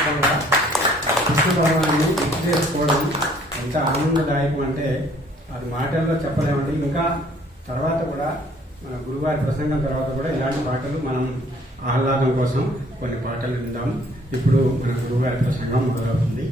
సందర్భంగా కృష్ణ భగవాన్ని గుర్తు చేసుకోవడం ఎంత ఆనందదాయకం అంటే అది మాటల్లో చెప్పలేమండి. ఇంకా తర్వాత కూడా మన గురువారి ప్రసంగం తర్వాత కూడా ఇలాంటి పాటలు మనం ఆహ్లాదం కోసం కొన్ని పాటలు విందాం. ఇప్పుడు మన గురువారి ప్రసంగం మొదలవుతుంది.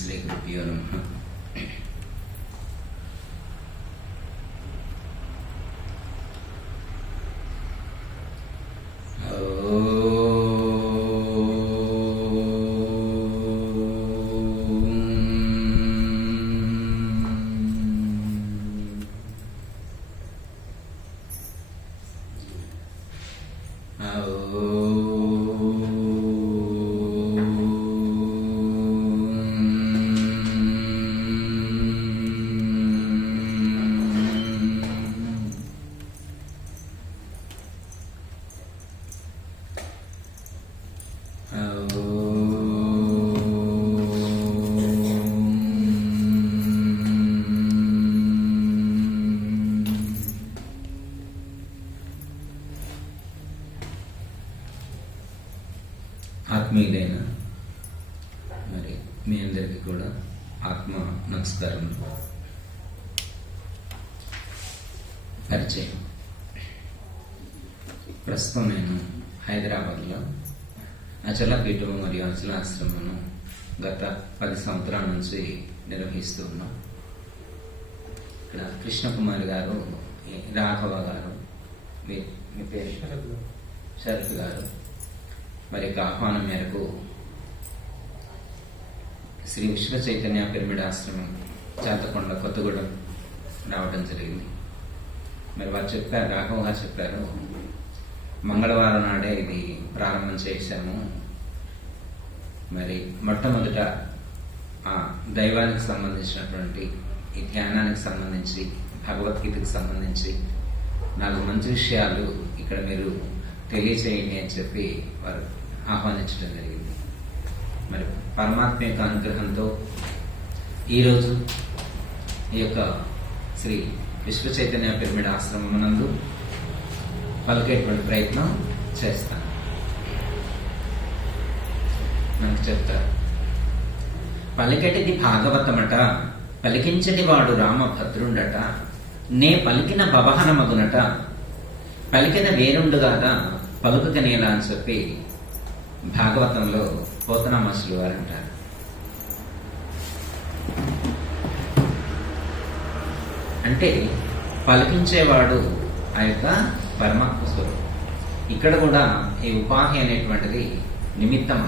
శ్రీ గురుభ్యో నమః. ఆత్మీయులైన మరి మీ అందరికీ కూడా ఆత్మ నమస్కారం. పరిచయం. ప్రస్తుతం నేను హైదరాబాద్లో అచల పీఠము మరియు అచలాశ్రమను గత 10 సంవత్సరాల నుంచి నిర్వహిస్తూ ఉన్నాం. ఇక్కడ కృష్ణకుమారి గారు, రాఘవ గారు, మీ పేరు శరత్ గారు మరి ఆహ్వానం మేరకు శ్రీ విశ్వ చైతన్య పిరమిడ్ ఆశ్రమం చాతకొండ కొత్తగూడెం రావడం జరిగింది. మరి వారు చెప్పారు, రాఘవ గారు చెప్పారు, మంగళవారం నాడే ఇది ప్రారంభం చేశాము. మరి మొట్టమొదట ఆ దైవానికి సంబంధించినటువంటి ఈ ధ్యానానికి సంబంధించి, భగవద్గీతకు సంబంధించి 4 మంచి విషయాలు ఇక్కడ మీరు తెలియచేయండి అని చెప్పి వారు ఆహ్వానించడం జరిగింది. మరి పరమాత్మ యొక్క అనుగ్రహంతో ఈరోజు ఈ యొక్క శ్రీ విశ్వ చైతన్య పిరమిడ్ ఆశ్రమం నందు పలికేటువంటి ప్రయత్నం చేస్తాను. నాకు చెప్తారు, పలికెటిది భాగవతమట, పలికించటి వాడు రామభద్రుండట, నే పలికిన భవహనమగునట, పలికిన వేరుండుగాదా పలుకక నేల అని చెప్పి భాగవతంలో పోతనామాసులు వారు అంటారు. అంటే పలికించేవాడు ఆ యొక్క పరమాత్మ స్వరూపం. ఇక్కడ కూడా ఈ ఉపాధి అనేటువంటిది నిమిత్తం.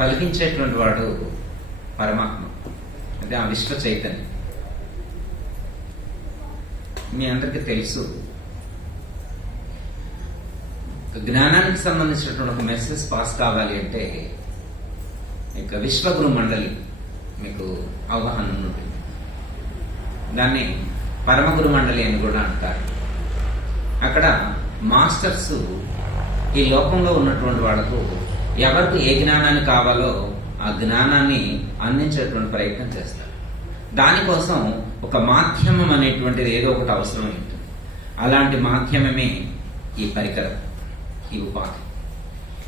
పలికించేటువంటి వాడు పరమాత్మ, అదే ఆ విశ్వ చైతన్యం. మీ అందరికీ తెలుసు, జ్ఞానానికి సంబంధించినటువంటి ఒక మెసేజ్ పాస్ కావాలి అంటే ఇక విశ్వగురు మండలి మీకు అవగాహన ఉంటుంది. దాన్ని పరమగురు మండలి అని కూడా అంటారు. అక్కడ మాస్టర్స్ ఈ లోకంలో ఉన్నటువంటి వాళ్లకు ఎవరికి ఏ జ్ఞానాన్ని కావాలో ఆ జ్ఞానాన్ని అందించేటువంటి ప్రయత్నం చేస్తారు. దానికోసం ఒక మాధ్యమం అనేటువంటిది ఏదో ఒకటి అవసరం ఉంటుంది. అలాంటి మాధ్యమమే ఈ పరికరం, ఈ ఉపాధి.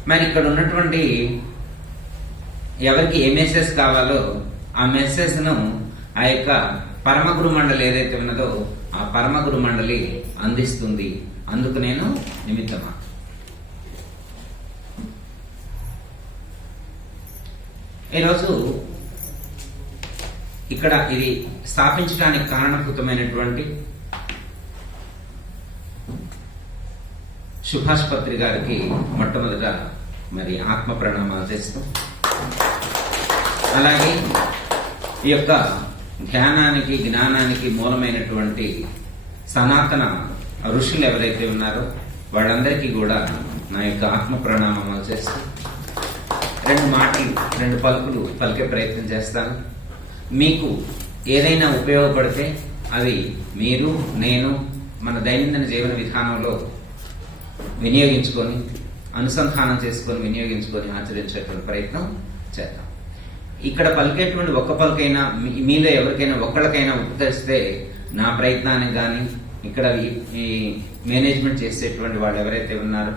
మరి ఇక్కడ ఉన్నటువంటి ఎవరికి ఏ మెసేజ్ కావాలో ఆ మెసేజ్ ను ఆ యొక్క పరమగురు మండలి ఏదైతే ఉన్నదో ఆ పరమగురు మండలి అందిస్తుంది. అందుకు నేను నిమిత్తమా. ఈరోజు ఇక్కడ ఇది స్థాపించడానికి కారణభూతమైనటువంటి సుభాష్ పత్రి గారికి మొట్టమొదట మరి ఆత్మ ప్రణామాలు చేస్తూ, అలాగే ఈ యొక్క ధ్యానానికి జ్ఞానానికి మూలమైనటువంటి సనాతన ఋషులు ఎవరైతే ఉన్నారో వాళ్ళందరికీ కూడా నా యొక్క ఆత్మ ప్రణామాలు చేస్తూ 2 పలుకులు పలికే ప్రయత్నం చేస్తాను. మీకు ఏదైనా ఉపయోగపడితే అది మీరు నేను మన దైనందిన జీవన విధానంలో వినియోగించుకొని, అనుసంధానం చేసుకొని, వినియోగించుకొని ఆచరించేటువంటి ప్రయత్నం చేద్దాం. ఇక్కడ పలికేటువంటి ఒక్క పలుకైనా మీలో ఎవరికైనా ఒక్కళ్ళకైనా ఉపకరిస్తే నా ప్రయత్నానికి కానీ ఇక్కడ ఈ మేనేజ్మెంట్ చేసేటువంటి వాళ్ళు ఎవరైతే ఉన్నారో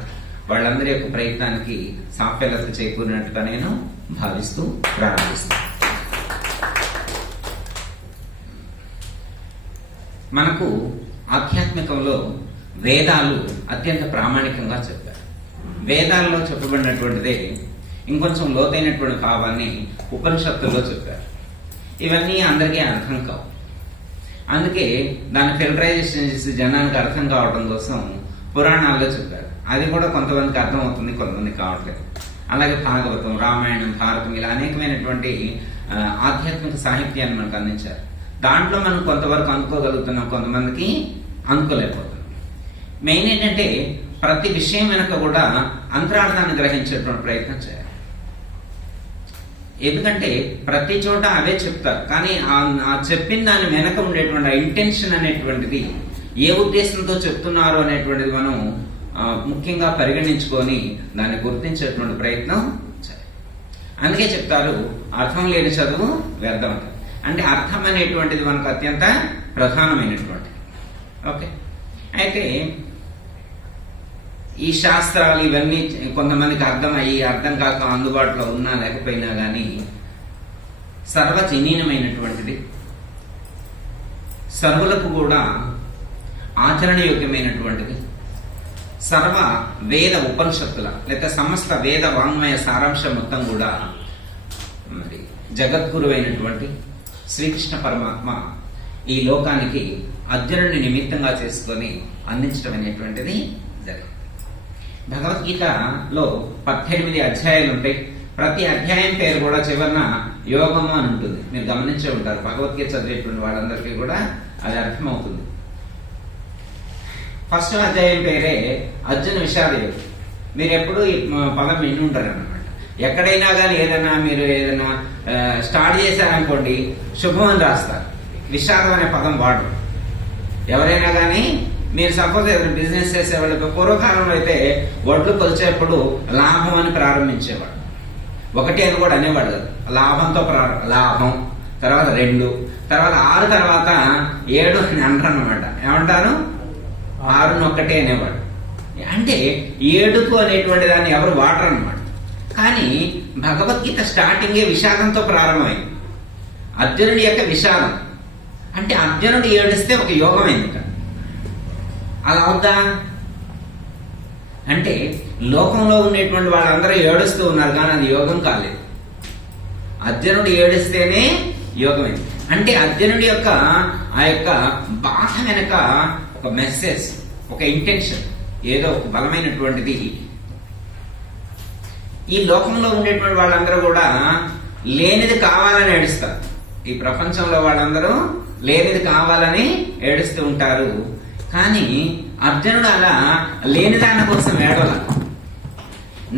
వాళ్ళందరి యొక్క ప్రయత్నానికి సాఫల్యత చేకూరినట్టుగా నేను భావిస్తూ ప్రారంభిస్తాను. మనకు ఆధ్యాత్మికంలో వేదాలు అత్యంత ప్రామాణికంగా చెప్పారు. వేదాల్లో చెప్పబడినటువంటిదే ఇంకొంచెం లోతైనటువంటి భావాన్ని ఉపనిషత్తుల్లో చెప్పారు. ఇవన్నీ అందరికీ అర్థం కావు. అందుకే దాన్ని ఫిల్టరైజేషన్ చేసి జనానికి అర్థం కావడం కోసం పురాణాల్లో చెప్పారు. అది కూడా కొంతమందికి అర్థం అవుతుంది, కొంతమందికి కావట్లేదు. అలాగే భాగవతం, రామాయణం, భారతం ఇలా అనేకమైనటువంటి ఆధ్యాత్మిక సాహిత్యాన్ని మనకు అందించారు. దాంట్లో మనం కొంతవరకు అందుకోగలుగుతున్నాం, కొంతమందికి అందుకోలేకపోతున్నాం. మెయిన్ ఏంటంటే ప్రతి విషయం వెనక కూడా అంతరార్థాన్ని గ్రహించేటువంటి ప్రయత్నం చేయాలి. ఎందుకంటే ప్రతి చోట అవే చెప్తారు, కానీ ఆ చెప్పిన దాని వెనక ఉండేటువంటి ఇంటెన్షన్ అనేటువంటిది ఏ ఉద్దేశంతో చెప్తున్నారు అనేటువంటిది మనం ముఖ్యంగా పరిగణించుకొని దాన్ని గుర్తించేటువంటి ప్రయత్నం చేయాలి. అందుకే చెప్తారు అర్థం లేని చదువు వ్యర్థం. అంటే అర్థం అనేటువంటిది మనకు అత్యంత ప్రధానమైనటువంటిది. ఓకే, అయితే ఈ శాస్త్రాలు ఇవన్నీ కొంతమందికి అర్థం కాక అందుబాటులో ఉన్నా లేకపోయినా కానీ సర్వజనీనమైనటువంటిది, సర్వులకు కూడా ఆచరణయోగ్యమైనటువంటిది, సర్వ వేద ఉపనిషత్తుల లేక సమస్త వేద వాంగ్మయ సారాంశం మొత్తం కూడా మరి జగద్గురువైనటువంటి శ్రీకృష్ణ పరమాత్మ ఈ లోకానికి అర్జునుడిని నిమిత్తంగా చేసుకొని అందించడం అనేటువంటిది జరిగింది. భగవద్గీతలో 18 అధ్యాయాలు ఉంటాయి. ప్రతి అధ్యాయం పేరు కూడా చివరన యోగము అని ఉంటుంది. మీరు గమనించే ఉంటారు. భగవద్గీత చదివేటువంటి వాళ్ళందరికీ కూడా అది అర్థమవుతుంది. ఫస్ట్ అధ్యాయం పేరే అర్జున విషాద యోగం. మీరు ఎప్పుడు ఈ పదం విని ఉంటారు అన్నమాట. ఎక్కడైనా కానీ మీరు ఏదైనా స్టార్ట్ చేశారనుకోండి, శుభం అని రాస్తారు. విషాదం అనే పదం వాడరు. ఎవరైనా కానీ మీరు సపోజ్ ఏదైనా బిజినెస్ చేసేవాళ్ళు పూర్వకాలంలో అయితే వడ్లు కొలిచేప్పుడు లాభం అని ప్రారంభించేవాడు. 1 అని కూడా అనేవాడు కదా. లాభంతో లాభం, తర్వాత 2, తర్వాత 6, తర్వాత 7 అని అంటారు అనమాట. ఏమంటారు? 6ను 1 అనేవాడు. అంటే 7కు అనేటువంటి దాన్ని ఎవరు వాడరు అనమాట. కానీ భగవద్గీత స్టార్టింగే విషాదంతో ప్రారంభమైంది. అర్జునుడి యొక్క విషాదం అంటే అర్జునుడు ఏడిస్తే ఒక యోగం అయింది. అలా అవుతా అంటే లోకంలో ఉండేటువంటి వాళ్ళందరూ ఏడుస్తూ ఉన్నారు, కానీ అది యోగం కాలేదు. అర్జునుడు ఏడిస్తేనే యోగమైంది. అంటే అర్జునుడి యొక్క ఆ యొక్క బాధ వెనక ఒక మెసేజ్, ఒక ఇంటెన్షన్, ఏదో ఒక బలమైనటువంటిది. ఈ లోకంలో ఉండేటువంటి వాళ్ళందరూ కూడా లేనిది కావాలని ఏడుస్తారు. ఈ ప్రపంచంలో వాళ్ళందరూ లేనిది కావాలని ఏడుస్తూ ఉంటారు. కానీ అర్జునుడు అలా లేని దాని కోసం ఏడవల.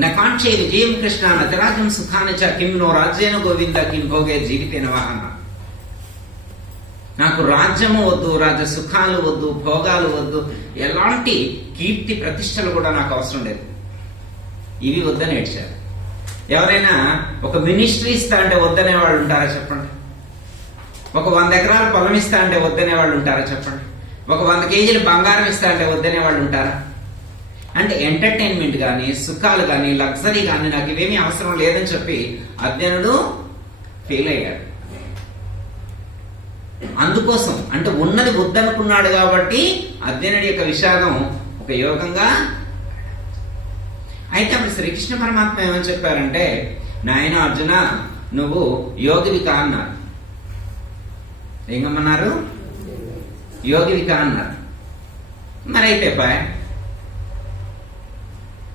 నకాంక్షే విజయం కృష్ణ నతరాజం సుఖాన్ని చ కిం నో రాజ్యేన గోవింద కిం భోగే జీవితేన వాహన. నాకు రాజ్యము వద్దు, రాజ్య సుఖాలు వద్దు, భోగాలు వద్దు, ఎలాంటి కీర్తి ప్రతిష్టలు కూడా నాకు అవసరం లేదు. ఇవి వద్దని ఏడ్చారు. ఎవరైనా ఒక మినిస్ట్రీ ఇస్తా అంటే వద్దనే వాళ్ళు ఉంటారా చెప్పండి? ఒక 100 ఎకరాల పొలం ఇస్తా అంటే వద్దనే వాళ్ళు ఉంటారా చెప్పండి? ఒక 100 కేజీలు బంగారం ఇస్తా అంటే వద్దనే వాళ్ళు ఉంటారా? అంటే ఎంటర్టైన్మెంట్ కానీ, సుఖాలు కానీ, లగ్జరీ కానీ నాకు ఇవేమీ అవసరం లేదని చెప్పి అర్జునుడు ఫెయిల్ అయ్యాడు. అందుకోసం అంటే ఉన్నది వద్దనుకున్నాడు కాబట్టి అర్జునుడి యొక్క విషాదం ఒక యోగంగా. అయితే అప్పుడు శ్రీకృష్ణ పరమాత్మ ఏమని చెప్పారంటే, నాయన అర్జున, నువ్వు యోగివి కా అన్నారు. ఏం కమ్మన్నారు? యోగిక అన్నారు. మరి అయితే పాయ్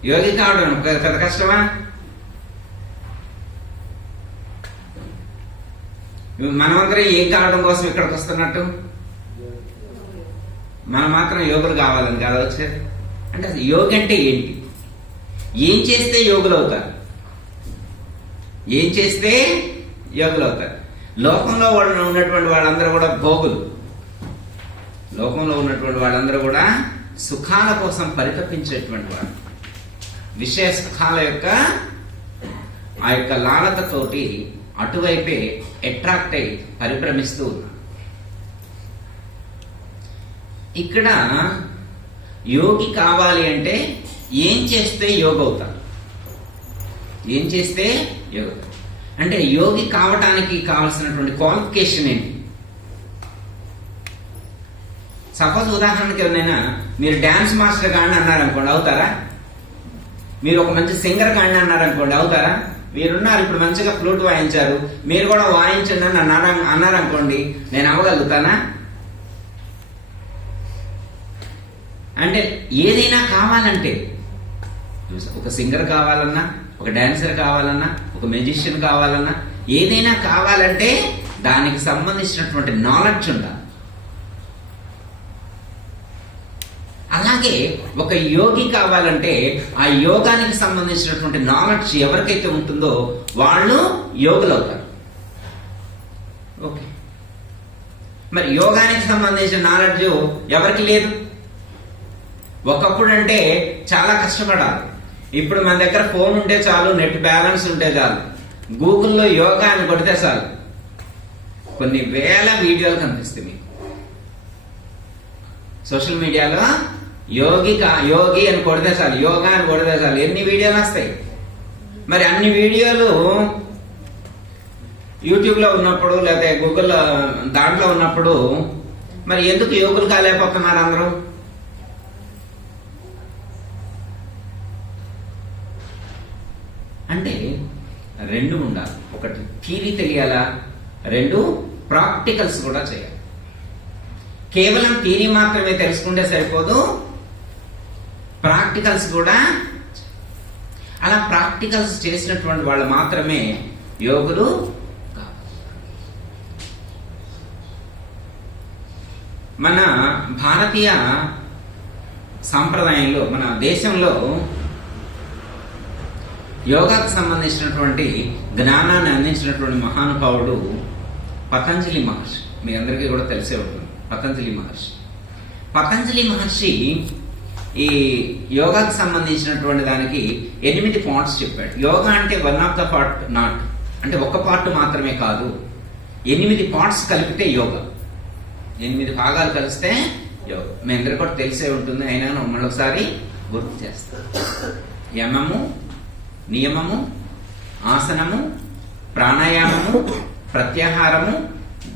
యోగి కావడం పెద్ద కష్టమా? మనమందరం ఏం కావడం కోసం ఇక్కడికి వస్తున్నట్టు? మనం మాత్రం యోగులు కావాలని కాదు వచ్చేది. అంటే అసలు యోగి అంటే ఏంటి? ఏం చేస్తే యోగులు అవుతారు? ఏం చేస్తే యోగులు అవుతారు? లోకంలో ఉన్నటువంటి వాళ్ళందరూ కూడా భోగులు. లోకంలో ఉన్నటువంటి వాళ్ళందరూ కూడా సుఖాల కోసం పరితపించేటువంటి వాడు. విషయ సుఖాల యొక్క ఆ యొక్క లాలతతోటి అటువైపే అట్రాక్ట్ అయి పరిభ్రమిస్తూ ఉన్నారు. ఇక్కడ యోగి కావాలి అంటే ఏం చేస్తే యోగి అవుతారు? ఏం చేస్తే యోగి అవుతారు అంటే యోగి కావటానికి కావలసినటువంటి క్వాలిఫికేషన్ ఏంటి? సపోజ్ ఉదాహరణకి ఎవరైనా మీరు డాన్స్ మాస్టర్ కాండి అన్నారనుకోండి, అవుతారా? మీరు ఒక మంచి సింగర్ కాండి అన్నారనుకోండి, అవుతారా? మీరున్నారు ఇప్పుడు మంచిగా ఫ్లూట్ వాయించారు, మీరు కూడా వాయించండి అని అన్నారనుకోండి, నేను అవ్వగలుగుతానా? అంటే ఏదైనా కావాలంటే ఒక సింగర్ కావాలన్నా, ఒక డాన్సర్ కావాలన్నా, ఒక మ్యూజిషియన్ కావాలన్నా, ఏదైనా కావాలంటే దానికి సంబంధించినటువంటి నాలెడ్జ్ ఉండాలి. అలాగే ఒక యోగి కావాలంటే ఆ యోగానికి సంబంధించినటువంటి నాలెడ్జ్ ఎవరికైతే ఉంటుందో వాళ్ళు యోగులు అవుతారు. ఓకే, మరి యోగానికి సంబంధించిన నాలెడ్జ్ ఎవరికి లేదు? ఒకప్పుడు అంటే చాలా కష్టపడాలి. ఇప్పుడు మన దగ్గర ఫోన్ ఉంటే చాలు, నెట్ బ్యాలెన్స్ ఉంటే చాలు, గూగుల్లో యోగా అని కొడితే చాలు కొన్ని వేల వీడియోలు కనిపిస్తాయి మీకు. సోషల్ మీడియాలో యోగి అని కొడితే చాలు, యోగా అని కొడితే చాలు, ఎన్ని వీడియోలు వస్తాయి. మరి అన్ని వీడియోలు యూట్యూబ్లో ఉన్నప్పుడు లేదా గూగుల్ దాంట్లో ఉన్నప్పుడు మరి ఎందుకు యోగులు కాలేకపోతున్నారు అందరూ? అంటే రెండు ఉండాలి. ఒకటి థియరీ తెలియాలా, రెండు ప్రాక్టికల్స్ కూడా చేయాలి. కేవలం థియరీ మాత్రమే తెలుసుకుంటే సరిపోదు, ప్రాక్టికల్స్ కూడా. అలా ప్రాక్టికల్స్ చేసినటువంటి వాళ్ళు మాత్రమే యోగులు కావాలి. మన భారతీయ సాంప్రదాయంలో, మన దేశంలో యోగాకు సంబంధించినటువంటి జ్ఞానాన్ని అందించినటువంటి మహానుభావుడు పతంజలి మహర్షి. మీ అందరికీ కూడా తెలిసే ఉంటుంది పతంజలి మహర్షి. పతంజలి మహర్షి ఈ యోగాకు సంబంధించినటువంటి దానికి 8 పార్ట్స్ చెప్పాడు. యోగా అంటే one of the part not, అంటే ఒక పార్ట్ మాత్రమే కాదు, 8 పార్ట్స్ కలిపితే యోగా. 8 భాగాలు కలిస్తే యోగా. మీ అందరికీ కూడా తెలిసే ఉంటుంది, అయినా మళ్ళీ ఒకసారి గుర్తు చేస్తాను. యమము, నియమము, ఆసనము, ప్రాణాయామము, ప్రత్యాహారము,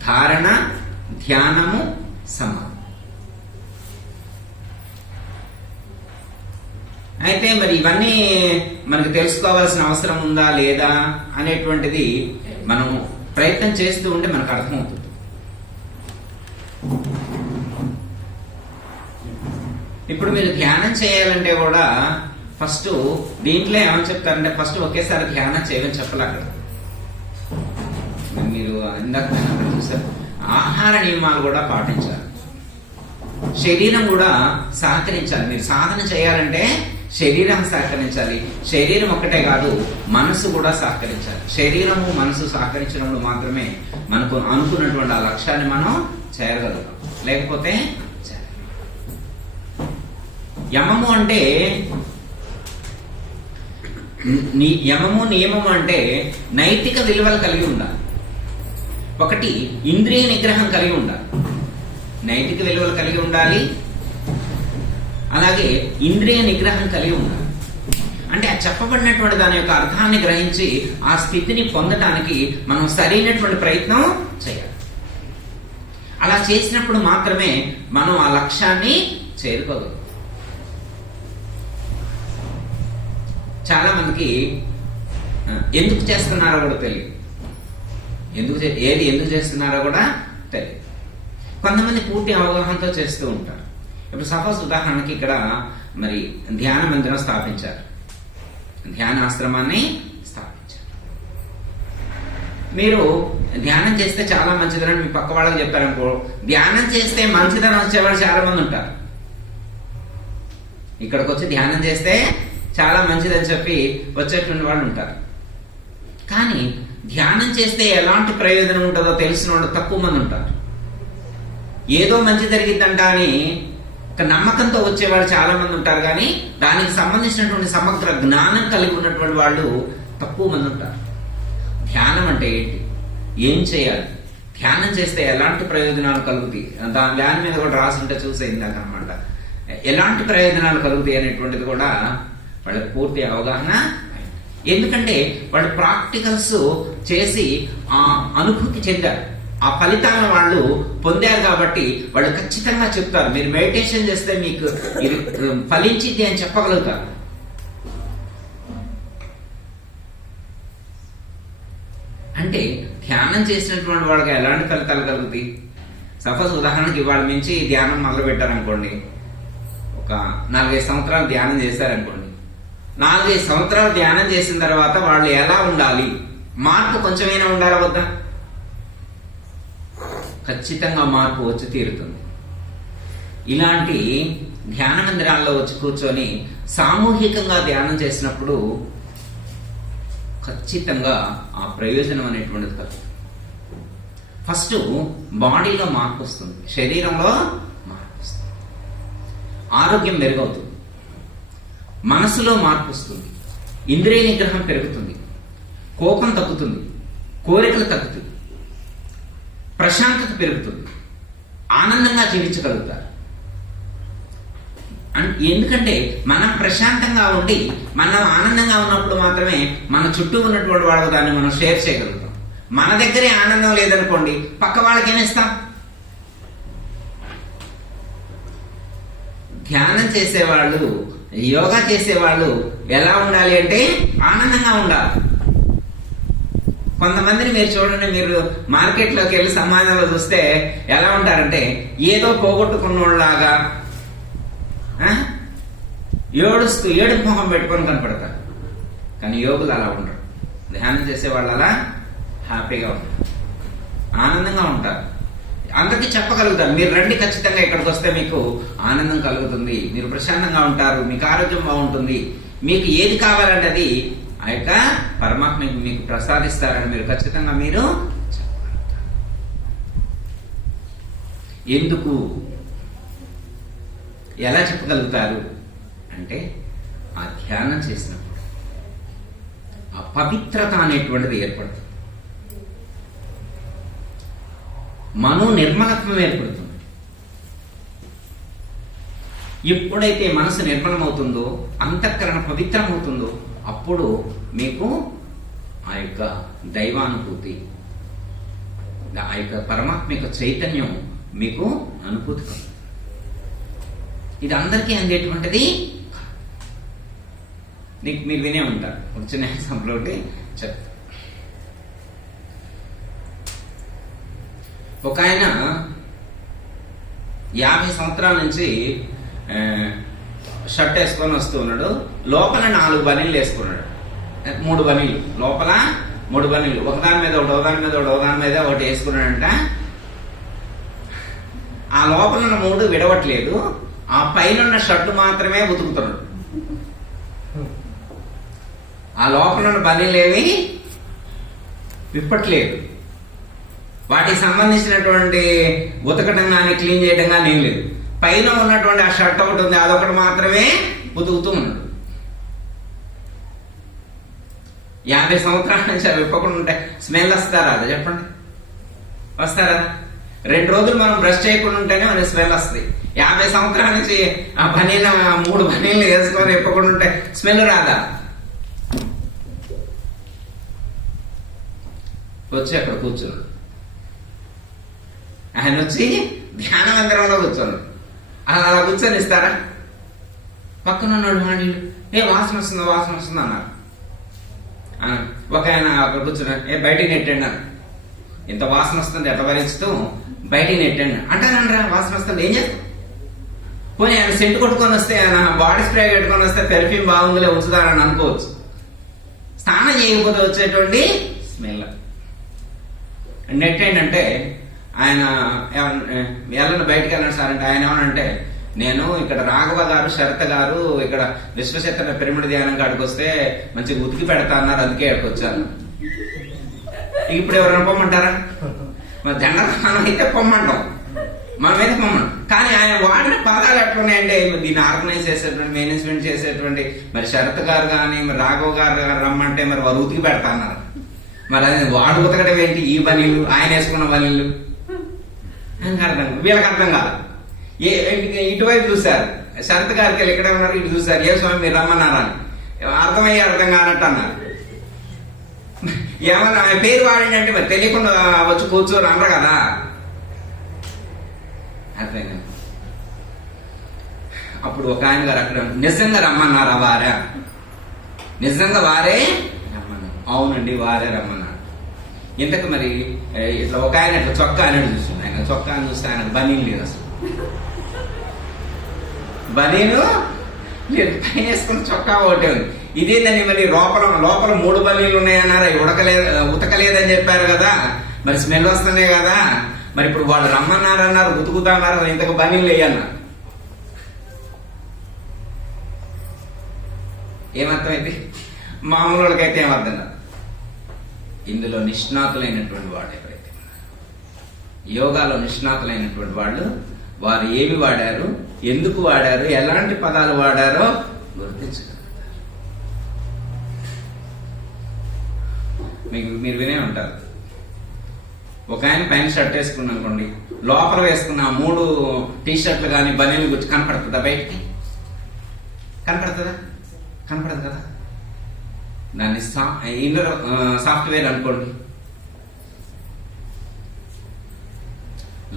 ధారణ, ధ్యానము, సమాధి. అయితే మరి ఇవన్నీ మనకు తెలుసుకోవాల్సిన అవసరం ఉందా లేదా అనేటువంటిది మనం ప్రయత్నం చేస్తూ ఉంటే మనకు అర్థమవుతుంది. ఇప్పుడు మీరు ధ్యానం చేయాలంటే కూడా ఫస్ట్ దీంట్లో ఏమని చెప్తారంటే ఫస్ట్ ఒకేసారి ధ్యానం చేయమని చెప్పాలి. అక్కడ మీరు ఇందాక చూసారు, ఆహార నియమాలు కూడా పాటించాలి, శరీరం కూడా సహకరించాలి. మీరు సాధన చేయాలంటే శరీరం సహకరించాలి. శరీరం ఒక్కటే కాదు, మనసు కూడా సహకరించాలి. శరీరము మనసు సహకరించినప్పుడు మాత్రమే మనకు అనుకున్నటువంటి ఆ లక్ష్యాన్ని మనం చేయగలుగుతాం, లేకపోతే యమము అంటే యమము, నియమము అంటే నైతిక విలువలు కలిగి ఉండాలి. ఒకటి ఇంద్రియ నిగ్రహం కలిగి ఉండాలి, నైతిక విలువలు కలిగి ఉండాలి, అలాగే ఇంద్రియ నిగ్రహం కలిగి ఉండాలి. అంటే ఆ చెప్పబడినటువంటి దాని యొక్క అర్థాన్ని గ్రహించి ఆ స్థితిని పొందటానికి మనం సరైనటువంటి ప్రయత్నం చేయాలి. అలా చేసినప్పుడు మాత్రమే మనం ఆ లక్ష్యాన్ని చేరుకోగలం. చాలా మందికి ఎందుకు చేస్తున్నారో కూడా తెలియదు, ఎందుకు చేస్తున్నారో కూడా తెలియదు. కొంతమంది పూర్తి అవగాహనతో చేస్తూ ఉంటారు. ఇప్పుడు సపోజ్ ఉదాహరణకి ఇక్కడ మరి ధ్యాన మందిరం స్థాపించారు, ధ్యానాశ్రమాన్ని స్థాపించారు. మీరు ధ్యానం చేస్తే చాలా మంచిదని మీ పక్క వాళ్ళకి చెప్పారనుకో, ధ్యానం చేస్తే మంచిదని వచ్చేవాళ్ళు చాలా మంది ఉంటారు. ఇక్కడికి వచ్చి ధ్యానం చేస్తే చాలా మంచిదని చెప్పి వచ్చేటువంటి వాళ్ళు ఉంటారు. కానీ ధ్యానం చేస్తే ఎలాంటి ప్రయోజనం ఉంటుందో తెలిసిన వాళ్ళు తక్కువ మంది ఉంటారు. ఏదో మంచి జరిగిద్దంట అని ఒక నమ్మకంతో వచ్చేవాళ్ళు చాలా మంది ఉంటారు. కానీ దానికి సంబంధించినటువంటి సమగ్ర జ్ఞానం కలిగి ఉన్నటువంటి వాళ్ళు తక్కువ మంది ఉంటారు. ధ్యానం అంటే ఏంటి, ఏం చేయాలి, ధ్యానం చేస్తే ఎలాంటి ప్రయోజనాలు కలుగుతాయి, దాని మీద కూడా రాసుంటే చూసేయిందాక అనమాట, ఎలాంటి ప్రయోజనాలు కలుగుతాయి అనేటువంటిది కూడా వాళ్ళకి పూర్తి అవగాహన. ఎందుకంటే వాళ్ళు ప్రాక్టికల్స్ చేసి ఆ అనుభూతి చెందారు, ఆ ఫలితాలను వాళ్ళు పొందారు. కాబట్టి వాళ్ళు ఖచ్చితంగా చెప్తారు, మీరు మెడిటేషన్ చేస్తే మీకు ఇది ఫలించింది అని చెప్పగలుగుతారు. అంటే ధ్యానం చేసినటువంటి వాళ్ళకి ఎలాంటి ఫలితాలు కలుగుతాయి? సపోజ్ ఉదాహరణకి ఇవాళ నుంచి ధ్యానం మొదలు పెట్టారనుకోండి, ఒక 4-5 సంవత్సరాలు ధ్యానం చేశారనుకోండి. 4-5 సంవత్సరాలు ధ్యానం చేసిన తర్వాత వాళ్ళు ఎలా ఉండాలి, మార్పు కొంచెమైనా ఉండాలా వద్దా? ఖచ్చితంగా మార్పు వచ్చి తీరుతుంది. ఇలాంటి ధ్యాన మందిరాల్లో వచ్చి కూర్చొని సామూహికంగా ధ్యానం చేసినప్పుడు ఖచ్చితంగా ఆ ప్రయోజనం అనేటువంటిది కలుగుతుంది. ఫస్ట్ బాడీలో మార్పు వస్తుంది, శరీరంలో మార్పు వస్తుంది, ఆరోగ్యం మెరుగవుతుంది, మనసులో మార్పు వస్తుంది, ఇంద్రియ నిగ్రహం పెరుగుతుంది, కోపం తగ్గుతుంది, కోరికలు తగ్గుతుంది, ప్రశాంతత పెరుగుతుంది, ఆనందంగా జీవించగలుగుతారు. ఎందుకంటే మనం ప్రశాంతంగా ఉండి మనం ఆనందంగా ఉన్నప్పుడు మాత్రమే మన చుట్టూ ఉన్నటువంటి వాళ్ళకు దాన్ని మనం షేర్ చేయగలుగుతాం. మన దగ్గరే ఆనందం లేదనుకోండి, పక్క వాళ్ళకి ఏమిస్తాం? ధ్యానం చేసేవాళ్ళు, యోగా చేసేవాళ్ళు ఎలా ఉండాలి అంటే ఆనందంగా ఉండాలి. కొంతమందిని మీరు చూడండి, మీరు మార్కెట్లోకి వెళ్ళి సమాజంలో చూస్తే ఎలా ఉంటారంటే ఏదో పోగొట్టుకున్నోళ్ళలాగా ఏడుస్తూ ఏడుపు మొహం పెట్టుకొని కనపడతారు. కానీ యోగులు అలా ఉండరు, ధ్యానం చేసే వాళ్ళు అలా హ్యాపీగా ఉంటారు, ఆనందంగా ఉంటారు. అందరికీ చెప్పగలుగుతారు, మీరు రండి, ఖచ్చితంగా ఇక్కడికి వస్తే మీకు ఆనందం కలుగుతుంది, మీరు ప్రశాంతంగా ఉంటారు, మీకు ఆరోగ్యం బాగుంటుంది, మీకు ఏది కావాలంటే అది ఆ యొక్క పరమాత్మ మీకు ప్రసాదిస్తారని మీరు ఖచ్చితంగా మీరు చెప్పగలుగుతారు. ఎందుకు, ఎలా చెప్పగలుగుతారు అంటే ఆ ధ్యానం చేసినప్పుడు ఆ పవిత్రత అనేటువంటిది ఏర్పడుతుంది, మనో నిర్మలత్వం ఏర్పడుతుంది. ఎప్పుడైతే మనసు నిర్మలమవుతుందో, అంతఃకరణ పవిత్రమవుతుందో, అప్పుడు మీకు ఆ యొక్క దైవానుభూతి, ఆ యొక్క పరమాత్మ యొక్క చైతన్యం మీకు అనుభూతి కలుగుతుంది. ఇది అందరికీ అందేటువంటిది. మీరు వినే ఉంటారు, ఒక చిన్న ఎగ్జాంపుల్ ఒకటి చెప్తా. ఒక ఆయన 50 సంవత్సరాల నుంచి షర్ట్ వేసుకొని వస్తూ ఉన్నాడు, లోపల 4 బనీళ్ళు వేసుకున్నాడు, 3 బనీళ్ళు, లోపల 3 బనీళ్ళు, ఒకదాని మీద ఒకటి, ఒకదాని మీద ఒకటి, ఒకదాని మీద ఒకటి వేసుకున్నాడంట. ఆ లోపల ఉన్న 3 విడవట్లేదు, ఆ పైన ఉన్న షర్టు మాత్రమే ఉతుకుతున్నాడు. ఆ లోపల ఉన్న బనీలేవి విప్పట్లేదు, వాటికి సంబంధించినటువంటి ఉతకడం కానీ క్లీన్ చేయడం కానీ ఏం లేదు. పైన ఉన్నటువంటి ఆ షర్ట్ ఒకటి ఉంది, అదొకటి మాత్రమే ఉతుకుతూ ఉన్నాడు. 50 సంవత్సరాల నుంచి అవి విప్పకుండా ఉంటే స్మెల్ వస్తారా? అది చెప్పండి, వస్తారా? 2 రోజులు మనం బ్రష్ చేయకుండా ఉంటేనే మనకి స్మెల్ వస్తుంది. 50 సంవత్సరాల నుంచి ఆ బనీలు 3 బనీలు వేసుకొని విప్పకుండా ఉంటే స్మెల్ రాదా? వచ్చి అక్కడ కూర్చున్నాడు. ఆయన వచ్చి ధ్యాన మందిరంలో కూర్చోను, అలా కూర్చొని ఇస్తారా? పక్కన ఉన్నాడు వాళ్ళు, ఏ వాసన వస్తుందో వాసన వస్తుందో అన్నారు. ఒక ఆయన అక్కడ కూర్చున్నాడు, ఏ బయటికి నెట్టండి అన్నారు. ఇంత వాసన వస్తుంది ఎట్లా భరించుతూ బయటికి నెట్టండి అంటానండ్రా, వాసన వస్తుంది, ఏం చేస్తాం? పోనీ ఆయన సెంటు కొట్టుకొని వస్తే, ఆయన బాడీ స్ప్రే పెట్టుకొని వస్తే పెర్ఫ్యూమ్ బాగుందిలే ఉంచుతారని అనుకోవచ్చు. స్నానం చేయకపోతే వచ్చేటువంటి స్మెల్. నెట్ ఏంటంటే ఆయన వెళ్ళను బయటకు వెళ్ళండి సార్ అంటే ఆయన ఏమనంటే, నేను ఇక్కడ రాఘవ గారు శరత్ గారు ఇక్కడ విశ్వశేతన పిరమిడ్ ధ్యానం కాడికి వస్తే మంచిగా ఉతికి పెడతా అన్నారు, అందుకే ఇక్కడికి వచ్చాను. ఇప్పుడు ఎవరైనా పొమ్మంటారా? మరి దండస్నానం అయితే పొమ్మంటాం, మనమైతే పొమ్మంటాం. కానీ ఆయన వాడిన పదాలు ఎట్లున్నాయంటే, దీన్ని ఆర్గనైజ్ చేసేటువంటి మేనేజ్మెంట్ చేసేటువంటి మరి శరత్ గారు కానీ మరి రాఘవ్ గారు రమ్మంటే మరి వారు ఉతికి పెడతా అన్నారు. మరి అది వాడు ఉతకడం ఏంటి? ఈ బనీలు ఆయన వేసుకున్న బనీలు వీళ్ళకి అర్థం కాదు. ఇటువైపు చూశారు, శరత్ గారికి వెళ్ళి ఎక్కడ ఉన్నారు, ఇటు చూశారు, ఏ స్వామి మీరు రమ్మన్నారా అని. అర్థమయ్యే అర్థం కానట్టు అన్నారు. ఏమన్నా ఆయన పేరు వాడిందంటే మరి తెలియకుండా వచ్చి కూర్చోరు అన్నారు కదా. అర్థమైంది. అప్పుడు ఒక ఆయన గారు అక్కడ నిజంగా రమ్మన్నారా వారా? నిజంగా వారే రమ్మన్నారు. అవునండి వారే రమ్మన్నారు. ఇంతకు మరి ఇట్లా ఒక ఆయన ఇట్లా చొక్కా అనేది చూస్తుంది. ఆయన చొక్కాని చూస్తే ఆయన బనీన్ లేదు, అసలు బనీను లేదు, పైన వేసుకున్న చొక్కా ఒకటే ఉంది. ఇదేందని మరి లోపల 3 బనీలు ఉన్నాయన్నారా, ఉతకలేదని చెప్పారు కదా, మరి స్మెల్ వస్తున్నాయి కదా, మరి ఇప్పుడు వాళ్ళు రమ్మన్నారన్నారు, ఉతుకుతా అన్నారు, ఇంతకు బనీలు వేయన్నారు. ఏమర్థమైంది? మామూలు వాళ్ళకైతే ఏమర్థం కాదు. ఇందులో నిష్ణాతులైనటువంటి వాళ్ళు ఎవరైతే యోగాలో నిష్ణాతులైనటువంటి వాళ్ళు, వారు ఏమి వాడారు, ఎందుకు వాడారు, ఎలాంటి పదాలు వాడారో గుర్తించగలుగుతారు. మీరు వినే ఉంటారు, ఒక ఆయన పైన షర్ట్ వేసుకున్నా అనుకోండి, లోపల వేసుకున్న 3 టీ షర్ట్లు కానీ బనీలు గురించి కనపడుతుందా? బయటికి కనపడుతుందా? కనపడదు కదా. దాన్ని ఇన్నర్ సాఫ్ట్వేర్ అనుకోండి.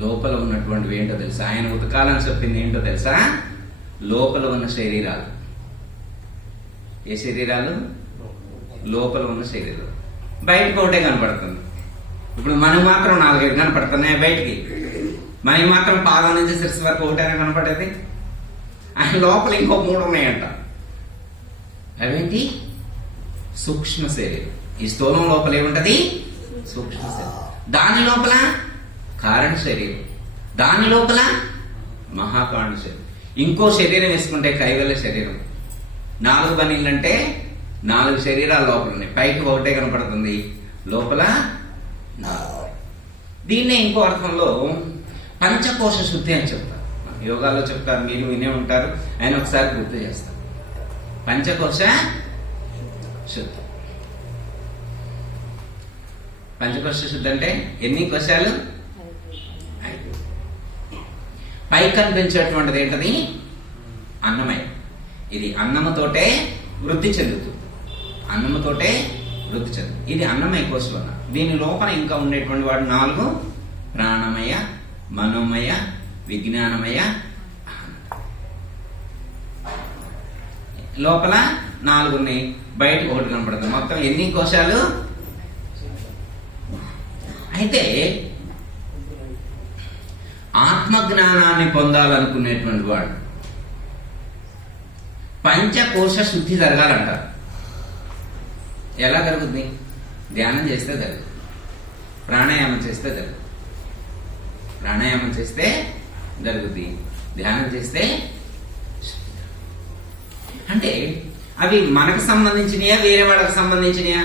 లోపల ఉన్నటువంటివి ఏంటో తెలుసా? ఆయన ఉతకాలని చెప్పింది ఏంటో తెలుసా? లోపల ఉన్న శరీరాలు. ఏ శరీరాలు? లోపల ఉన్న శరీరాలు. బయటకు ఒకటే కనపడుతుంది. ఇప్పుడు మనకి మాత్రం 4-5 కనపడుతున్నాయి బయటికి, మనకి మాత్రం పాదం నుంచి శిరస్సు వరకు ఒకటైనా కనపడేది. ఆయన లోపల ఇంకో 3 ఉన్నాయంట. అవేంటి? సూక్ష్మ శరీరం. ఈ స్థూలం లోపల ఏముంటది? సూక్ష్మ శరీరం. దాని లోపల కారణ శరీరం, దాని లోపల మహాకారణ శరీరం. ఇంకో శరీరం వేసుకుంటే కైవల్య శరీరం. 4 బనీళ్ళు అంటే 4 శరీరాల లోపల ఉన్నాయి. పైకి ఒకటే కనపడుతుంది, లోపల 4. దీన్నే ఇంకో అర్థంలో పంచకోశ శుద్ధి అని చెప్తారు. యోగాలో చెప్తారు, మీరు వినే ఉంటారు, ఆయన ఒకసారి గుర్తు చేస్తారు. పంచకోశ శుద్ధి. పంచకోశ శుద్ధి అంటే ఎన్ని కోశాలు? 5. పై కనిపించేటువంటిది ఏంటది? అన్నమయ. ఇది అన్నముతోటే వృద్ధి చెందుతుంది. అన్నముతోటే వృద్ధి చెందుతుంది. ఇది అన్నమయ కోశం. దీని లోపల ఇంకా ఉండేటువంటి వాడు 4: ప్రాణమయ, మనోమయ, విజ్ఞానమయ. లోపల 4 ఉన్నాయి, బయటకు 1 కనపడుతుంది. మొత్తం ఎన్ని కోశాలు? అయితే ఆత్మజ్ఞానాన్ని పొందాలనుకునేటువంటి వాడు పంచకోశ శుద్ధి జరగాలంటారు. ఎలా జరుగుతుంది? ధ్యానం చేస్తే జరుగుతుంది, ప్రాణాయామం చేస్తే జరుగుతుంది. ప్రాణాయామం చేస్తే జరుగుతుంది, ధ్యానం చేస్తే. అంటే అవి మనకు సంబంధించినయా, వేరే వాళ్ళకి సంబంధించినయా?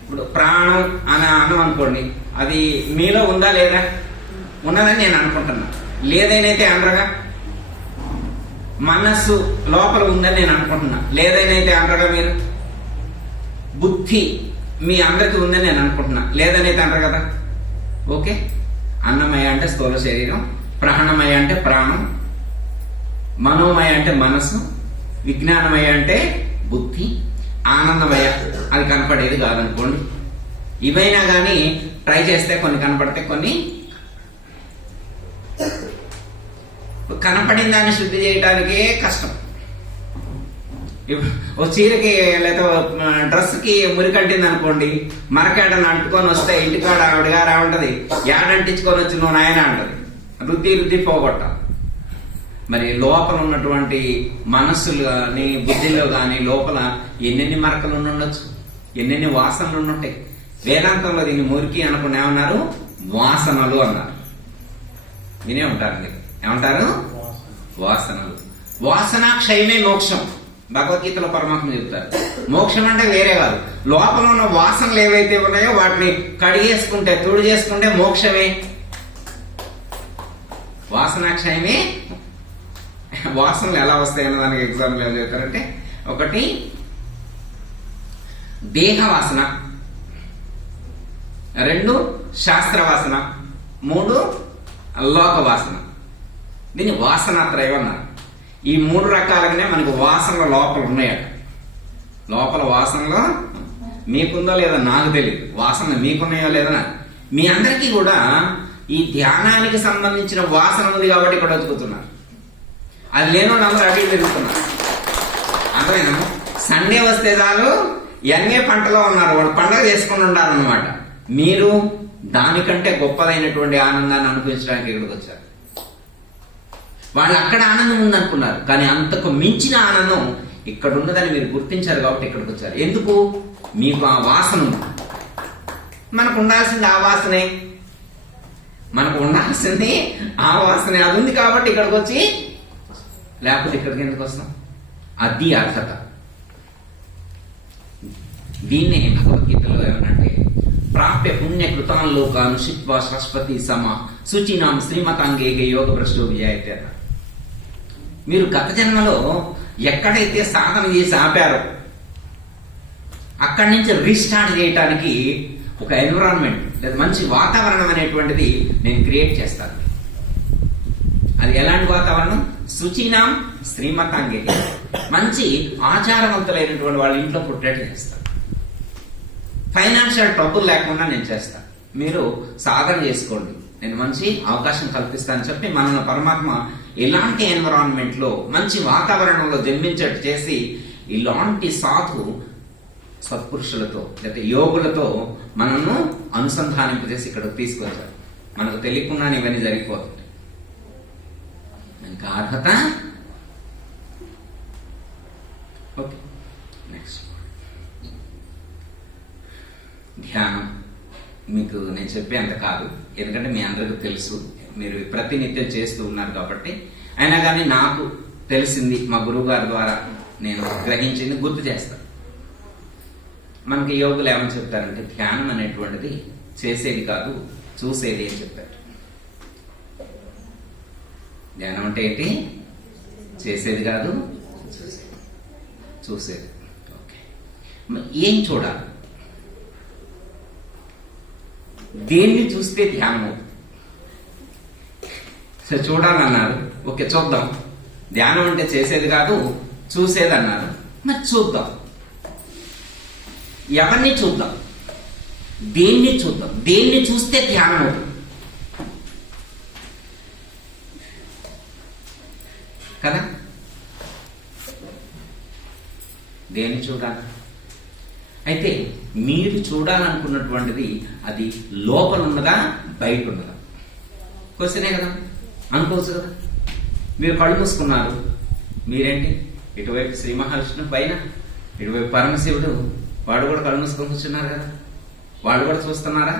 ఇప్పుడు ప్రాణం అని అన్నం అనుకోండి, అది మీలో ఉందా లేదా? ఉన్నదని నేను అనుకుంటున్నా. లేదైనైతే అనరగా. మనస్సు లోపల ఉందని నేను అనుకుంటున్నా. లేదైనైతే అనరగా. మీరు బుద్ధి మీ అందరికీ ఉందని నేను అనుకుంటున్నా. లేదనైతే అనరు కదా. ఓకే. అన్నమయ అంటే స్థూల శరీరం, ప్రాణమయ అంటే ప్రాణం, మనోమయ అంటే మనసు, విజ్ఞానమయ అంటే బుద్ధి, ఆనందమయ అది కనపడేది కాదనుకోండి. ఇవైనా కానీ ట్రై చేస్తే కొన్ని కనపడతాయి, కొన్ని కనపడిన దాన్ని శుద్ధి చేయడానికే కష్టం. ఇప్పుడు ఓ చీరకి లేదా డ్రెస్కి మురికంటింది అనుకోండి, మరకేడని అంటుకొని వస్తే ఇంటికాడ ఆవిడ గారు ఉంటది, ఏడంటించుకొని వచ్చి నువ్వు నాయన అంటది, రుద్ది పోగొట్ట. మరి లోపల ఉన్నటువంటి మనస్సులు కానీ బుద్ధిలో కానీ లోపల ఎన్నెన్ని మరకలు ఉండొచ్చు, ఎన్నెన్ని వాసనలు ఉండుంటాయి. వేదాంతంలో దీన్ని మురికి అనుకుని ఏమన్నారు? వాసనలు అన్నారు. వినే ఉంటారు మీరు. ఏమంటారు? వాసనలు. వాసన క్షయమే మోక్షం. భగవద్గీతలో పరమాత్మ చెప్తారు. మోక్షం అంటే వేరే కాదు, లోపల ఉన్న వాసనలు ఏవైతే ఉన్నాయో వాటిని కడిగేసుకుంటే తుడి చేసుకుంటే మోక్షమే. వాసనాక్షయమే. వాసనలు ఎలా వస్తాయన్న దానికి ఎగ్జాంపుల్ ఏం చెప్తారంటే, ఒకటి దేహ వాసన, 2 శాస్త్ర వాసన, 3 లోక వాసన. దీన్ని వాసనాత్రయం అన్నారు. ఈ 3 రకాలుగానే మనకు వాసనలు లోపల ఉన్నాయట. లోపల వాసనలో మీకుందో లేదో నాకు తెలియదు, వాసన మీకున్నాయో లేదో. మీ అందరికీ కూడా ఈ ధ్యానానికి సంబంధించిన వాసన ఉంది కాబట్టి ఇక్కడ వెతుకుతున్నారు. అది లేని వాళ్ళు అందరూ అడిగి తిరుగుతున్నారు. అర్థమైనా? సండే వస్తే చాలు ఎంఏ పంటలో ఉన్నారు, వాళ్ళు పండగ చేసుకుని ఉండాలన్నమాట. మీరు దానికంటే గొప్పదైనటువంటి ఆనందాన్ని అనుభవించడానికి ఇక్కడికి వచ్చారు. వాళ్ళు అక్కడ ఆనందం ఉందనుకున్నారు, కానీ అంతకు మించిన ఆనందం ఇక్కడ ఉన్నదని మీరు గుర్తించారు కాబట్టి ఇక్కడికి వచ్చారు. ఎందుకు? మీకు ఆ వాసన ఉంది. మనకు ఉండాల్సింది ఆ వాసనే, మనకు ఉండాల్సింది ఆ వాసనే. అది ఉంది కాబట్టి ఇక్కడికి వచ్చి, లేకపోతే ఇక్కడికి ఎందుకు వస్తాం? అది అర్హత. దీన్నే భగవద్గీతలో ఏమనంటే, ప్రాప్య పుణ్య కృతాన్ లోకాను శిత్వా సరస్వతి సమ శుచినాం శ్రీమతాంగేగే యోగ భ్రష్టో విజాయతే అన్నారు. మీరు గత జన్మలో ఎక్కడైతే సాధన చేసి ఆపారో అక్కడి నుంచి రీస్టార్ట్ చేయడానికి ఒక ఎన్విరాన్మెంట్ లేదా మంచి వాతావరణం అనేటువంటిది నేను క్రియేట్ చేస్తాను. అది ఎలాంటి వాతావరణం? శుచినాం శ్రీమతాంగే, మంచి ఆచారవంతులైనటువంటి వాళ్ళ ఇంట్లో పుట్టేట్టు చేస్తాను. ఫైనాన్షియల్ ట్రబుల్ లేకుండా నేను చేస్తాను. మీరు సాధన చేసుకోండి, నేను మంచి అవకాశం కల్పిస్తానని చెప్పి మనల్ని పరమాత్మ ఇలాంటి ఎన్విరాన్మెంట్ లో మంచి వాతావరణంలో జన్మించేట్టు చేసి ఇలాంటి సాధు సత్పురుషులతో లేదా యోగులతో మనను అనుసంధానింపు చేసి ఇక్కడికి తీసుకొచ్చారు. మనకు తెలియకుండా ఇవన్నీ జరిగిపోతుంది. ఇంకా అర్హత. ఓకే, నెక్స్ట్ ధ్యానం. మీకు నేను చెప్పేంత కాదు, ఎందుకంటే మీ అందరికీ తెలుసు, మీరు ప్రతినిత్యం చేస్తూ ఉన్నారు కాబట్టి. అయినా కానీ నాకు తెలిసింది మా గురువు గారి ద్వారా నేను గ్రహించింది గుర్తు చేస్తాను. మనకి యోగులు ఏమని చెప్తారంటే, ధ్యానం అనేటువంటిది చేసేది కాదు, చూసేది అని చెప్పారు. ధ్యానం అంటే ఏంటి? చేసేది కాదు, చూసేది. ఓకే, ఏం చూడాలి? దేన్ని చూస్తే ధ్యానం అవుతుంది? సో చూడాలన్నారు, ఓకే చూద్దాం. ధ్యానం అంటే చేసేది కాదు, చూసేది అన్నారు. మరి చూద్దాం. ఎవరిని చూద్దాం? దేన్ని చూద్దాం? దేన్ని చూస్తే ధ్యానం అవుతుంది కదా? దేన్ని చూడాలి? అయితే మీరు చూడాలనుకున్నటువంటిది అది లోపల ఉన్నదా బయట ఉన్నదా? క్వశ్చనే కదా, అనుకోవచ్చు కదా. మీరు కళ్ళు మూసుకున్నారు, మీరేంటి ఇటువైపు శ్రీ మహావిష్ణువు పైన, ఇటువైపు పరమశివుడు, వాడు కూడా కళ్ళు మూసుకొని కూర్చున్నారు కదా. వాడు కూడా చూస్తున్నారా?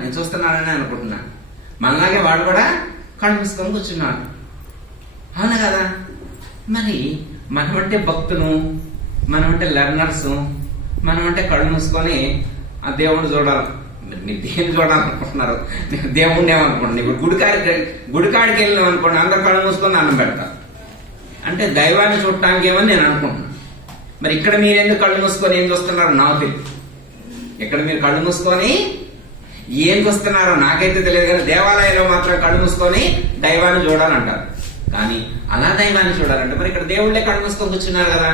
నేను చూస్తున్నానని అనుకుంటున్నాను. మనలాగే వాడు కూడా కళ్ళు మూసుకొని కూర్చున్నాడు, అవునా కదా? మరి మనమంటే భక్తులు, మనమంటే లెర్నర్స్, మనమంటే కళ్ళు మూసుకొని ఆ దేవుణ్ణి చూడాలి. మీరు దేన్ని చూడాలనుకుంటున్నారు? దేవుణ్ణి ఏమనుకుంటున్నారు? ఇప్పుడు గుడికాడికి వెళ్ళినాం అనుకోండి, అందరు కళ్ళు మూసుకొని అన్నం పెడతారు. అంటే దైవాన్ని చూడటానికి ఏమని నేను అనుకుంటున్నాను. మరి ఇక్కడ మీరు ఎందుకు కళ్ళు మూసుకొని ఏం చూస్తున్నారు నాకు తెలియదు. ఇక్కడ మీరు కళ్ళు మూసుకొని ఏం చూస్తున్నారో నాకైతే తెలియదు, కానీ దేవాలయంలో మాత్రం కళ్ళు మూసుకొని దైవాన్ని చూడాలంటారు. కానీ అలా దైవాన్ని చూడాలంటే మరి ఇక్కడ దేవుళ్ళే కళ్ళు మూసుకొని కూర్చున్నారు కదా,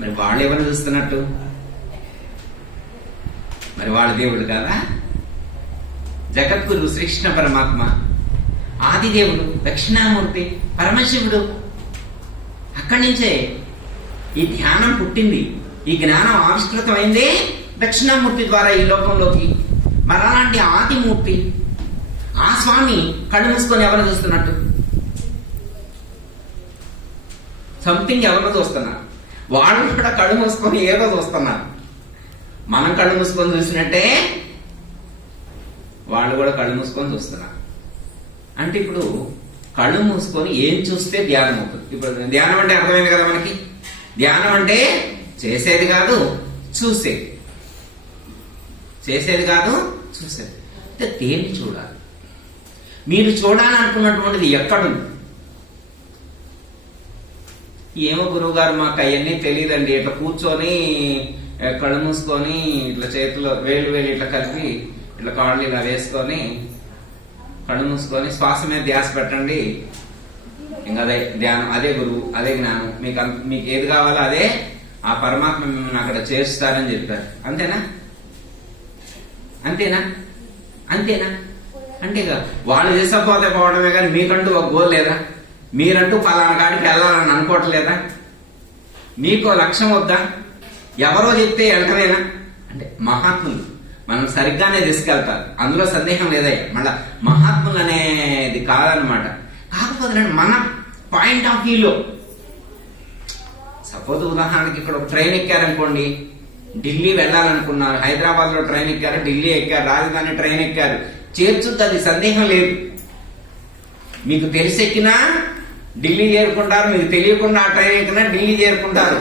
మరి వాళ్ళు ఎవరిని చూస్తున్నట్టు? మరి వాళ్ళ దేవుడు కదా. జగద్గురు శ్రీకృష్ణ పరమాత్మ, ఆదిదేవుడు, దక్షిణామూర్తి, పరమశివుడు. అక్కడి నుంచే ఈ ధ్యానం పుట్టింది, ఈ జ్ఞానం ఆవిష్కృతమైందే దక్షిణామూర్తి ద్వారా ఈ లోకంలోకి. మరి అలాంటి ఆదిమూర్తి ఆ స్వామి కళ్ళు మూసుకొని ఎవరు చూస్తున్నట్టు? సంథింగ్ ఎవరు చూస్తున్నారు? వాళ్ళు కూడా కళ్ళు మూసుకొని ఏదో చూస్తున్నారు. మనం కళ్ళు మూసుకొని చూసినట్టే వాళ్ళు కూడా కళ్ళు మూసుకొని చూస్తున్నారు. అంటే ఇప్పుడు కళ్ళు మూసుకొని ఏం చూస్తే ధ్యానం అవుతుంది. ఇప్పుడు ధ్యానం అంటే అర్థమైంది కదా మనకి. ధ్యానం అంటే చేసేది కాదు, చూసేది. చేసేది కాదు, చూసేది. అంటే దేన్ని చూడాలి? మీరు చూడాలనుకున్నటువంటిది ఎక్కడుంది? ఏమో గురువు గారు మాకు అవన్నీ తెలియదండి, ఇట్లా కూర్చొని కళ్ళు మూసుకొని ఇట్లా చేతిలో వేలు ఇట్లా కలిపి ఇట్లా కాళ్ళు ఇలా వేసుకొని కళ్ళు మూసుకొని శ్వాస మీద ధ్యాస పెట్టండి, ఇంకా అదే ధ్యానం, అదే గురువు, అదే జ్ఞానం, మీకు ఏది కావాలో అదే ఆ పరమాత్మ మిమ్మల్ని అక్కడ చేస్తారని చెప్పారు. అంతేనా? అంతేనా? అంతేనా? అంటే వాళ్ళు చేసపోతే పోవడమే కానీ మీకంటూ ఒక గోల్ లేదా? మీరంటూ ఫలానా కాడికి వెళ్ళాలని అనుకోవట్లేదా? మీకో లక్ష్యం వద్దా? ఎవరో చెప్తే వెంటనేనా? అంటే మహాత్ములు మనం సరిగ్గానే తీసుకెళ్తారు, అందులో సందేహం లేదయ్యా. మళ్ళా మహాత్ములు అనేది కాదనమాట. కాకపోతే మన పాయింట్ ఆఫ్ వ్యూలో, సపోజ్ ఉదాహరణకి ఇక్కడ ఒక ట్రైన్ ఎక్కారనుకోండి, ఢిల్లీ వెళ్ళాలనుకున్నారు, హైదరాబాద్ లో ట్రైన్ ఎక్కారు, ఢిల్లీ ఎక్కారు, రాజధాని ట్రైన్ ఎక్కారు, చేర్చుద్ది, అది సందేహం లేదు. మీకు తెలిసెక్కినా ఢిల్లీ చేరుకుంటారు, మీకు తెలియకుండా ఆ ట్రైన్ ఎక్కినా ఢిల్లీ చేరుకుంటారు.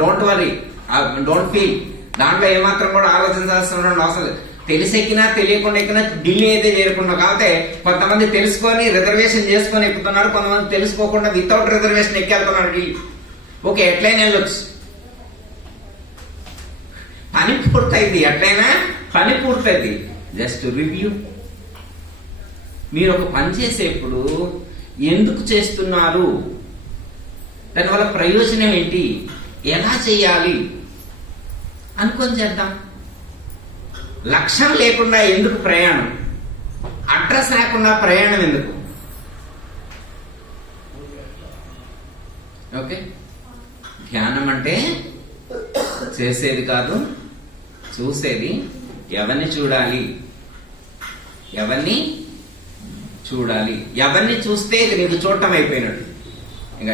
Don't worry, don't feel. దాంట్లో ఏమాత్రం కూడా ఆలోచించాల్సిన అవసరం లేదు. తెలిసెక్కినా తెలియకుండా ఎక్కినా ఢిల్లీ అయితే చేరుకున్నాం. కాకపోతే కొంతమంది తెలుసుకొని రిజర్వేషన్ చేసుకొని ఎక్కుతున్నారు, కొంతమంది తెలుసుకోకుండా వితౌట్ రిజర్వేషన్ ఎక్కెళ్తున్నారు ఢిల్లీ. ఓకే, ఎట్లయినా వెళ్ళొచ్చు, పని పూర్తయింది. ఎట్లయినా పని పూర్తయింది. Just review. మీరు ఒక పని చేసేప్పుడు ఎందుకు చేస్తున్నారు, దానివల్ల ప్రయోజనం ఏంటి, ఎలా చేయాలి అనుకొని చేద్దాం. లక్ష్యం లేకుండా ఎందుకు ప్రయాణం, అడ్రస్ లేకుండా ప్రయాణం ఎందుకు? ఓకే, ధ్యానం అంటే చేసేది కాదు, చూసేది. ఎవరిని చూడాలి? ఎవరిని చూడాలి? ఎవరిని చూస్తే ఇది నీకు చూడటం అయిపోయినట్టు. ఇంకా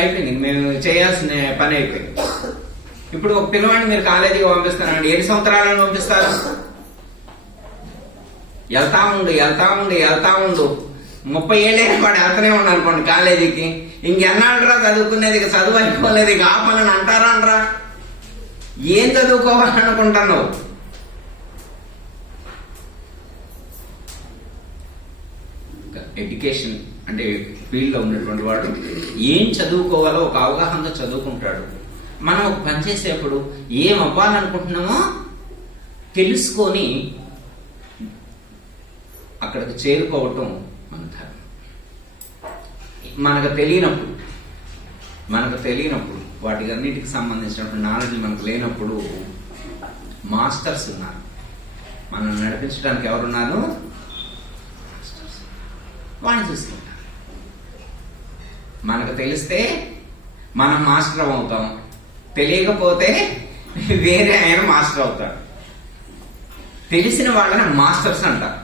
అయిపోయింది, మేము చేయాల్సిన పని అయిపోయింది. ఇప్పుడు ఒక పిల్లవాడిని మీరు కాలేజీకి పంపిస్తారండి, ఎన్ని సంవత్సరాలను పంపిస్తారు? వెళ్తా ఉండు 30 ఏళ్ళే వాడు వెళ్తూనే ఉన్నాడు అనుకోండి కాలేజీకి. ఇంకెన్నాళ్ళరా చదువుకునేది, చదువు అయిపోలేదు, ఇక ఆపనని అంటారా అనరా? ఏం చదువుకోవాలనుకుంటున్నావు? ఎడ్యుకేషన్ అంటే ఫీల్డ్ లో ఉన్నటువంటి వాడు ఏం చదువుకోవాలో ఒక అవగాహనతో చదువుకుంటాడు. మనం ఒక పని చేసేప్పుడు ఏం అవ్వాలనుకుంటున్నామో తెలుసుకొని అక్కడికి చేరుకోవటం మన ధర్మం. మనకు తెలియనప్పుడు వాటికి అన్నిటికి సంబంధించినటువంటి నాలెడ్జ్ మనకు లేనప్పుడు మాస్టర్స్ ఉన్నారు. మనం నడిపించడానికి ఎవరున్నారు? వాడిని చూసుకుంటాం. మనకు తెలిస్తే మనం మాస్టర్ అవుతాం, తెలియకపోతే వేరే ఆయన మాస్టర్ అవుతాడు. తెలిసిన వాళ్ళని మాస్టర్స్ అంటారు,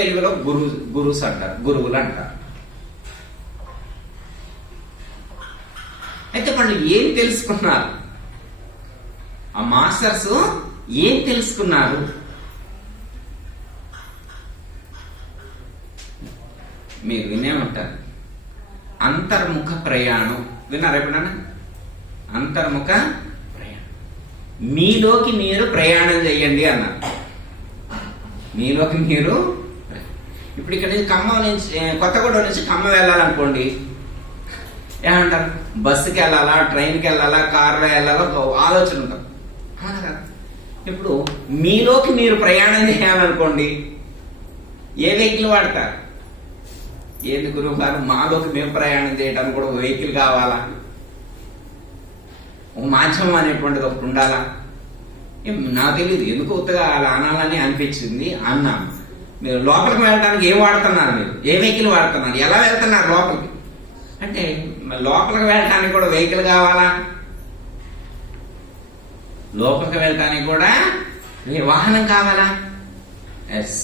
తెలుగులో గురువుస్ అంటారు, గురువులు అంటారు. అయితే వాళ్ళు ఏం తెలుసుకున్నారు? ఆ మాస్టర్స్ ఏం తెలుసుకున్నారు? మీరు వినే ఉంటారు, అంతర్ముఖ ప్రయాణం. విన్నారు ఎప్పుడన్నా? అంతర్ముఖ ప్రయాణం. మీలోకి మీరు ప్రయాణం చేయండి అన్నారు. మీలోకి మీరు ఇప్పుడు ఇక్కడ నుంచి ఖమ్మం నుంచి, కొత్తగూడెం నుంచి ఖమ్మం వెళ్ళాలనుకోండి, ఏమంటారు? బస్సుకి వెళ్ళాలా, ట్రైన్కి వెళ్ళాలా, కార్లో వెళ్ళాలా, ఆలోచన ఉంటాం. ఇప్పుడు మీలోకి మీరు ప్రయాణం చేయాలనుకోండి, ఏ వెహికల్ వాడతారు? ఏంది గురువు గారు, మాలోకి మేము ప్రయాణం చేయడానికి కూడా ఒక వెహికల్ కావాలా, ఒక మాధ్యమం అనేటువంటిది ఒకటి ఉండాలా? నాకు తెలియదు, ఎందుకు కొత్తగా అలా అనాలని అనిపించింది అన్నాను. మీరు లోపలికి వెళ్ళడానికి ఏం వాడుతున్నారు? మీరు ఏ వెహికల్ వాడుతున్నారు? ఎలా వెళ్తున్నారు లోపలికి? అంటే లోపలికి వెళ్ళటానికి కూడా వెహికల్ కావాలా? లోపలికి వెళ్ళటానికి కూడా వాహనం కావాలా? ఎస్.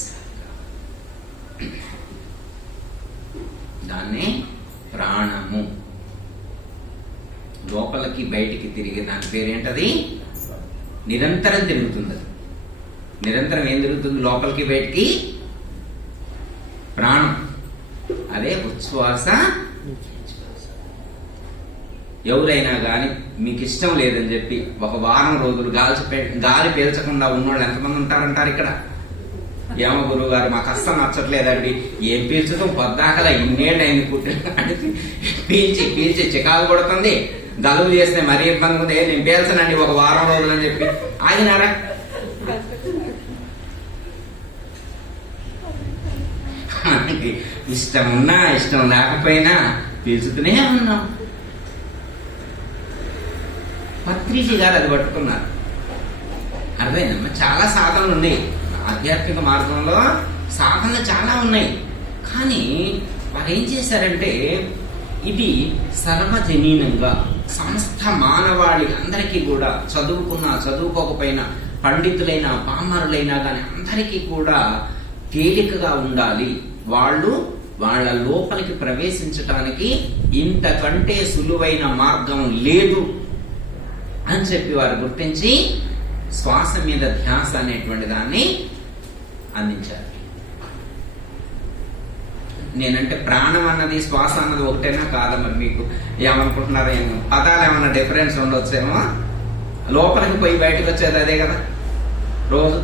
దాన్ని ప్రాణము. లోపలికి బయటికి తిరిగి దాని పేరేంటది? నిరంతరం తిరుగుతుంది. అది నిరంతరం ఏం తిరుగుతుంది? లోపలికి బయటికి ప్రాణం. అదే ఉచ్ఛ్వాస. ఎవరైనా కానీ మీకు ఇష్టం లేదని చెప్పి ఒక వారం రోజులు గాలి పీల్చకుండా ఉన్నవాళ్ళు ఎంతమంది ఉంటారంటారు ఇక్కడ? ఏమో గురువు గారు మాకు అస్సలు నచ్చట్లేదండి. ఏం పీల్చడం పొద్దాకలా ఇన్నేళ్ళు అయింది పుట్టిన పీల్చి పీల్చి చికాకు కొడుతుంది, గలువు చేస్తే మరీ ఇబ్బంది ఉంది, నేను పీల్చనండి ఒక వారం రోజులు అని చెప్పి ఆగినారా? మనకి ఇష్టం ఉన్నా ఇష్టం లేకపోయినా పీల్చుతూనే ఉన్నాం. పత్రిజీ గారు అది పట్టుకున్నారు. అర్థమైందమ్మా? చాలా సాధనలు ఉన్నాయి ఆధ్యాత్మిక మార్గంలో, సాధనలు చాలా ఉన్నాయి. కానీ వారు ఏం చేశారంటే ఇది సర్వజనీనంగా సమస్త మానవాళి అందరికీ కూడా, చదువుకున్నా చదువుకోకపోయినా, పండితులైనా పామరులైనా కానీ అందరికీ కూడా తేలికగా ఉండాలి. వాళ్ళు వాళ్ళ లోపలికి ప్రవేశించటానికి ఇంతకంటే సులువైన మార్గం లేదు అని చెప్పి వారు గుర్తించి శ్వాస మీద ధ్యాస అనేటువంటి దాన్ని అందించారు. నేనంటే ప్రాణం అన్నది శ్వాస అన్నది ఒకటేనా కాదా? మరి మీకు ఏమనుకుంటున్నారో ఏమో, పదాలు ఏమన్నా డిఫరెన్స్ ఉండొచ్చేమో. లోపలికి పోయి బయటకు వచ్చేది అదే కదా రోజు.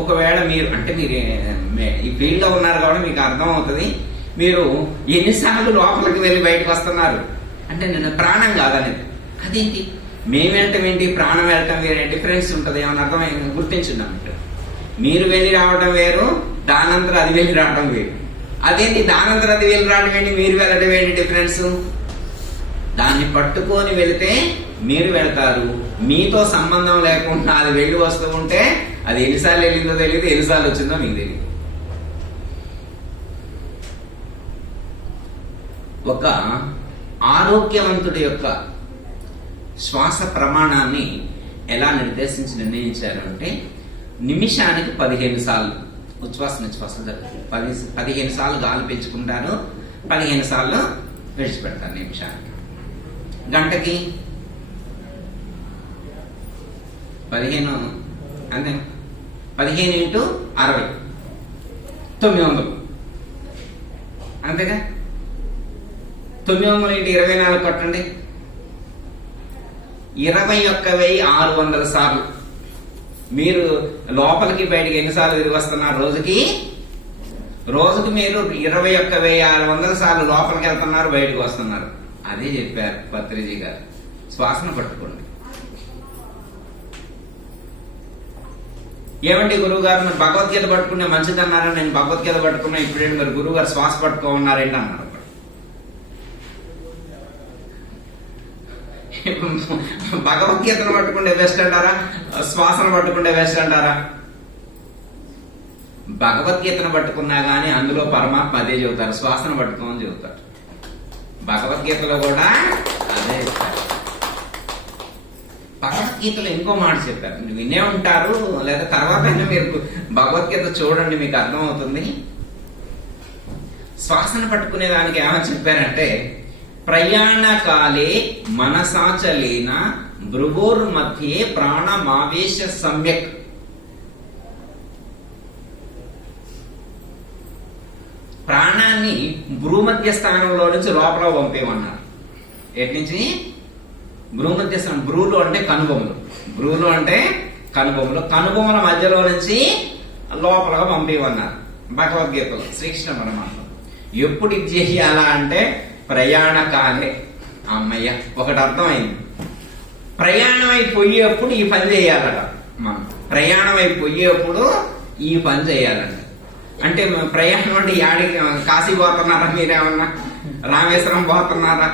ఒకవేళ మీరు అంటే మీరు ఈ ఫీల్డ్ లో ఉన్నారు కాబట్టి మీకు అర్థం అవుతుంది. మీరు ఎన్నిసార్లు లోపలికి వెళ్ళి బయటకు వస్తున్నారు అంటే నేను ప్రాణం కాదనేది. అదేంటి మేము వెళ్ళటం ఏంటి, ప్రాణం వెళ్ళటం వేరే డిఫరెన్స్ ఉంటుంది. ఏమన్నా అర్థం గుర్తించున్నామంటే మీరు వెళ్ళి రావడం వేరు, దానంతరం అది వెళ్ళి రావడం వేరు. అదేంటి దానంతరం అది వెళ్ళి రావడం ఏంటి, మీరు వెళ్ళడం ఏంటి డిఫరెన్స్? దాన్ని పట్టుకొని వెళితే మీరు వెళ్తారు, మీతో సంబంధం లేకుండా అది వెళ్ళి వస్తూ ఉంటే అది ఎన్నిసార్లు వెళ్ళిందో తెలియదు, ఎన్నిసార్లు వచ్చిందో మీకు తెలియదు. ఒక ఆరోగ్యవంతుడి యొక్క శ్వాస ప్రమాణాన్ని ఎలా నిర్ణయించారు అంటే నిమిషానికి 15 సార్లు ఉచ్ఛ్వాస నిశ్వాస జరుగుతుంది. 15 సార్లు గాలి పీల్చుకుంటారు, 15 సార్లు విడిచిపెడతారు నిమిషానికి. గంటకి 15 అంతే. 15 × 60 900 అంతేగా. 900 × 24 కొట్టండి, 21,600 సార్లు. మీరు లోపలికి బయటికి ఎన్నిసార్లు తిరిగి వస్తున్నారు రోజుకి? రోజుకి మీరు 21,600 సార్లు లోపలికి వెళ్తున్నారు, బయటకు వస్తున్నారు. అదే చెప్పారు పత్రిజీ గారు. శ్వాసను పట్టుకోండి. ఏమండి గురువు గారు మీరు భగవద్గీత పట్టుకునే మంచిదన్నారా? నేను భగవద్గీత పట్టుకున్నా, ఇప్పుడేంటి మరి గురువు గారు శ్వాస పట్టుకోమన్నారేంటి అన్నారు. భగవద్గీతను పట్టుకుంటే బెస్ట్ అంటారా, శ్వాసను పట్టుకుంటే బెస్ట్ అంటారా? భగవద్గీతను పట్టుకున్నా గానీ అందులో పరమాత్మ అదే చెబుతారు, శ్వాసను పట్టుకోమని చెబుతారు. భగవద్గీతలో కూడా అదే చెప్తారు. భగవద్గీతలో ఇంకో మాట చెప్పారు, మీరు వినే ఉంటారు, లేదా తర్వాత మీరు భగవద్గీత చూడండి మీకు అర్థమవుతుంది. శ్వాసను పట్టుకునే దానికి ఏమని చెప్పారంటే ప్రయాణకాలే మనసాచలేన భృగోర్మధ్యే ప్రాణమావేశ సమ్యక్. ప్రాణాన్ని భ్రూమధ్య స్థానంలో నుంచి లోపల పంపేమన్నారు. ఎటు నుంచి? భ్రూమధ్య స్థానం. భ్రూలు అంటే కనుబొమ్మలు, భ్రూలు అంటే కనుబొమ్మలు, కనుబొమ్మల మధ్యలో నుంచి లోపలగా పంపేమన్నారు భగవద్గీతలో శ్రీకృష్ణ పరమాత్మ. ఎప్పుడు ఇది చేయాలా అంటే ప్రయాణకాలే. అమ్మయ్య ఒకటి అర్థమైంది. ప్రయాణం అయిపోయేప్పుడు ఈ పని చేయాలట. మనం ప్రయాణం అయిపోయేప్పుడు ఈ పని చేయాలంట. అంటే ప్రయాణం అంటే యాడికి? కాశీ పోతున్నారా మీరేమన్నా, రామేశ్వరం పోతున్నారా,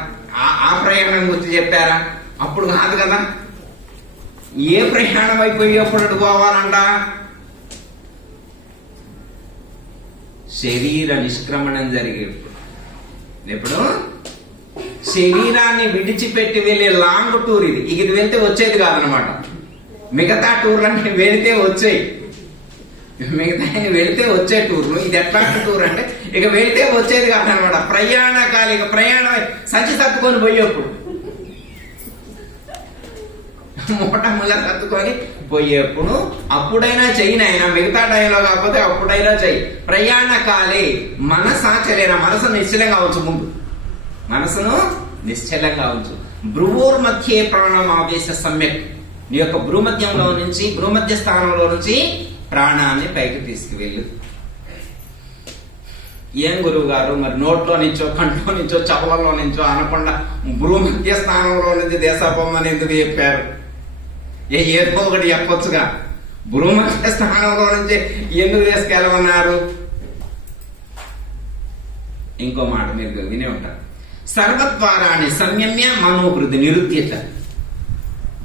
ఆ ప్రయాణం గురించి చెప్పారా? అప్పుడు కాదు కదా. ఏ ప్రయాణం అయిపోయేప్పుడు పోవాలంట? శరీర నిష్క్రమణం జరిగేప్పుడు. ఇప్పుడు శరీరాన్ని విడిచిపెట్టి వెళ్ళే లాంగ్ టూర్ ఇది. ఇది వెళ్తే వచ్చేది కాదనమాట. మిగతా టూర్లన్నీ వెళితే వచ్చాయి, మిగతా వెళితే వచ్చే టూర్లు. ఇది ఎట్లాంటి టూర్ అంటే ఇక వెళితే వచ్చేది కాదనమాట. ప్రయాణకాలిక ప్రయాణం సంచి సర్దుకొని పోయేప్పుడు, మూట ముళ్ళ సర్దుకొని పోయేప్పుడు అప్పుడైనా చెయ్యి నాయన, మిగతా టైంలో కాకపోతే అప్పుడైనా చెయ్యి. ప్రయాణకాలే మనసాచలేన, మనసు నిశ్చలంగా ఉంచు. ముందు మనసును నిశ్చలంగా ఉంచు. భ్రువోర్ మధ్యే ప్రాణమావేశ సమ్యక్. నీ యొక్క భ్రూమధ్యంలో నుంచి, భ్రూమధ్య స్థానంలో నుంచి ప్రాణాన్ని పైకి తీసుకువెళ్ళు. ఏం గురువు గారు మరి నోట్లో నుంచో, కంట్లో నుంచో, చపలలో నుంచో అనకుండా భ్రూమధ్య స్థానంలో నుంచి దేశబొమ్మని ఎందుకు చెప్పారు? ఏదో ఒకటి చెప్పొచ్చుగా. భ్రూమధ్య స్థానంలో నుంచి ఎందుకు తీసుకెళ్ళమన్నారు? ఇంకో మాట మీరు వినే ఉంటారు. సర్వద్వారాన్ని సంయమ్య మనోహృది నిరుద్యత.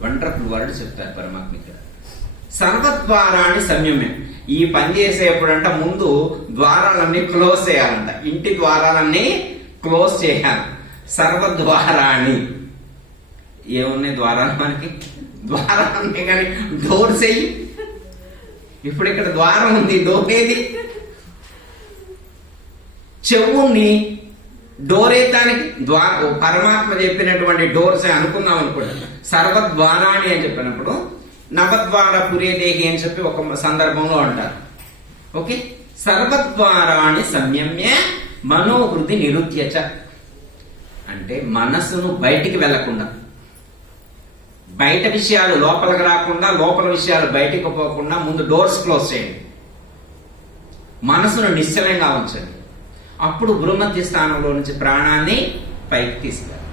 వండర్ఫుల్ వర్డ్ చెప్తారు పరమాత్మ ఇక్కడ. సర్వద్వారాన్ని సంయమ్యం. ఈ పని చేసేప్పుడంట ముందు ద్వారాలన్నీ క్లోజ్ చేయాలంట. ఇంటి ద్వారాలన్నీ క్లోజ్ చేయాలి. సర్వద్వారాన్ని ఏమున్నాయి ద్వారాలు మనకి? ద్వారాలన్నీ కానీ డోర్ చెయ్యి. ఇప్పుడు ఇక్కడ ద్వారం ఉంది, డోర్ ఏది? చెవుని డోరేతానికి పరమాత్మ చెప్పినటువంటి డోర్స్ అనుకున్నాం అనుకోండి. సర్వద్వారాణి అని చెప్పినప్పుడు నవద్వార పురేదేహి అని చెప్పి ఒక సందర్భంలో అంటారు. ఓకే, సర్వద్వారాణి సంయమ్య మనోహృది నిరుద్యచ అంటే మనస్సును బయటికి వెళ్లకుండా, బయట విషయాలు లోపలికి రాకుండా, లోపల విషయాలు బయటికి పోకుండా ముందు డోర్స్ క్లోజ్ చేయండి. మనసును నిశ్చలంగా ఉంచండి. అప్పుడు భ్రూమధ్య స్థానంలో నుంచి ప్రాణాన్ని పైకి తీసుకెళ్ళాలి.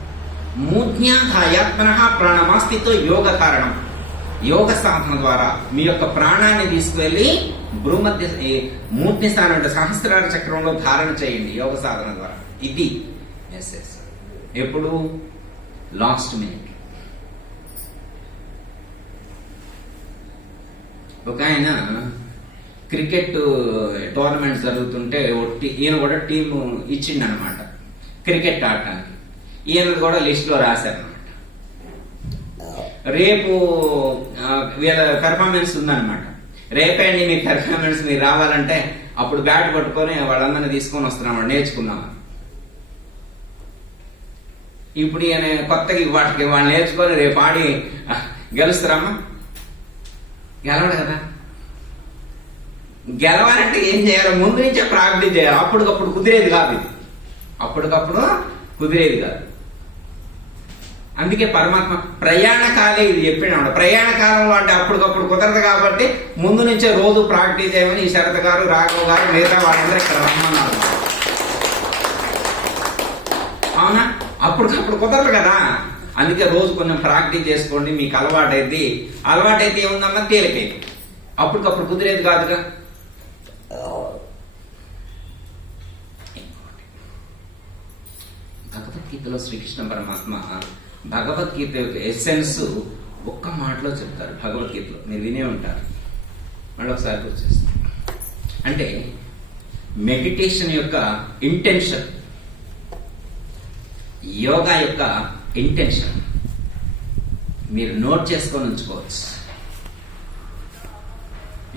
మూర్ధ్యాధాయాత్మన ప్రాణమాస్థితో యోగ కారణం. యోగ సాధన ద్వారా మీ యొక్క ప్రాణాన్ని తీసుకువెళ్ళి భ్రూమధ్య మూర్ధ్య స్థానం అంటే సహస్రార చక్రంలో ధారణ చేయండి యోగ సాధన ద్వారా. ఇది ఎస్ఎస్. ఎప్పుడు? Last minute. ఒక ఆయన క్రికెట్ టోర్నమెంట్స్ జరుగుతుంటే ఈయన కూడా టీం ఇచ్చిండనమాట క్రికెట్ ఆడటానికి. ఈయన కూడా లిస్ట్ లో రాశారనమాట. రేపు వీళ్ళ పెర్ఫార్మెన్స్ ఉందన్నమాట. రేపేండి మీ పెర్ఫార్మెన్స్ మీరు రావాలంటే అప్పుడు బ్యాట్ పట్టుకొని వాళ్ళందరినీ తీసుకొని వస్తున్నాం నేర్చుకున్నామని. ఇప్పుడు ఈయన కొత్తగా వాటికి వాళ్ళు నేర్చుకొని రేపు ఆడి గెలుస్తారమ్మా? గెలవడు కదా. గెలవాలంటే ఏం చేయాలి? ముందు నుంచే ప్రాక్టీస్ చేయాలి. అప్పటికప్పుడు కుదిరేది కాదు ఇది. అప్పటికప్పుడు కుదిరేది కాదు. అందుకే పరమాత్మ ప్రయాణకాలే ఇది చెప్పినాడు. ప్రయాణ కాలంలో అంటే అప్పటికప్పుడు కుదరదు కాబట్టి ముందు నుంచే రోజు ప్రాక్టీస్ చేయమని ఈ శరత్ గారు, రాఘవ్ గారు, మిగతా వాళ్ళందరూ ఇక్కడ రమ్మన్నారు. అవునా? అప్పటికప్పుడు కుదరదు కదా. అందుకే రోజు కొంచెం ప్రాక్టీస్ చేసుకోండి. మీకు అలవాటైతే ఏముందమ్మా తేలికైతే. అప్పటికప్పుడు కుదిరేది కాదుగా. భగవద్గీతలో శ్రీకృష్ణ పరమాత్మ భగవద్గీత యొక్క ఎసెన్స్ ఒక్క మాటలో చెప్తారు. భగవద్గీతలో మీరు వినే ఉంటారు. మళ్ళీ ఒకసారి వచ్చేస్తాం. అంటే మెడిటేషన్ యొక్క ఇంటెన్షన్, యోగా యొక్క ఇంటెన్షన్ మీరు నోట్ చేసుకొని ఉంచుకోవచ్చు.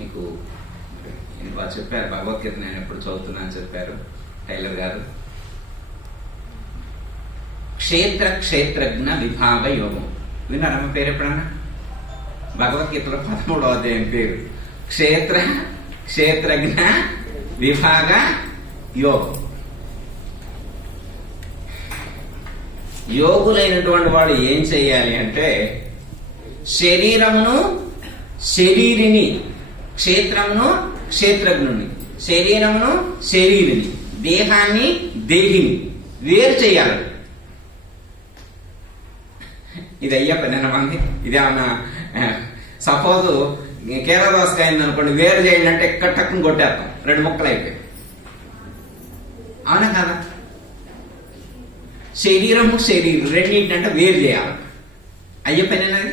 మీకు బాగా చెప్పారు భగవద్గీత, నేను ఎప్పుడు చదువుతున్నాను చెప్పారు టైలర్ గారు. క్షేత్రజ్ఞ విభాగ యోగం విన్నారమ్మ పేరు ఎప్పుడన్నా? భగవద్గీతలో 13వ అధ్యాయం పేరు క్షేత్రజ్ఞ విభాగ యోగం. యోగులైనటువంటి వాడు ఏం చెయ్యాలి అంటే శరీరమును శరీరిని, క్షేత్రమును క్షేత్రజ్ఞుని, శరీరమును శరీరిని, దేహాన్ని దేహిని వేరు చేయాలి. ఇది అయ్యప్ప నిన్న మంది ఇదేమన్నా సపోజ్ కేరళ దోసకాయ అయింది అనుకోండి, వేరు చేయండి అంటే ఎక్కడ టక్కుని కొట్టేస్తాం, 2 ముక్కలు అయిపోయి. అవునా కదా? శరీరము శరీరం రెండింటినంటే వేరు చేయాలి. అయ్యప్పనేది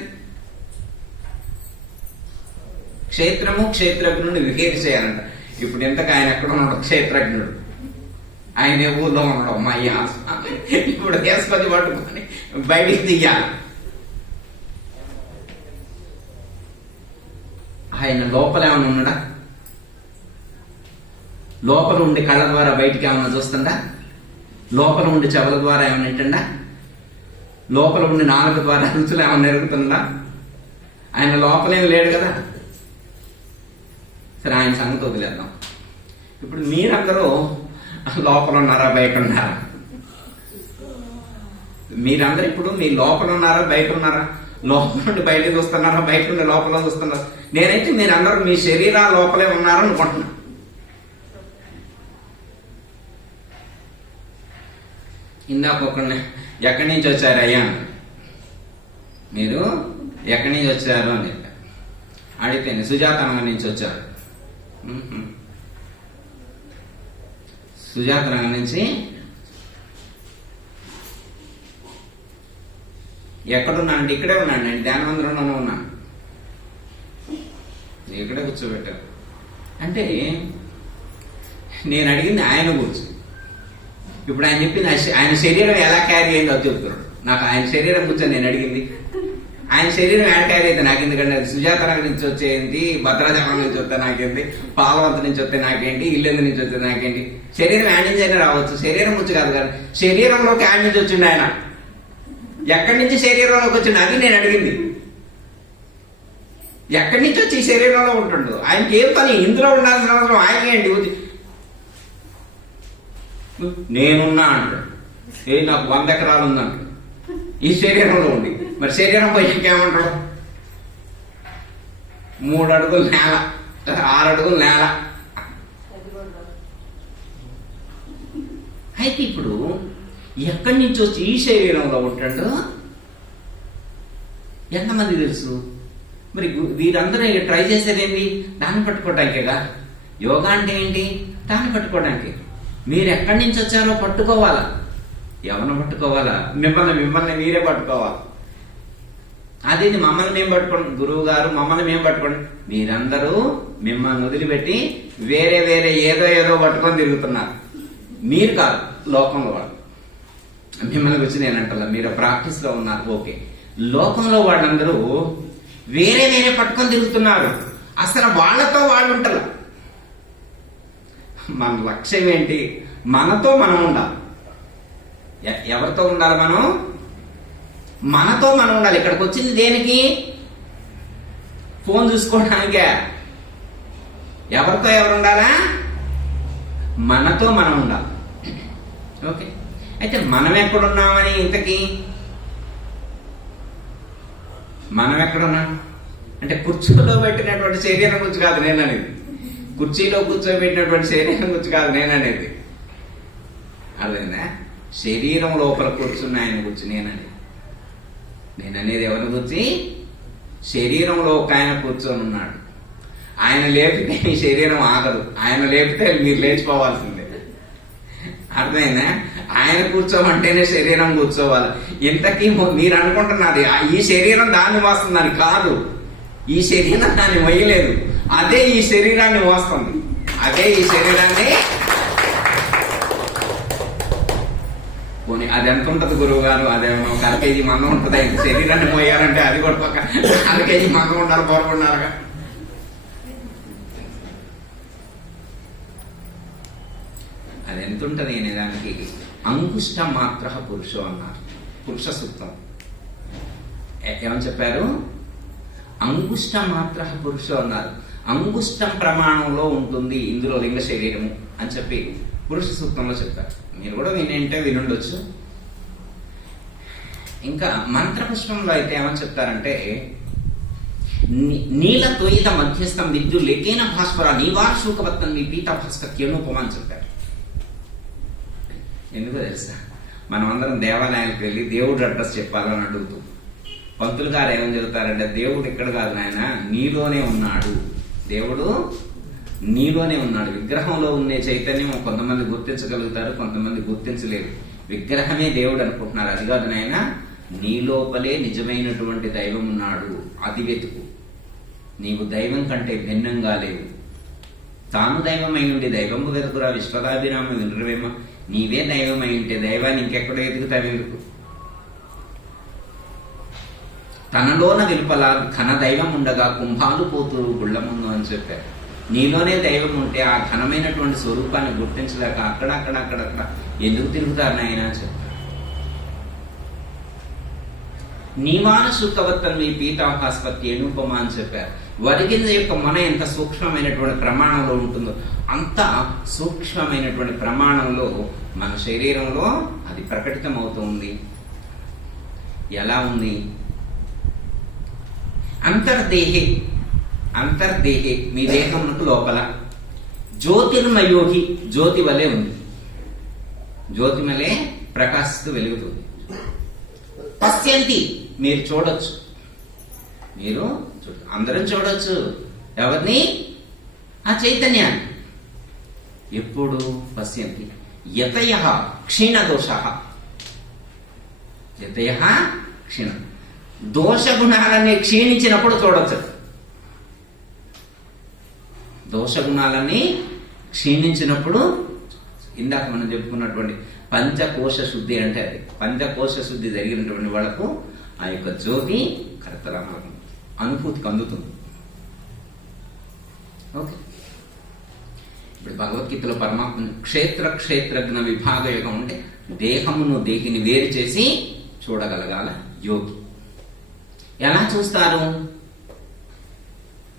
క్షేత్రము క్షేత్రజ్ఞుడిని వేరు చేయాలంట. ఇప్పుడు ఎంతకు ఆయన ఎక్కడ ఉన్నాడు క్షేత్రజ్ఞుడు. ఆయన ఏ ఊళ్ళో ఉన్నాడు అమ్మాయి ఇప్పుడు తీసుకొని పట్టుకొని బయటికి దిగాలి. ఆయన లోపల ఏమైనా ఉన్నాడా? లోపల ఉండి కళ్ళ ద్వారా బయటికి ఏమైనా చూస్తుందా? లోపల ఉండి చెవుల ద్వారా ఏమైనా వింటుందా? లోపల ఉండి నాలుక ద్వారా రుచులు ఏమైనా ఎరుగుతుందా? ఆయన లోపలేమి లేడు కదా. సరే, ఆయన సంగతి వదిలేద్దాం. ఇప్పుడు మీరందరూ లోపల ఉన్నారా, బయట ఉన్నారా? మీరందరూ ఇప్పుడు మీ లోపల ఉన్నారా, బయట ఉన్నారా? లోపల నుండి బయటకు చూస్తున్నారా, బయట నుండి లోపల చూస్తున్నారా? నేనైతే మీరందరూ మీ శరీరాల లోపలే ఉన్నారనుకుంటున్నా. ఇందాక ఒకరిని ఎక్కడి నుంచి వచ్చారు అయ్యా, మీరు ఎక్కడి నుంచి వచ్చారు అని అడిగితే సుజాత నగర్ నుంచి వచ్చారు. సుజాత నగర్ నుంచి ఎక్కడున్నానంటే ఇక్కడే ఉన్నాను, ధ్యానమందిరంలోనే ఉన్నాను. ఇక్కడే కూర్చోబెట్టారు. అంటే నేను అడిగింది ఆయన గురించి. ఇప్పుడు ఆయన చెప్పింది ఆయన శరీరం ఎలా క్యారీ అయిందో అది చెప్తున్నాడు. నాకు ఆయన శరీరం కూర్చొని నేను అడిగింది, ఆయన శరీరం ఎలా క్యారీ అయితే నాకు ఎందుకంటే అది సుజాత నగర్ నుంచి వచ్చేది, భద్రాచలం నుంచి వస్తే నాకేంటి, పాలవంత నుంచి వస్తే నాకేంటి, ఇల్లెందు నుంచి వస్తే నాకేంటి? శరీరం యాడ్ నుంచి అయినా రావచ్చు, శరీరం నుంచి కాదు కానీ శరీరంలోకి యాడ్ నుంచి వచ్చిండు ఆయన. ఎక్కడి నుంచి శరీరంలోకి వచ్చిండు అది నేను అడిగింది. ఎక్కడి నుంచి వచ్చి ఈ శరీరంలో ఉంటుండు? ఆయనకి ఏం పని? ఇందులో ఉండాల్సిన అవసరం ఆయన ఏంటి? నేనున్నా అంటాడు. నాకు 100 ఎకరాలు ఉందంట ఈ శరీరంలో ఉండి. మరి శరీరం పోయి ఇంకేమంటాడు? 3 అడుగులు నేల, 6 అడుగులు నేల. అయితే ఇప్పుడు ఎక్కడి నుంచి వచ్చి ఈ శరీరంలో ఉంటాడు ఎంతమంది తెలుసు? మరి వీరందరూ ట్రై చేసేది ఏంటి? దాన్ని పట్టుకోవడానికేగా. యోగా అంటే ఏంటి? దాన్ని పట్టుకోవడానికి. మీరు ఎక్కడి నుంచి వచ్చారో పట్టుకోవాలా. ఎవరిని పట్టుకోవాలా? మిమ్మల్ని మీరే పట్టుకోవాలి. అదే మమ్మల్ని మేము పట్టుకోండి, గురువు గారు మమ్మల్ని మేము పట్టుకోండి. మీరందరూ మిమ్మల్ని వదిలిపెట్టి వేరే వేరే ఏదో పట్టుకొని తిరుగుతున్నారు. మీరు కాదు, లోకంలో వాళ్ళు. మిమ్మల్ని వచ్చి నేనంటలా, మీరు ప్రాక్టీస్ లో ఉన్నారు. ఓకే, లోకంలో వాళ్ళందరూ వేరే వేరే పట్టుకొని తిరుగుతున్నారు. అసలు వాళ్ళతో వాళ్ళు ఉంటారు. మన లక్ష్యం ఏంటి? మనతో మనం ఉండాలి. ఎవరితో ఉండాలి? మనతో మనం ఉండాలి. ఇక్కడికి వచ్చింది దేనికి? ఫోన్ చూసుకోవడానికే. ఎవరితో ఎవరు ఉండాలా? మనతో మనం ఉండాలి. ఓకే, అయితే మనం ఎక్కడున్నామని ఇంతకీ మనం ఎక్కడున్నాం అంటే కుర్చీలో పెట్టినటువంటి శరీరం గురించి కాదు నేను అనేది. కుర్చీలో కూర్చోబెట్టినటువంటి శరీరం గురించి కాదు నేను అనేది. అర్థమైందా? శరీరం లోపల కూర్చున్న ఆయన గురించి నేననేది ఎవరి గురించి? శరీరంలో ఒక ఆయన కూర్చొని ఉన్నాడు. ఆయన లేపితే మీ శరీరం ఆగదు. ఆయన లేపితే మీరు లేచిపోవాల్సిందే. అర్థమైందా? ఆయన కూర్చోమంటేనే శరీరం కూర్చోవాలి. ఇంతకీ మీరు అనుకుంటున్నది ఈ శరీరం దాన్ని మోస్తుందని కాదు. ఈ శరీరం దాన్ని మొయ్యలేదు. అదే ఈ శరీరాన్ని మోస్తుంది. అదే ఈ శరీరాన్ని. పోనీ అది ఎంత ఉంటుంది గురువు గారు? అదేమో 1/2 కేజీ మందం ఉంటుంది. శరీరాన్ని మోయాలంటే అది కూడా 1/2 కేజీ మందం ఉండాలి, కోరుకున్నారుగా. అది ఎంత ఉంటుంది అనే దానికి అంగుష్ట మాత్ర పురుషో అన్నారు. పురుష సూక్తం ఏమని చెప్పారు? అంగుష్ట మాత్ర పురుషో అన్నారు. అంగుష్టం ప్రమాణంలో ఉంటుంది ఇందులో లింగ శరీరము అని చెప్పి పురుష సూక్తంలో చెప్పారు. మీరు కూడా వినుండొచ్చు. ఇంకా మంత్రపుష్పంలో అయితే ఏమని చెప్తారంటే నీల త్వయిత మధ్యస్థం విద్యు లేకేన భాస్వర నీవార్ శూకవత్తం నీ పీత భాస్కర్యోపమ అని చెప్పారు. ఎందుకో తెలుసా? మనం అందరం దేవాలయానికి వెళ్ళి దేవుడు అడ్రస్ చెప్పాలని అడుగుతూ పంతులు గారు ఏమని చెబుతారంటే దేవుడు ఇక్కడ కాదు నాయన, నీలోనే ఉన్నాడు. దేవుడు నీలోనే ఉన్నాడు. విగ్రహంలో ఉండే చైతన్యం కొంతమంది గుర్తించగలుగుతారు, కొంతమంది గుర్తించలేరు. విగ్రహమే దేవుడు అనుకుంటున్నారు. అది కాదు నాయన, నీ లోపలే నిజమైనటువంటి దైవం ఉన్నాడు. అది వెతుకు. నీవు దైవం కంటే భిన్నంగా లేవు. తాను దైవమై ఉండి దైవము వెతుకురా విశ్వదాభిరామ వినురవేమ. నీవే దైవమై ఉంటే దైవాన్ని ఇంకెక్కడ ఎదుగుతావెందుకు? తనలోన వెలుపల ఘన దైవం ఉండగా కుంభాలు పోతురు గుళ్ళ ముందు అని చెప్పారు. నీలోనే దైవం ఉంటే ఆ ఘనమైనటువంటి స్వరూపాన్ని గుర్తించలేక అక్కడక్కడ ఎందుకు తిరుగుతారు నాయన అని చెప్పారు. నీవాన శుకవత్తన్వి పీతాభాస్పత్తి ఎనుపమ అని చెప్పారు. వరిగింజ యొక్క మొన ఎంత సూక్ష్మమైనటువంటి ప్రమాణంలో ఉంటుందో అంత సూక్ష్మమైనటువంటి ప్రమాణంలో మన శరీరంలో అది ప్రకటితం అవుతుంది. ఎలా ఉంది? అంతర్దేహే మీ దేహమునకు లోపల జ్యోతిర్మయోహి జ్యోతి వలె ఉంది. జ్యోతి వలె ప్రకాశిస్తూ వెలుగుతుంది. పశ్యంతి మీరు చూడొచ్చు. అందరం చూడొచ్చు. ఎవరిని? ఆ చైతన్యాన్ని. ఎప్పుడు? పశ్యంతి యతయ క్షీణదోష. యతయ క్షీణ దోషగుణాలన్నీ క్షీణించినప్పుడు చూడొచ్చు. దోషగుణాలన్నీ క్షీణించినప్పుడు, ఇందాక మనం చెప్పుకున్నటువంటి పంచకోశ శుద్ధి అంటే అది. పంచకోశ శుద్ధి జరిగినటువంటి వాళ్ళకు ఆ యొక్క జ్యోతి కర్తరామ అనుభూతికి అందుతుంది. ఓకే, ఇప్పుడు భగవద్గీతలో పరమాత్మ క్షేత్రజ్ఞ విభాగ యోగం అంటే దేహమును దేహిని వేరు చేసి చూడగలగాల యోగి. ఎలా చూస్తారు?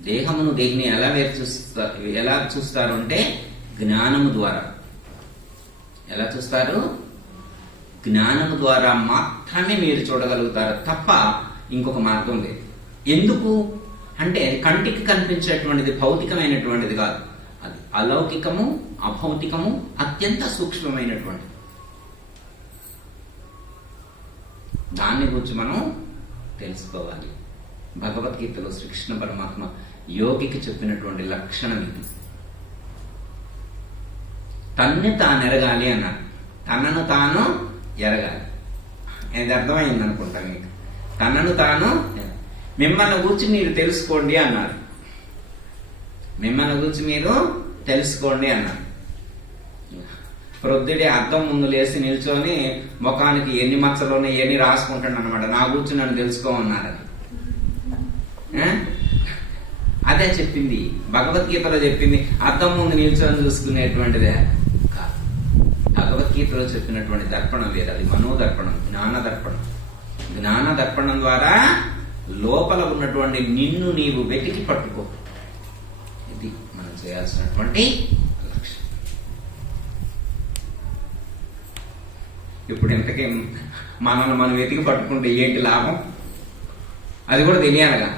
దేహమును దేహిని ఎలా చూస్తారు అంటే జ్ఞానము ద్వారా. ఎలా చూస్తారు? జ్ఞానము ద్వారా మాత్రమే మీరు చూడగలుగుతారు తప్ప ఇంకొక మార్గం లేదు. ఎందుకు అంటే కంటికి కనిపించేటువంటిది భౌతికమైనటువంటిది కాదు. అది అలౌకికము, అభౌతికము, అత్యంత సూక్ష్మమైనటువంటిది. దాన్ని గురించి మనం తెలుసుకోవాలి. భగవద్గీతలో శ్రీకృష్ణ పరమాత్మ యోగికి చెప్పినటువంటి లక్షణం ఇది. తన్ని తాను ఎరగాలి అన్నాడు. తనను తాను ఎరగాలి. ఇది అర్థమైంది అనుకుంటా మీకు. తనను తాను మిమ్మల్ని గురించి మీరు తెలుసుకోండి అన్నాడు. మిమ్మల్ని గురించి మీరు తెలుసుకోండి అన్నాడు. ప్రొద్దుడే అద్దం ముందు లేసి నిల్చొని ముఖానికి ఎన్ని మచ్చలోనే ఎన్ని రాసుకుంటాడు అనమాట. నా గురించి నన్ను తెలుసుకోమన్నారని. అదే చెప్పింది భగవద్గీతలో చెప్పింది. అద్దం ముందు నిల్చొని చూసుకునేటువంటిదే కాదు. భగవద్గీతలో చెప్పినటువంటి దర్పణం వేరు. అది మనోదర్పణం, జ్ఞానదర్పణం. జ్ఞానదర్పణం ద్వారా లోపల ఉన్నటువంటి నిన్ను నీవు వెతికి పట్టుకో. ఇది మనం చేయాల్సినటువంటి లక్ష్యం. ఇప్పుడు ఇంతకీ మనల్ని మనం వెతికి పట్టుకుంటే ఏంటి లాభం? అది కూడా తెలియాలిగా.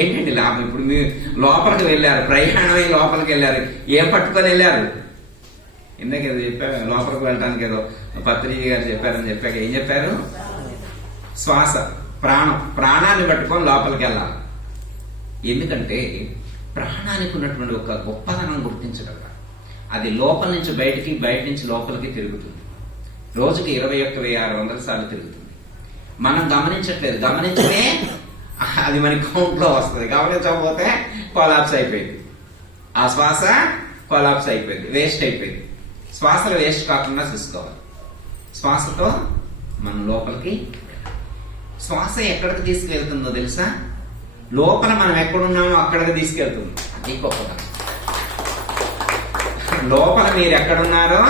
ఏంటండి లాభం? ఇప్పుడు మీరు లోపలికి వెళ్ళారు, ప్రయాణమై లోపలికి వెళ్ళారు, ఏం పట్టుకొని వెళ్ళారు? ఇందాకేదో చెప్పారు, లోపలికి వెళ్ళడానికి ఏదో పత్రిజీ గారు చెప్పారని చెప్పాక ఏం చెప్పారు? శ్వాస, ప్రాణాన్ని పట్టుకొని లోపలికి వెళ్ళాలి. ఎందుకంటే ప్రాణానికి ఉన్నటువంటి ఒక గొప్పతనం గుర్తించగలగాలి. అది లోపల నుంచి బయటికి, బయట నుంచి లోపలికి తిరుగుతుంది. రోజుకి 21,600 సార్లు తిరుగుతుంది. మనం గమనించట్లేదు. గమనించే అది మన కౌంట్ లో వస్తుంది. గమనించకపోతే కొలాప్స్ అయిపోయింది. ఆ శ్వాస కొలాప్స్ అయిపోయింది, వేస్ట్ అయిపోయింది. శ్వాసలు వేస్ట్ కాకుండా చూసుకోవాలి. శ్వాసతో మనం లోపలికి. శ్వాస ఎక్కడికి తీసుకెళ్తుందో తెలుసా? లోపల మనం ఎక్కడున్నామో అక్కడికి తీసుకెళ్తుంది. అది గొప్పగా. లోపల మీరు ఎక్కడున్నారో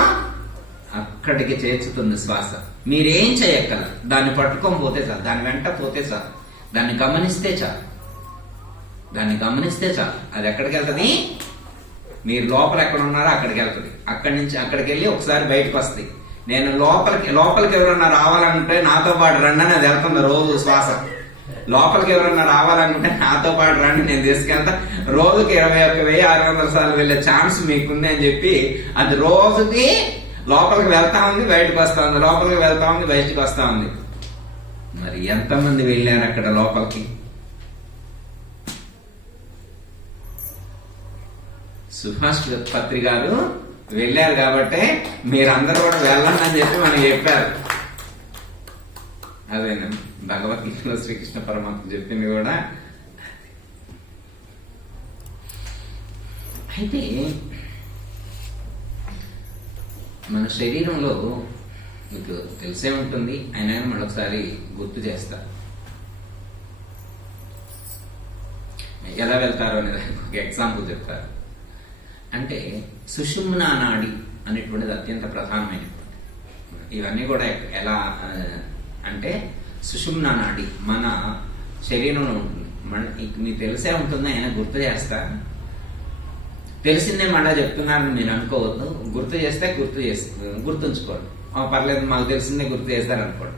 అక్కడికి చేర్చుతుంది శ్వాస. మీరేం చేయక్కల, దాన్ని పట్టుకొని పోతే చాలు, దాని వెంట పోతే చాలు, దాన్ని గమనిస్తే చాలు. అది ఎక్కడికి వెళ్తుంది? మీరు లోపల ఎక్కడ ఉన్నారో అక్కడికి వెళ్తుంది. అక్కడి నుంచి అక్కడికి వెళ్ళి ఒకసారి బయటకు వస్తాయి. నేను లోపలికి ఎవరన్నా రావాలంటే నాతో పాటు రండి అని అది వెళ్తుంది రోజు శ్వాస. లోపలికి ఎవరన్నా రావాలనుకుంటే నాతో పాటు రండి, నేను తీసుకెళ్తా. రోజుకి 21,600 సార్లు వెళ్ళే ఛాన్స్ మీకుంది అని చెప్పి అది రోజుకి లోపలికి వెళ్తా ఉంది, బయటకు వస్తా ఉంది, లోపలికి వెళ్తా ఉంది, బయటకు వస్తా ఉంది. మరి ఎంతమంది వెళ్ళారు అక్కడ లోపలికి? సుభాష్ పత్రి గారు వెళ్ళారు కాబట్టి మీరందరూ కూడా వెళ్ళండి అని చెప్పి మనకి చెప్పారు. అదేనా భగవద్గీతలో శ్రీకృష్ణ పరమాత్మ చెప్పింది కూడా. అయితే మన శరీరంలో మీకు తెలిసే ఉంటుంది, అయినా మరొకసారి గుర్తు చేస్తా. ఎలా వెళ్తారో అనేది ఒక ఎగ్జాంపుల్ చెప్తారు. అంటే సుషుమ్నా నాడి అనేటువంటిది అత్యంత ప్రధానమైనటువంటి. ఇవన్నీ కూడా ఎలా అంటే సుషుమ్నా నాడి మన శరీరంలో ఉంటుంది. మీకు తెలిసే ఉంటుంది, అయినా గుర్తు చేస్తా. తెలిసిందే మళ్ళా చెప్తున్నారని మీరు అనుకోవద్దు. గుర్తు చేస్తే గుర్తుంచుకోండి. పర్లేదు మాకు తెలిసిందే గుర్తు చేస్తారనుకోండి.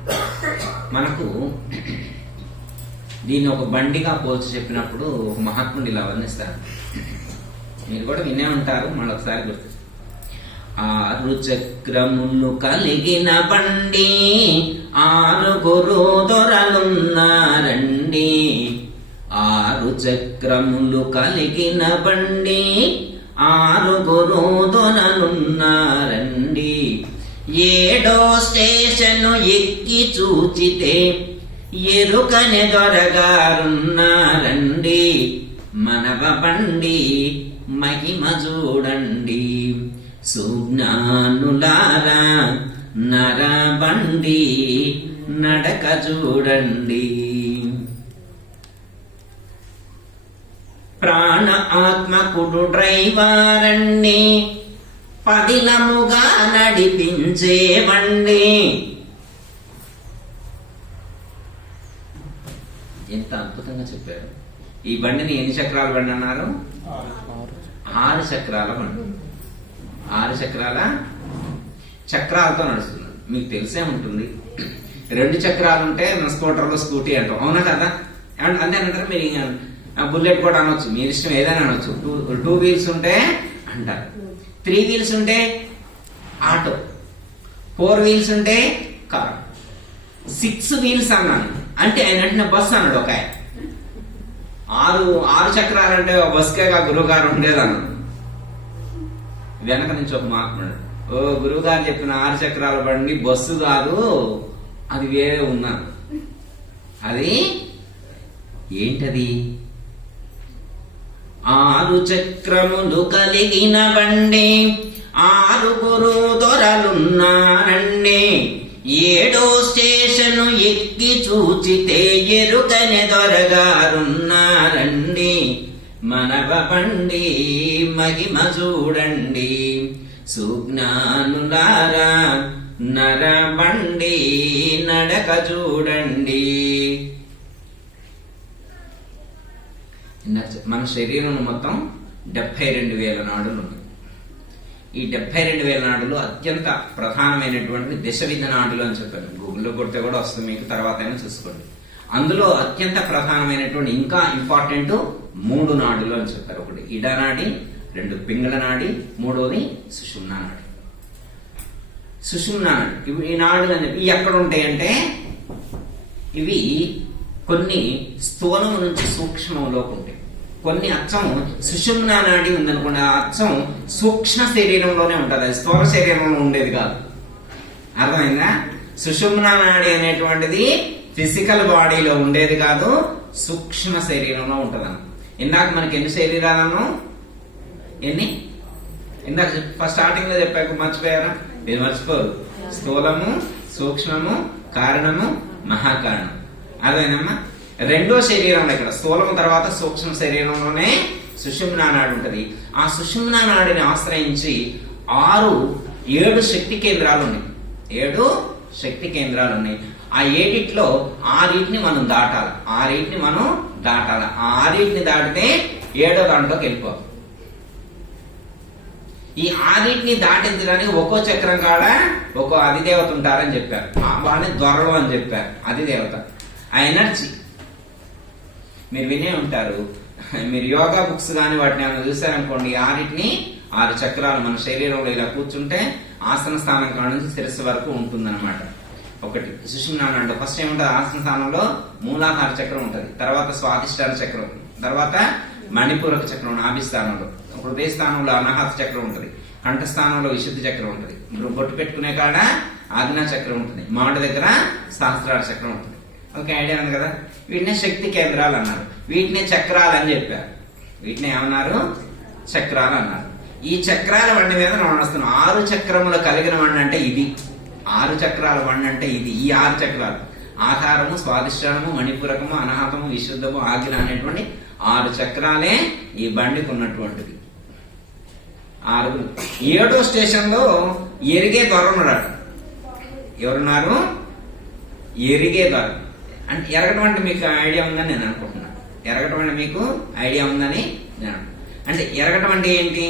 మనకు దీన్ని ఒక బండిగా పోల్చి చెప్పినప్పుడు ఒక మహాత్ముడు ఇలా వర్ణిస్తారు. మీరు కూడా వినే ఉంటారు, మళ్ళొకసారి గుర్తు. 6 చక్రములు కలిగిన బండి 6 దొరలున్నారండి. 6 చక్రములు కలిగిన బండి 6 దొరలున్నారండి. 7వ స్టేషను ఎక్కి చూచితే ఎరుకనే దొరగారున్నారండి. మనవ బండి మహిమ చూడండి. సుజ్ఞానులారా నరబండి నడక చూడండి. ప్రాణ ఆత్మకుడు డ్రైవారండి. పదిలముగా నడిపించే బండి. ఎంత అద్భుతంగా చెప్పారు. ఈ బండిని ఎన్ని చక్రాల బండి అన్నారు? 6 చక్రాల బండి. 6 చక్రాలతో నడుస్తుంది. మీకు తెలిసే ఉంటుంది, 2 చక్రాలు ఉంటే మన స్కూటర్లో స్కూటీ అంటాం, అవునా కదా? అంతేనంటారు. మీరు బుల్లెట్ కూడా అనొచ్చు, మీరు ఇష్టం ఏదైనా అనొచ్చు. 2 వీల్స్ ఉంటే అంటారు. 3 వీల్స్ ఉంటే ఆటో, 4 వీల్స్ ఉంటే కార్, 6 వీల్స్ అన్నాను అంటే ఆయన అంటే బస్సు అన్నాడు. ఒక 6 చక్రాలంటే బస్కేగా గురువు గారు ఉండేది అన్నాడు. వెనక నుంచి ఒక మాట్లాడు, ఓ గురువు గారు చెప్పిన 6 చక్రాల బండి బస్సు కాదు, అది వేరే ఉన్నాను. అది ఏంటది? 6 చక్రములు కలిగిన బండి 6 దొరలున్నారండి. 7వ స్టేషను ఎక్కి చూచితే ఎరుకనే దొరగారున్నారండి. మనవ బండి మహిమ చూడండి. సుజ్ఞానులారా నరబండి నడక చూడండి. మన శరీరం మొత్తం 72,000 నాడులు ఉన్నాయి. ఈ 72,000 నాడులు అత్యంత ప్రధానమైనటువంటి దశవిధ నాడులు అని చెప్పారు. గూగుల్లో కొడితే కూడా వస్తుంది, మీకు తర్వాత అయినా చూసుకోండి. అందులో అత్యంత ప్రధానమైనటువంటి ఇంకా ఇంపార్టెంట్ 3 నాడులు అని చెప్పారు. ఒకటి ఇడనాడి, 2 పింగళ నాడి, 3వది సుషుమ్నా నాడి. సుషుమ్నా నాడి ఈ నాడులు అని చెప్పి ఎక్కడ ఉంటాయంటే ఇవి కొన్ని స్థూలం నుంచి సూక్ష్మంలోకి ఉంటాయి. కొన్ని అచ్చం సుషుమ్నా నాడి ఉందనుకోండి, ఆ అచ్చం సూక్ష్మ శరీరంలోనే ఉంటుంది, అది స్థూల శరీరంలో ఉండేది కాదు. అర్థమైందా? సుషుమ్నా నాడి అనేటువంటిది ఫిజికల్ బాడీలో ఉండేది కాదు, సూక్ష్మ శరీరంలో ఉంటదన్న. ఇందాక మనకి ఎన్ని శరీరాలను ఇందాక ఫస్ట్ స్టార్టింగ్ లో చెప్పాక మర్చిపోయారా? మీరు మర్చిపోరు. స్థూలము, సూక్ష్మము, కారణము, మహాకారణం. అదేనమ్మా. 2వ శరీరంలో ఇక్కడ స్థూలము తర్వాత సూక్ష్మ శరీరంలోనే సుషుమ్నా నాడి ఉంటది. ఆ సుషుమ్నా నాడిని ఆశ్రయించి 7 శక్తి కేంద్రాలు ఉన్నాయి. 7 శక్తి కేంద్రాలు ఉన్నాయి. ఆ 7 6 మనం దాటాలి. 6 మనం దాటాలి. ఆ 6 దాటితే 7వ దాంట్లోకి వెళ్ళిపోవాలి. ఈ 6 దాటించడానికి ఒక్కో చక్రం కాడ ఒక్కో అధిదేవత ఉంటారని చెప్పారు. వాళ్ళని దొరలు అని చెప్పారు. అధిదేవత ఆ ఎనర్జీ మీరు వినే ఉంటారు. మీరు యోగా బుక్స్ కానీ వాటిని ఏమైనా చూసారనుకోండి, 6 చక్రాలు మన శరీరంలో ఇలా కూర్చుంటే ఆసన స్థానం కాడ నుంచి శిరస్సు వరకు ఉంటుందన్నమాట. ఒకటి సుషుమ్నా నాడి. ఫస్ట్ ఏముంటుంది? ఆసన స్థానంలో మూలాధార చక్రం ఉంటుంది, తర్వాత స్వాదిష్టాన చక్రం, తర్వాత మణిపూరక చక్రం నాభిస్థానంలో, హృదయ స్థానంలో అనాహత చక్రం ఉంటుంది, కంఠస్థానంలో విశుద్ధి చక్రం ఉంటుంది, బొట్టు పెట్టుకునే కాడ ఆజ్ఞా చక్రం ఉంటుంది, మాడ దగ్గర సహస్రార చక్రం ఉంటుంది. ఓకే, ఐడియా ఉంది కదా? వీటినే శక్తి కేంద్రాలు అన్నారు. వీటినే చక్రాలు అని చెప్పారు. వీటిని ఏమన్నారు? చక్రాలు అన్నారు. ఈ చక్రాల బండి మీద మనం వస్తున్నాం. 6 చక్రములు కలిగిన బండి అంటే ఇది. 6 చక్రాల బండి అంటే ఇది. ఈ 6 చక్రాలు ఆధారము, స్వాదిష్టానము, మణిపురకము, అనాహతము, విశుద్ధము, ఆజ్ఞ అనేటువంటి 6 చక్రాలే ఈ బండికి ఉన్నటువంటిది. 6. 7వ స్టేషన్ లో ఎరిగే దొర ఉన్నాడు. ఎవరున్నారు? ఎరిగే దొర. అంటే ఎరగటం అంటే మీకు ఐడియా ఉందని నేను అనుకుంటున్నాను. ఎరగటం అంటే మీకు ఐడియా ఉందని నేను అంటే ఎరగటం అంటే ఏంటి?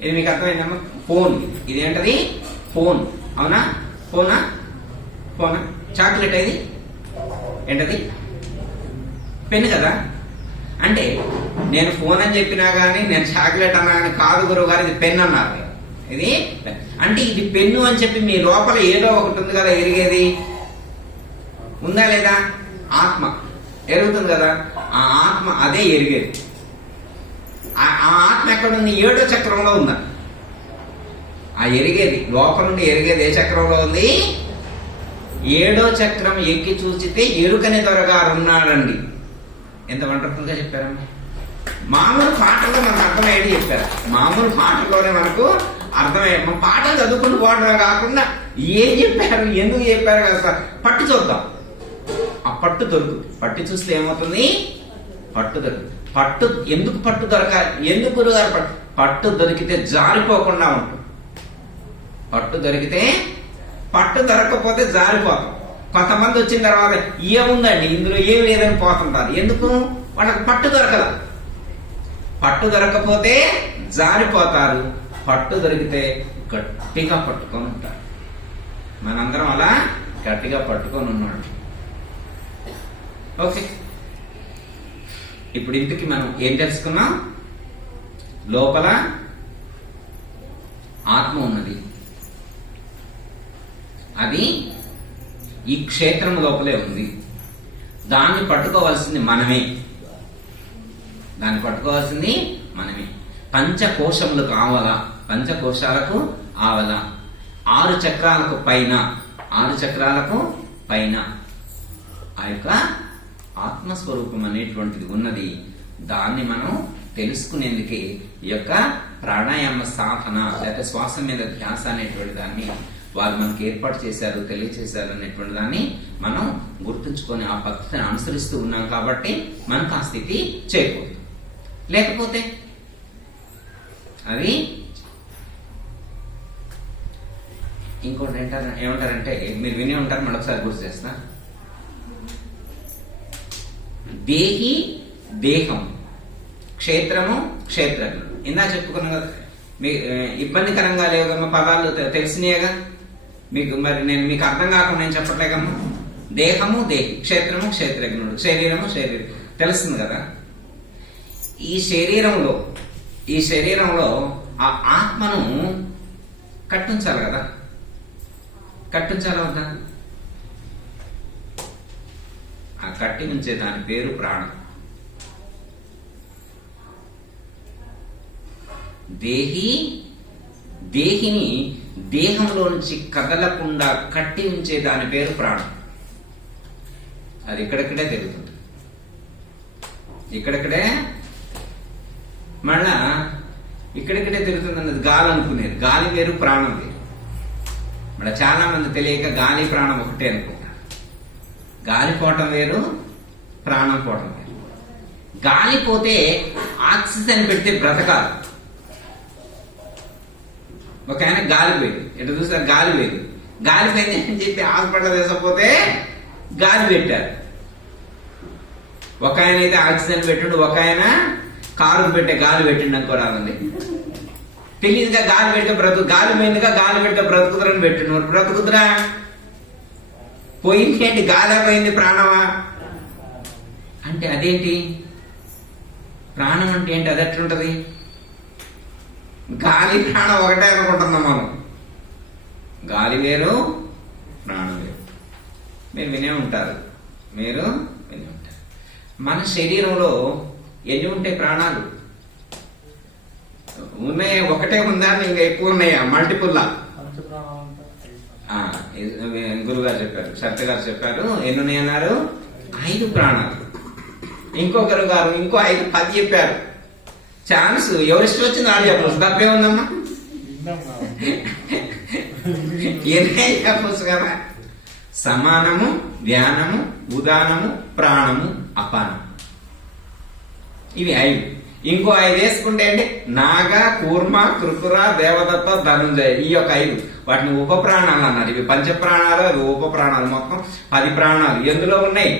ఇది మీకు అర్థమైందమ్మా? ఫోన్. ఇదేంటది? ఫోన్. అవునా? ఫోనా? ఫోనా? చాక్లెట్ ఇది ఏంటది? పెన్ కదా. అంటే నేను ఫోన్ అని చెప్పినా గానీ, నేను చాక్లెట్ అన్నా కానీ కాదు గురువు గారు ఇది పెన్ అన్నారు. ఇది అంటే ఇది పెన్ను అని చెప్పి మీ లోపల ఏదో ఒకటి ఉంది కదా ఎరిగేది. ఉందా లేదా? ఆత్మ ఎరుగుతుంది కదా. ఆ ఆత్మ అదే ఎరిగేది. ఆ ఆత్మ ఎక్కడుంది? 7వ చక్రంలో ఉందా? ఆ ఎరిగేది లోపల నుండి ఎరిగేది ఏ చక్రంలో ఉంది? 7వ చక్రం ఎక్కి చూసితే ఎరుకని దొరగారు ఉన్నాడండి. ఎంత వంటర్ఫుల్గా చెప్పారమ్మా. మామూలు పాటల్లో మనకు అర్థమయ్యేది చెప్పారు. మామూలు పాటల్లోనే మనకు అర్థమయ్యే పాటలు చదువుకుంటూ పోవడమే కాకుండా ఏం చెప్పారు, ఎందుకు చెప్పారు కదా సార్ పట్టు చూద్దాం. ఆ పట్టు దొరుకుతుంది. పట్టు చూస్తే ఏమవుతుంది? పట్టు దొరుకుతుంది. పట్టు ఎందుకు పట్టు దొరకాలి? ఎందుకు గురుగారు పట్టు దొరికితే జారిపోకుండా ఉంటుంది. పట్టు దొరికితే, పట్టు దొరకకపోతే జారిపోతాం. కొంతమంది వచ్చిన తర్వాత ఏముందండి ఇందులో ఏం లేదని పోతుంటారు. ఎందుకు? వాళ్ళకి పట్టు దొరకదు. పట్టు దొరకకపోతే జారిపోతారు. పట్టు దొరికితే గట్టిగా పట్టుకొని ఉంటారు. మనందరం అలా గట్టిగా పట్టుకొని ఉన్నాడు. ఓకే, ఇప్పుడు ఇంటికి మనం ఏం తెలుసుకున్నాం? లోపల ఆత్మ ఉన్నది. అది ఈ క్షేత్రం లోపలే ఉంది. దాన్ని పట్టుకోవాల్సింది మనమే. దాన్ని పట్టుకోవాల్సింది మనమే. పంచకోశములు కావాలా? పంచకోశాలకు ఆవల. 6 చక్రాలకు పైన, 6 చక్రాలకు పైన ఆ యొక్క ఆత్మస్వరూపం అనేటువంటిది ఉన్నది. దాన్ని మనం తెలుసుకునేందుకే ఈ యొక్క ప్రాణాయామ సాధన లేకపోతే శ్వాస మీద ధ్యాస అనేటువంటి దాన్ని వారు మనకి ఏర్పాటు చేశారు, తెలియచేశారు అనేటువంటి దాన్ని మనం గుర్తుంచుకొని ఆ పద్ధతిని అనుసరిస్తూ ఉన్నాం కాబట్టి మనకు ఆ స్థితి చేకూడదు. లేకపోతే అది ఇంకోటి ఏమంటారంటే మీరు వినే ఉంటారు, మరొకసారి గుర్తు చేస్తా. దేహి దేహం, క్షేత్రము క్షేత్రజ్ఞుడు. ఇందా చెప్పుకున్నాం కదా. మీ ఇబ్బందికరంగా లేవుగమ్మా, పదాలు తెలిసినాయేగా మీకు. మరి నేను మీకు అర్థం కాకుండా నేను చెప్పట్లేకమ్మా. దేహము దేహి, క్షేత్రము క్షేత్రజ్ఞుడు, శరీరము శరీరం తెలుస్తుంది కదా. ఈ శరీరంలో ఆ ఆత్మను కట్టించాలి కదా. కట్టించాలి వద్దా? ఆ కట్టి ఉంచే దాని పేరు ప్రాణం. దేహిని దేహంలో నుంచి కదలకుండా కట్టి ఉంచే దాని పేరు ప్రాణం. అది ఇక్కడెక్కడే తిరుగుతుంది. ఇక్కడెక్కడే మళ్ళా ఇక్కడెక్కడే తిరుగుతుంది అన్నది గాలి అనుకునేది. గాలి వేరు, ప్రాణం వేరు. మళ్ళీ చాలా మంది తెలియక గాలి ప్రాణం ఒకటే అనుకుంటారు. గాలి పోవటం వేరు, ప్రాణం పోవటం వేరు. గాలి పోతే ఆక్సిజన్ పెడితే బ్రతకాలి. ఒక ఆయన గాలి పోయింది, ఎటు చూసారు గాలి పోయింది. గాలి పోయింది అని చెప్పి హాస్పిటల్ వేసకపోతే గాలి పెట్టారు. ఒక ఆయన అయితే ఆక్సిజన్ పెట్టిండు, ఒక ఆయన కారు పెట్టే గాలి పెట్టిండు అనుకోరాదండి. తెలియదుగా గాలి పెట్టే గాలి పోయిందిగా గాలి పెట్టే బ్రతుకుదురని పెట్టిండు. బ్రతుకుదురా? పోయింది ఏంటి? గాలి పోయింది, ప్రాణమా అంటే అదేంటి? ప్రాణం అంటే ఏంటి? అది ఎట్లుంటది? గాలి ప్రాణం ఒకటే అనుకుంటున్నాం మనం. గాలి వేరు, ప్రాణం వేరు. మీరు వినే ఉంటారు. మన శరీరంలో ఎన్ని ఉంటాయి ప్రాణాలు? ఉన్నాయి. ఒకటే ఉందా? ఇంకా ఎక్కువ ఉన్నాయా? మల్టిపుల్లా? గురుగారు చెప్పారు, శర్త గారు చెప్పారు. ఎన్ని ఉన్నాయి అన్నారు? 5 ప్రాణాలు. ఇంకొకరు గారు ఇంకో 5, 10 చెప్పారు. ఛాన్స్ ఎవరిష్టం వచ్చింది వాళ్ళు చెప్పచ్చు, తప్పే ఉందమ్మా. ఎన్నే చెప్పచ్చు కదా. సమానము, వ్యానము, ఉదానము, ప్రాణము, అపానము, ఇవి 5. ఇంకో 5 వేసుకుంటే అంటే నాగ, కూర్మ, కృకుర, దేవదత్త, ధనుంజయ, ఈ యొక్క 5 వాటిని ఉప ప్రాణాలు అన్నారు. ఇవి పంచ ప్రాణాలు, అవి ఉప ప్రాణాలు, మొత్తం 10 ప్రాణాలు ఎందులో ఉన్నాయి.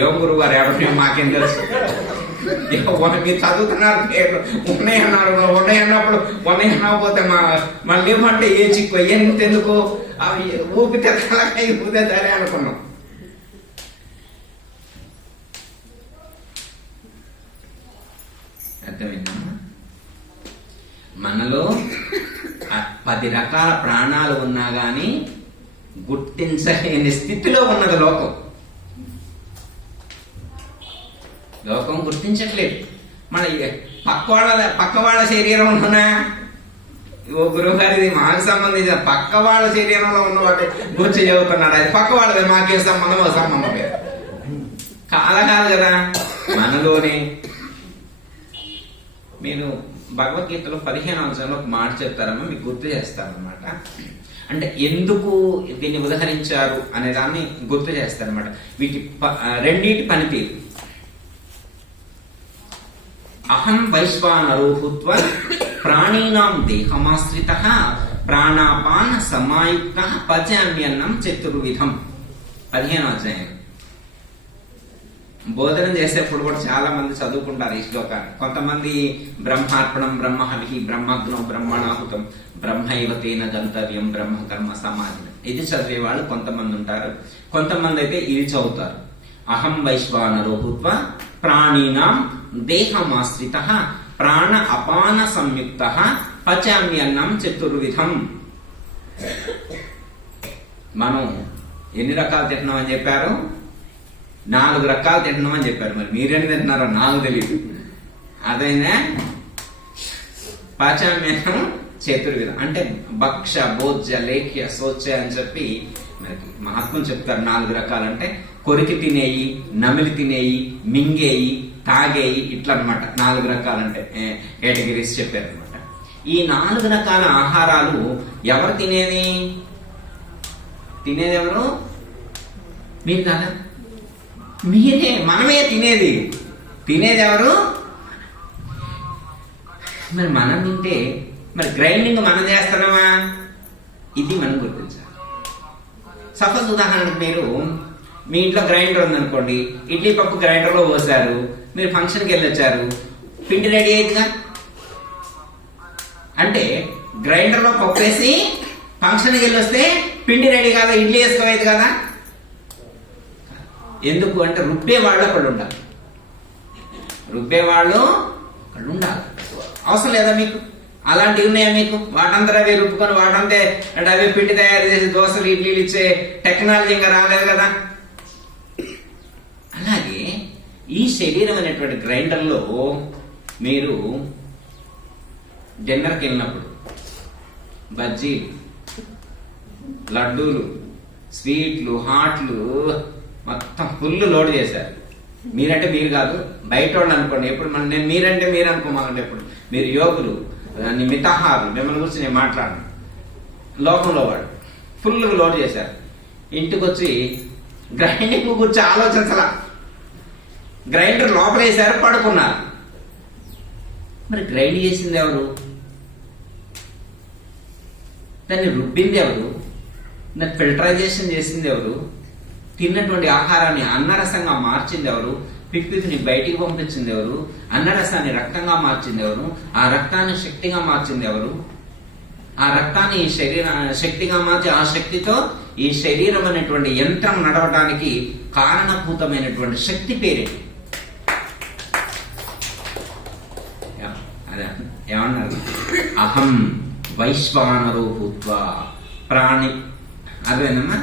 యోగ గురువు గారు ఎవరి మాకేం తెలుసు, మీరు చదువుతున్నారు పేర్లు ఉన్నాయన్నారు, ఉన్నాయన్నప్పుడు ఉన్నాయన్నపోతే మళ్ళీ ఏమంటే ఏ చిక్కు ఎందుకు అవి ఊపితే తలకాయ ఊదే సరే అనుకున్నాం. అర్థమైందమ్మా. మనలో 10 రకాల ప్రాణాలు ఉన్నా గాని గుర్తించలేని స్థితిలో ఉన్నది లోకం. లోకం గుర్తించట్లేదు. మన పక్క వాళ్ళ శరీరంలోనా, ఓ గురువు గారు ఇది మాకు సంబంధించిన పక్క వాళ్ళ శరీరంలో ఉన్న వాటి గురించి చెబుతున్నాడు. అది పక్క వాళ్ళది, మాకే సంబంధం లేదు. కాదు కదా. మనలోనే మీరు భగవద్గీతలో 15వ అధ్యాయంలో ఒక మాట చెప్తారమ్మా, మీకు గుర్తు చేస్తారనమాట. అంటే ఎందుకు దీన్ని ఉదహరించారు అనే దాన్ని గుర్తు చేస్తారనమాట. వీటి రెండింటి పనితీరు. అహం వైశ్వానరో భూత్వా ప్రాణీనాం దేహమాశ్రిత ప్రాణాపాన సమాయుక్త పచామ్యన్నం చతుర్విధం. 15వ అధ్యాయం. బోధన చేసేప్పుడు కూడా చాలా మంది చదువుకుంటారు ఈ శ్లోకాన్ని. కొంతమంది బ్రహ్మార్పణం, బ్రహ్మహవి, బ్రహ్మగ్నం, బ్రహ్మణాహుతం, బ్రహ్మైవతేన గంతవ్యం, బ్రహ్మకర్మ సమాధి, ఇది చదివే వాళ్ళు కొంతమంది ఉంటారు. కొంతమంది అయితే ఇది చదువుతారు. అహం వైశ్వానరో భూత్వా ప్రాణీనాం దేహమాశ్రిత ప్రాణ అపాన సంయుక్త పచామ్యన్నం చతుర్విధం. మనం ఎన్ని రకాలు తింటున్నామని చెప్పారు? 4 రకాలు తింటున్నామని చెప్పారు. మరి మీరెన్ని తింటున్నారో నాకు తెలియదు. అదైనా పచామ్యన్నం చతుర్విధం అంటే భక్ష, భోజ్య, లేఖ్య, శోచ్య అని చెప్పి మనకి మహాత్ములు చెప్తారు. 4 రకాలంటే కొరికి తినేయి, నమిలి తినేయి, మింగేయి, తాగేయి, ఇట్లా అనమాట. 4 రకాలంటే కేటగిరీస్ చెప్పారు అనమాట. ఈ 4 రకాల ఆహారాలు ఎవరు తినేది? తినేది ఎవరు? మీరు కాదా? మీరే, మనమే తినేది. తినేది ఎవరు? మరి మనం తింటే మరి గ్రైండింగ్ మనం చేస్తున్నామా? ఇది మనం గుర్తించాలి. సపోజ్ ఉదాహరణకు మీరు మీ ఇంట్లో గ్రైండర్ ఉందనుకోండి, ఇడ్లీ పప్పు గ్రైండర్ లో పోసారు, మీరు ఫంక్షన్కి వెళ్ళొచ్చారు, పిండి రెడీ అయిందిగా. అంటే గ్రైండర్ లో పప్పు వేసి ఫంక్షన్కి వెళ్ళి వస్తే పిండి రెడీ కాదా, ఇడ్లీ వేసుకోలేదు కదా. ఎందుకు అంటే రుబ్బేవాళ్ళు అక్కడ ఉండాలి. రుబ్బేవాళ్ళు అక్కడ ఉండాలి. అవసరం లేదా మీకు? అలాంటివి ఉన్నాయా మీకు? వాటంతా అవి రుబ్బుకొని వాటంతే అంటే అవి పిండి తయారు చేసి దోశలు, ఇడ్లీలు ఇచ్చే టెక్నాలజీ ఇంకా రాలేదు కదా. అలాగే ఈ శరీరం అనేటువంటి గ్రైండర్ లో మీరు డిన్నర్కి వెళ్ళినప్పుడు బజ్జీలు, లడ్డూలు, స్వీట్లు, హాట్లు మొత్తం ఫుల్ లోడ్ చేశారు. మీరంటే మీరు కాదు, బయట వాళ్ళు అనుకోండి. ఎప్పుడు నేను మీరంటే మీరు అనుకోమాలంటే ఎప్పుడు మీరు యోగులు, మితాహారులు, మిమ్మల్ని గురించి నేను మాట్లాడను. లోకంలో వాడు ఫుల్ లోడ్ చేశారు. ఇంటికి వచ్చి గ్రైండింగ్ గురించి ఆలోచించలా, గ్రైండర్ లోపలేసారు, పడుకున్నారు. మరి గ్రైండ్ చేసింది ఎవరు? దాన్ని రుబ్బింది ఎవరు? దాన్ని ఫిల్టరైజేషన్ చేసింది ఎవరు? తిన్నటువంటి ఆహారాన్ని అన్నరసంగా మార్చింది ఎవరు? పిప్పిని బయటికి పంపించింది ఎవరు? అన్నరసాన్ని రక్తంగా మార్చింది ఎవరు? ఆ రక్తాన్ని శక్తిగా మార్చింది ఎవరు? ఆ రక్తాన్ని ఈ శక్తిగా మార్చి ఆ శక్తితో ఈ శరీరం అనేటువంటి యంత్రం నడవడానికి కారణభూతమైనటువంటి శక్తి పేరేంటి? అదే ఏమన్నారు? అహం వైశ్వానరో భూత్వా ప్రాణి, అదేనమ్మా.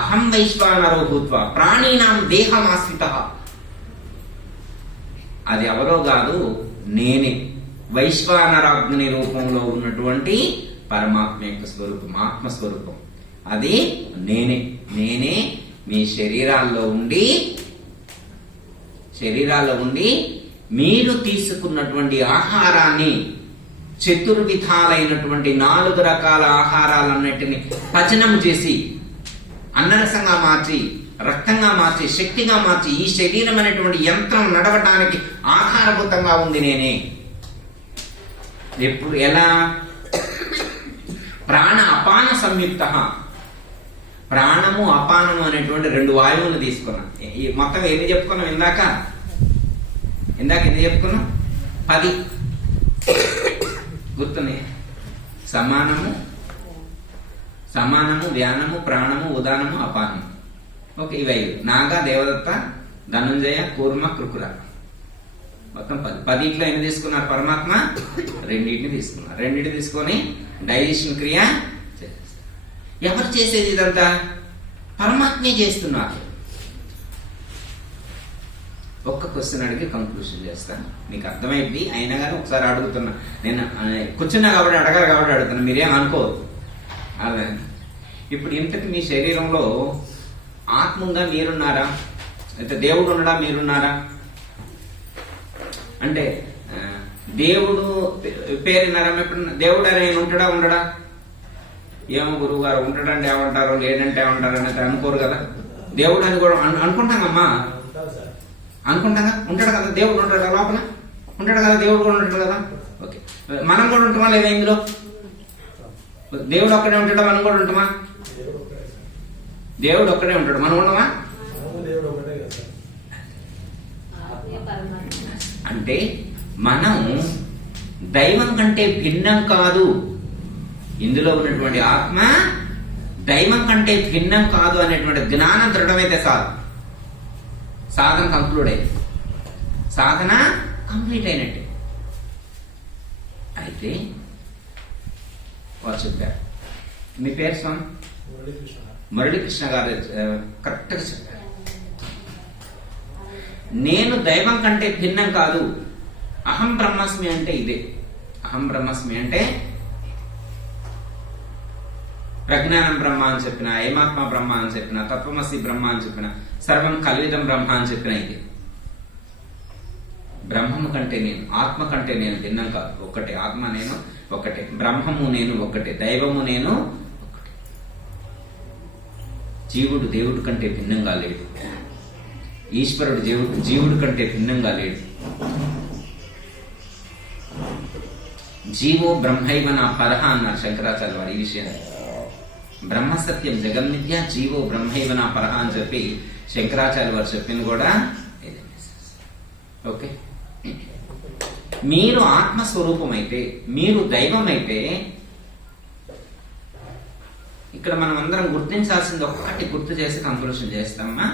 అహం వైశ్వానరో భూత్వా ప్రాణీనాం దేహమాశ్రిత. అది ఎవరో కాదు, నేనే. వైశ్వానరాగ్ని రూపంలో ఉన్నటువంటి పరమాత్మ యొక్క స్వరూపం, ఆత్మస్వరూపం. అది నేనే మీ శరీరాల్లో ఉండి మీరు తీసుకున్నటువంటి ఆహారాన్ని చతుర్విధాలైనటువంటి 4 రకాల ఆహారాలన్నిటిని పచనం చేసి అన్నరసంగా మార్చి, రక్తంగా మార్చి, శక్తిగా మార్చి ఈ శరీరం అనేటువంటి యంత్రం నడవటానికి ఆధారభూతంగా ఉంది నేనే. ఎప్పుడు ఎలా? ప్రాణ అపాన సంయుక్త. ప్రాణము అపానము అనేటువంటి 2 వాయువులు తీసుకున్నాం. ఈ మొత్తం ఎన్ని చెప్పుకున్నాం? ఇందాక ఎన్ని చెప్పుకున్నాం? 10 గుర్తున్నాయి. సమానము, వ్యానము, ప్రాణము, ఉదానము, అపానము. ఓకే, ఇవి 5. నాగ, దేవదత్త, ధనుంజయ, కూర్మ, కృకుర. మొత్తం 10 ఎన్ని తీసుకున్నారు? పరమాత్మ 2 తీసుకున్నారు. 2 తీసుకొని డైజెషన్ క్రియ చేసేస్తారు. ఎవరు చేసేది ఇదంతా? పరమాత్మే చేస్తున్నారు. ఒక్క క్వశ్చన్ అడిగి కంక్లూషన్ చేస్తాను, మీకు అర్థమైంది. అయినా కానీ ఒకసారి అడుగుతున్నా. నేను కూర్చున్నా కాబట్టి అడగాలి కాబట్టి అడుగుతున్నా, మీరేం అనుకోవద్దు. అదే ఇప్పుడు ఇంతకు మీ శరీరంలో ఆత్మ ఉందా? మీరున్నారా? అయితే దేవుడు ఉన్నాడా? మీరున్నారా? అంటే దేవుడు పేరున్నారా? ఎప్పుడన్నా దేవుడు అని ఉంటాడా? ఉండడా? ఏమో గురువు గారు ఉంటాడంటే ఏమంటారు, లేదంటే ఏమంటారు అని అనుకోరు కదా. దేవుడు అని కూడా అనుకుంటామమ్మా, అనుకుంటాగా. ఉంటాడు కదా దేవుడు, ఉంటాడు కదా లోపల, ఉంటాడు కదా దేవుడు కూడా ఉంటాడు కదా. ఓకే, మనం కూడా ఉంటామా లేదా ఇందులో? దేవుడు ఒక్కడే ఉంటాడా? మనం కూడా ఉంటామా? దేవుడు ఒక్కడే ఉంటాడు, మనం ఉండమా? అంటే మనం దైవం కంటే భిన్నం కాదు. ఇందులో ఉన్నటువంటి ఆత్మ దైవం కంటే భిన్నం కాదు అనేటువంటి జ్ఞానం దృఢమైతే చాలు. సాధన కంక్లూడ్ అయింది, సాధన కంప్లీట్ అయినట్టే. అయితే వారు చెప్పారు. మీ పేరు స్వామి? మురళీకృష్ణ గారు కరెక్ట్గా చెప్పారు. నేను దైవం కంటే భిన్నం కాదు. అహం బ్రహ్మస్మి అంటే ఇదే. అహం బ్రహ్మస్మి అంటే ప్రజ్ఞానం బ్రహ్మ అని చెప్పిన, ఏమాత్మ బ్రహ్మ అని చెప్పిన, తత్వమసి బ్రహ్మ అని చెప్పిన, సర్వం కల్విదం బ్రహ్మ అని చెప్పిన ఇది. బ్రహ్మము కంటే నేను, ఆత్మ కంటే నేను భిన్నం కాదు. ఒక్కటే ఆత్మ, నేను ఒక్కటే. బ్రహ్మము నేను ఒక్కటే, దైవము నేను ఒక్కటే. జీవుడు దేవుడి కంటే భిన్నంగా లేడు. ఈశ్వరుడు జీవుడి కంటే భిన్నంగా లేడు. జీవో బ్రహ్మైవ నా పరహ అన్నారు శంకరాచార్య వారు. ఈ విషయాన్ని బ్రహ్మ సత్యం జగన్మిథ్య, జీవో బ్రహ్మైవ నా పరహ అని చెప్పి శంకరాచార్య వారు చెప్పింది కూడా ఇదే. ఓకే, మీరు ఆత్మస్వరూపమైతే, మీరు దైవమైతే, ఇక్కడ మనం అందరం గుర్తించాల్సింది ఒక్కటి గుర్తు చేసి కంక్లూషన్ చేస్తామా.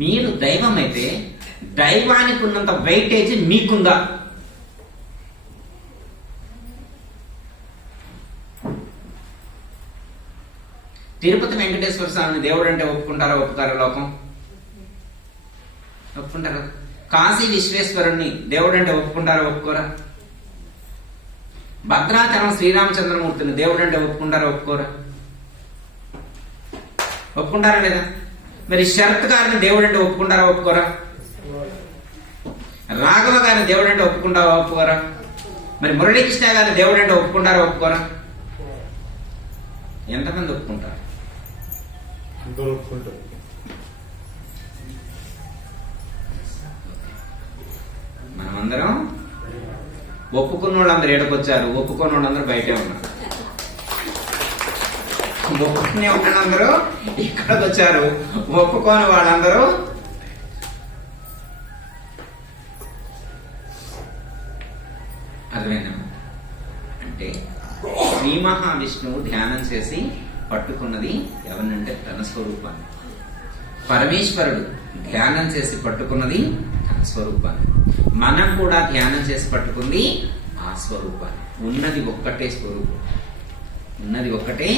మీరు దైవమైతే దైవానికి ఉన్నంత వెయిటేజ్ మీకుందా? తిరుపతి వెంకటేశ్వర స్వామిని దేవుడు అంటే ఒప్పుకుంటారా? ఒప్పుతారా? లోకం ఒప్పుకుంటారా? కాశీ విశ్వేశ్వరుణ్ణి దేవుడు అంటే ఒప్పుకుంటారా? ఒప్పుకోరా? భద్రాచలం శ్రీరామచంద్రమూర్తిని దేవుడు అంటే ఒప్పుకుంటారా? ఒప్పుకోరా? ఒప్పుకుంటారా లేదా? మరి శరత్ గారిని దేవుడు అంటే ఒప్పుకుంటారా? ఒప్పుకోరా? రాఘవ గారిని దేవుడు అంటే ఒప్పుకుంటారా? ఒప్పుకోరా? మరి మురళీకృష్ణ గారిని దేవుడు అంటే ఒప్పుకుంటారా? ఒప్పుకోరా? ఎంతమంది ఒప్పుకుంటారు? మనమందరం ఒప్పుకున్న వాళ్ళందరూ ఏడకొచ్చారు, ఒప్పుకున్న వాళ్ళందరూ బయటే ఉన్నారు. ఒప్పుకునే వాళ్ళందరూ ఇక్కడికి వచ్చారు, ఒప్పుకోని వాళ్ళందరూ అర్థమైందన్నమాట. అంటే శ్రీ మహావిష్ణువు ధ్యానం చేసి పట్టుకున్నది ఎవరినంటే తన స్వరూపాన్ని. పరమేశ్వరుడు ధ్యానం చేసి పట్టుకున్నది తన స్వరూపాన్ని. మనం కూడా ధ్యానం చేసి పట్టుకుంది ఆ స్వరూపాన్ని. ఉన్నది ఒక్కటే స్వరూపం, ఉన్నది ఒక్కటే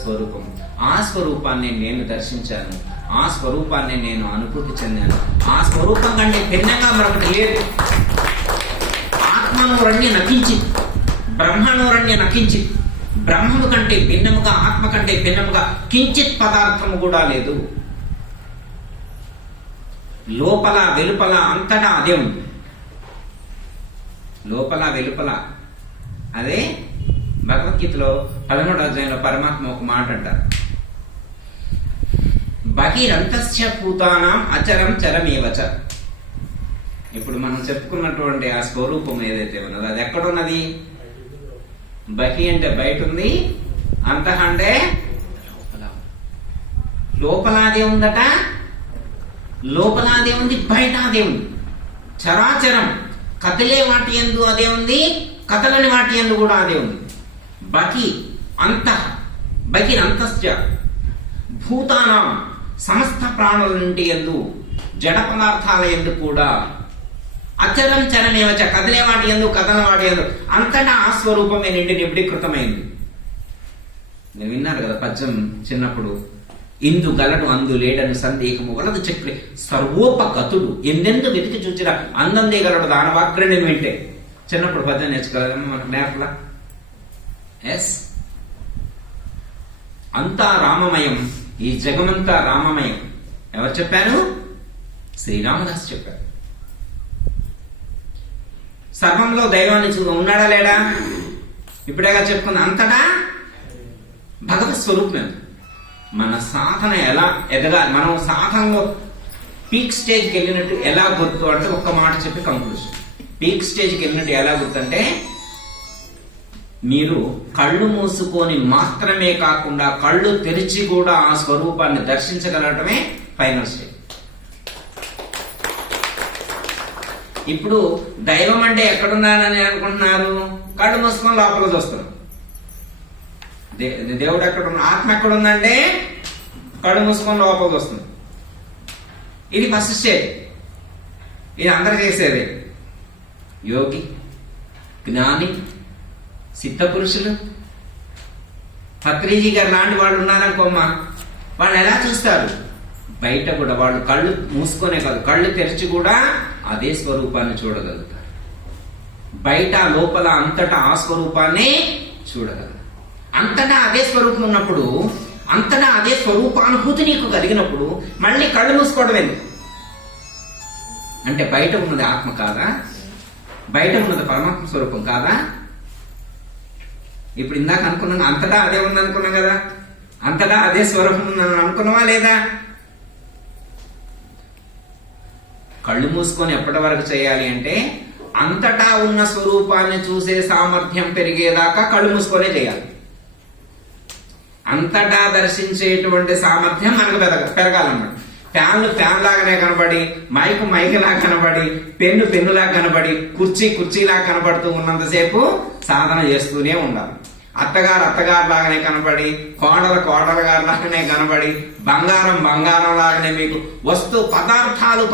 స్వరూపం. ఆ స్వరూపాన్ని నేను దర్శించాను, ఆ స్వరూపాన్ని నేను అనుభూతి చెందాను. ఆ స్వరూపం కంటే భిన్నంగా మరొకటి లేదు. ఆత్మనోరణ్య నకించి, బ్రహ్మనోరణ్య నకించి. బ్రహ్మము కంటే భిన్నముగా, ఆత్మ కంటే భిన్నముగా కించిత్ పదార్థము కూడా లేదు. లోపల వెలుపల అంతటా అదే ఉంది. లోపల వెలుపల. అదే భగవద్గీతలో 13వ అధ్యాయంలో పరమాత్మ ఒక మాట అంటారు, బహిరంతస్య భూతానాం అచరం చరమేవచ. ఇప్పుడు మనం చెప్పుకున్నటువంటి ఆ స్వరూపం ఏదైతే ఉన్నదో అది ఎక్కడున్నది? బహి అంటే బయట ఉంది, అంతః అంటే లోపల అదే ఉందట, లోపల అదే ఉంది, బయట అదే ఉంది. చరాచరం కదిలే వాటి యందు అదే ఉంది, కదలని వాటి యందు కూడా అదే ఉంది. బహి అంతః బహిరంతస్య భూతానాం సమస్త ప్రాణుల నుండి యందు జడ పదార్థాల యందు కూడా అచరం చరమేవచ కదిలే వాటి యందు కదలని వాటి యందు అంతటా ఆ స్వరూపమే నిండి నిబిడీకృతమైంది. నేను విన్నారు కదా పద్యం చిన్నప్పుడు, ఇందు గలడు అందు లేడని సందేహము వలదు చెప్పి సర్వోపగతుడు ఎందెందు వెతికి చూచిరా అందందే గలడు దానవాగ్రణి వింటే. చిన్నప్పుడు పద్యం నేర్చుకోలేదమ్మా మనకు నేర్పలా? ఎస్, అంతా రామమయం, ఈ జగమంతా రామమయం. ఎవరు చెప్పారు? శ్రీరామదాస్ చెప్పారు. సర్వంలో దైవాన్ని ఉన్నాడా లేడా? ఇప్పుడేగా చెప్పుకుంది, అంతటా భగవత్ స్వరూపం. మన సాధన ఎలా ఎదగాలి, మనం సాధనలో పీక్ స్టేజ్కి వెళ్ళినట్టు ఎలా గుర్తు అంటే ఒక్క మాట చెప్పి కంక్లూషన్. పీక్ స్టేజ్కి వెళ్ళినట్టు ఎలా గుర్తంటే, మీరు కళ్ళు మూసుకొని మాత్రమే కాకుండా కళ్ళు తెరిచి కూడా ఆ స్వరూపాన్ని దర్శించగలగటమే ఫైనల్ స్టేజ్. ఇప్పుడు దైవం అంటే ఎక్కడున్నారని అనుకుంటున్నారు? కళ్ళు మూసుకొని లోపల చూస్తారు. దేవుడు ఎక్కడున్నా, ఆత్మ ఎక్కడుందంటే కళ్ళు మూసుకొని లోపల చూస్తుంది. ఇది ఫస్ట్ స్టేజ్. ఇది అందరు చేసేది. యోగి, జ్ఞాని, సిద్ధ పురుషులు, పత్రిజీ గారు లాంటి వాళ్ళు ఉన్నారనుకోమ్మా, వాళ్ళు ఎలా చూస్తారు? బయట కూడా వాళ్ళు కళ్ళు మూసుకొనే కాదు, కళ్ళు తెరిచి కూడా అదే స్వరూపాన్ని చూడగలుగుతారు. బయట లోపల అంతటా ఆ స్వరూపాన్ని చూడగలరు. అంతటా అదే స్వరూపం ఉన్నప్పుడు, అంతటా అదే స్వరూపానుభూతి నీకు కలిగినప్పుడు మళ్ళీ కళ్ళు మూసుకోవడం అంటే బయట ఉన్నది ఆత్మ కాదా? బయట ఉన్నది పరమాత్మ స్వరూపం కాదా? ఇప్పుడు ఇందాక అనుకున్నాం, అంతటా అదే ఉంది అనుకున్నాం కదా, అంతటా అదే స్వరూపం ఉందని అనుకున్నావా లేదా? కళ్ళు మూసుకొని ఎప్పటి వరకు చేయాలి అంటే, అంతటా ఉన్న స్వరూపాన్ని చూసే సామర్థ్యం పెరిగేదాకా కళ్ళు మూసుకొనే చేయాలి. అంతటా దర్శించేటువంటి సామర్థ్యం మనకు పెరగాలన్నమాట. ఫ్యాన్ లాగానే కనబడి, మైక్ లాగా కనబడి, పెన్నులాగా కనబడి, కుర్చీలాగా కనబడుతూ ఉన్నంతసేపు సాధన చేస్తూనే ఉండాలి. అత్తగారు లాగానే కనబడి, కోడలు గారు లాగానే కనబడి, బంగారం లాగానే మీకు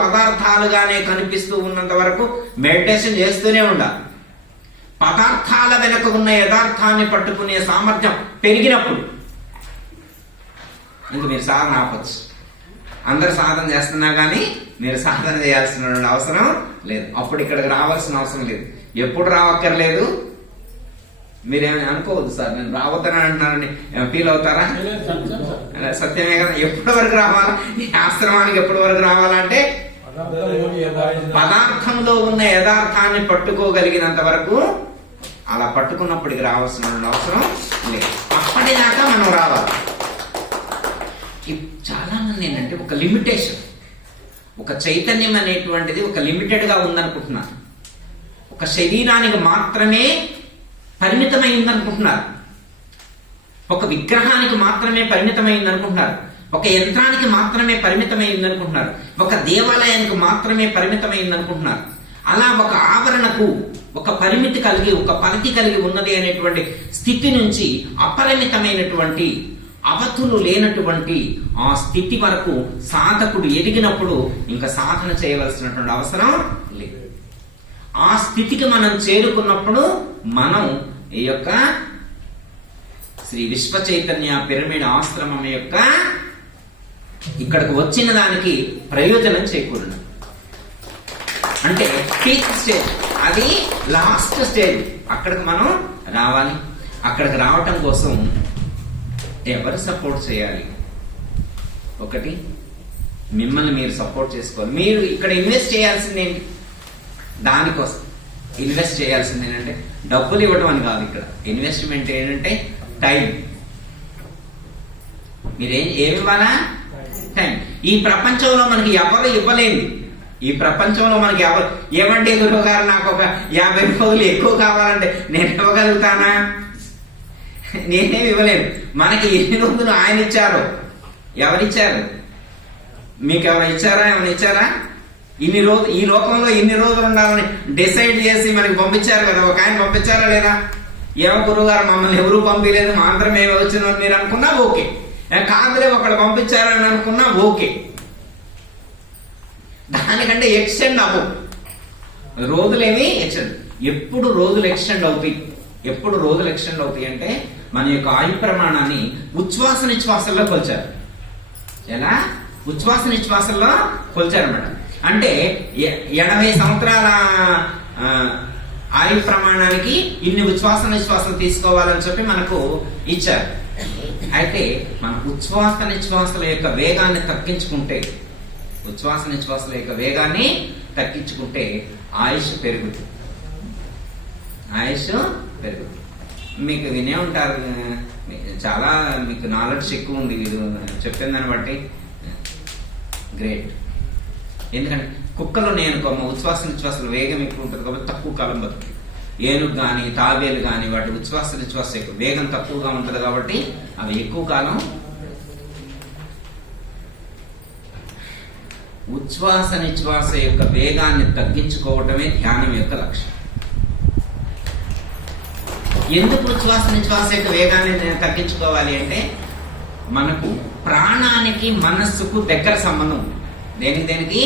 పదార్థాలుగానే కనిపిస్తూ ఉన్నంత వరకు మెడిటేషన్ చేస్తూనే ఉండాలి. పదార్థాల వెనక ఉన్న యథార్థాన్ని పట్టుకునే సామర్థ్యం పెరిగినప్పుడు ఇంక మీరు సాధన ఆపచ్చు. అందరు సాధన చేస్తున్నా కానీ మీరు సాధన చేయాల్సిన అవసరం లేదు. అప్పుడు ఇక్కడికి రావాల్సిన అవసరం లేదు. ఎప్పుడు రావక్కర్లేదు. మీరేమైనా అనుకోవద్దు, సార్ నేను రావద్దని అంటున్నారని ఫీల్ అవుతారా? సత్యమే కదా. ఎప్పటి వరకు రావాలా? ఈ ఆశ్రమానికి ఎప్పటి వరకు రావాలంటే పదార్థంలో ఉన్న యథార్థాన్ని పట్టుకోగలిగినంత వరకు, అలా పట్టుకున్నప్పటికి రావాల్సిన అవసరం లేదు. అప్పటిదాకా మనం రావాలి. చాలా మంది ఏంటంటే ఒక లిమిటేషన్, ఒక చైతన్యం అనేటువంటిది ఒక లిమిటెడ్ గా ఉందనుకుంటున్నారు. ఒక శరీరానికి మాత్రమే పరిమితమైందనుకుంటున్నారు. ఒక విగ్రహానికి మాత్రమే పరిమితమైందనుకుంటున్నారు. ఒక యంత్రానికి మాత్రమే పరిమితమైందనుకుంటున్నారు. ఒక దేవాలయానికి మాత్రమే పరిమితమైందనుకుంటున్నారు. అలా ఒక ఆవరణకు ఒక పరిమితి కలిగి, ఒక పరిధి కలిగి ఉన్నది అనేటువంటి స్థితి నుంచి అపరిమితమైనటువంటి, అవతులు లేనటువంటి ఆ స్థితి వరకు సాధకుడు ఎదిగినప్పుడు ఇంకా సాధన చేయవలసినటువంటి అవసరం లేదు. ఆ స్థితికి మనం చేరుకున్నప్పుడు మనం ఈ యొక్క శ్రీ విశ్వ చైతన్య పిరమిడ్ ఆశ్రమం యొక్క ఇక్కడికి వచ్చిన దానికి ప్రయోజనం చేకూరడం. అంటే పీక్ స్టేజ్, అది లాస్ట్ స్టేజ్. అక్కడికి మనం రావాలి. అక్కడికి రావటం కోసం ఎవరు సపోర్ట్ చేయాలి? ఒకటి, మిమ్మల్ని మీరు సపోర్ట్ చేసుకోవాలి. మీరు ఇక్కడ ఇన్వెస్ట్ చేయాల్సింది ఏంటి? దానికోసం ఇన్వెస్ట్ చేయాల్సింది ఏంటంటే డబ్బులు ఇవ్వడం అని కాదు. ఇక్కడ ఇన్వెస్ట్మెంట్ ఏంటంటే టైం. మీరేం ఏమి ఇవ్వాలా? టైం. ఈ ప్రపంచంలో మనకి ఎవరు ఇవ్వలేదు. ఈ ప్రపంచంలో మనకి ఎవరు ఏమంటే గురువు గారు నాకు ఒక 50 రూపాయలు ఎక్కువ కావాలంటే నేను ఇవ్వగలుగుతానా? నేనేమి ఇవ్వలేను. మనకి ఎన్ని రోజులు ఆయన ఇచ్చారు? ఎవరిచ్చారు? మీకు ఎవరు ఇచ్చారా? ఏమైనా ఇచ్చారా? ఇన్ని రోజులు ఈ లోకంలో ఇన్ని రోజులు ఉండాలని డిసైడ్ చేసి మనకి పంపించారు కదా. ఒక ఆయన పంపించారా లేదా? ఏమో గురువు గారు మమ్మల్ని ఎవరూ పంపించలేదు, మా అందరం మేము వచ్చిన మీరు అనుకున్నా ఓకే. కాదులే ఒకళ్ళు పంపించారని అనుకున్నా ఓకే. దానికంటే ఎక్స్టెండ్ అవ్వవు రోజులేమి ఎక్స్టెండ్. ఎప్పుడు రోజులు ఎక్స్టెండ్ అవుతాయి? ఎప్పుడు రోజులు ఎక్స్టెండ్ అవుతాయి అంటే మన యొక్క ఆయు ప్రమాణాన్ని ఉచ్ఛ్వాస నిశ్వాసంలో కొలిచారు. ఎలా? ఉచ్ఛ్వాస నిశ్వాసంలో కొలిచారన్నమాట. అంటే 80 సంవత్సరాల ఆయు ప్రమాణానికి ఇన్ని ఉచ్ఛ్వాస నిశ్వాసాలు తీసుకోవాలని చెప్పి మనకు ఇచ్చారు. అయితే మన ఉచ్ఛ్వాస నిశ్వాసాల యొక్క వేగాన్ని తగ్గించుకుంటే, ఉచ్ఛ్వాస నిశ్వాసాల యొక్క వేగాన్ని తగ్గించుకుంటే ఆయుష్ పెరుగుతుంది. ఆయుష్ పెరుగుతుంది. మీకు వినే ఉంటారు, చాలా మీకు నాలెడ్జ్ ఎక్కువ ఉంది మీరు చెప్పిన దాన్ని బట్టి. గ్రేట్. ఎందుకంటే కుక్కలో నేను ఉచ్ఛ్వాస నిశ్వాసాల వేగం ఎక్కువ ఉంటుంది కాబట్టి తక్కువ కాలం బతుకుతుంది. ఏనుగు కానీ తాబేలు కానీ వాటి ఉచ్ఛ్వాస నిశ్వాస ఎక్కువ వేగం తక్కువగా ఉంటుంది కాబట్టి అవి ఎక్కువ కాలం. ఉచ్ఛ్వాస నిశ్వాస యొక్క వేగాన్ని తగ్గించుకోవటమే ధ్యానం యొక్క లక్ష్యం. ఎందుకు ఉచ్ఛ్వాస నిశ్వాస యొక్క వేగాన్ని తగ్గించుకోవాలి అంటే మనకు ప్రాణానికి మనస్సుకు దగ్గర సంబంధం ఉంది. దేనికి?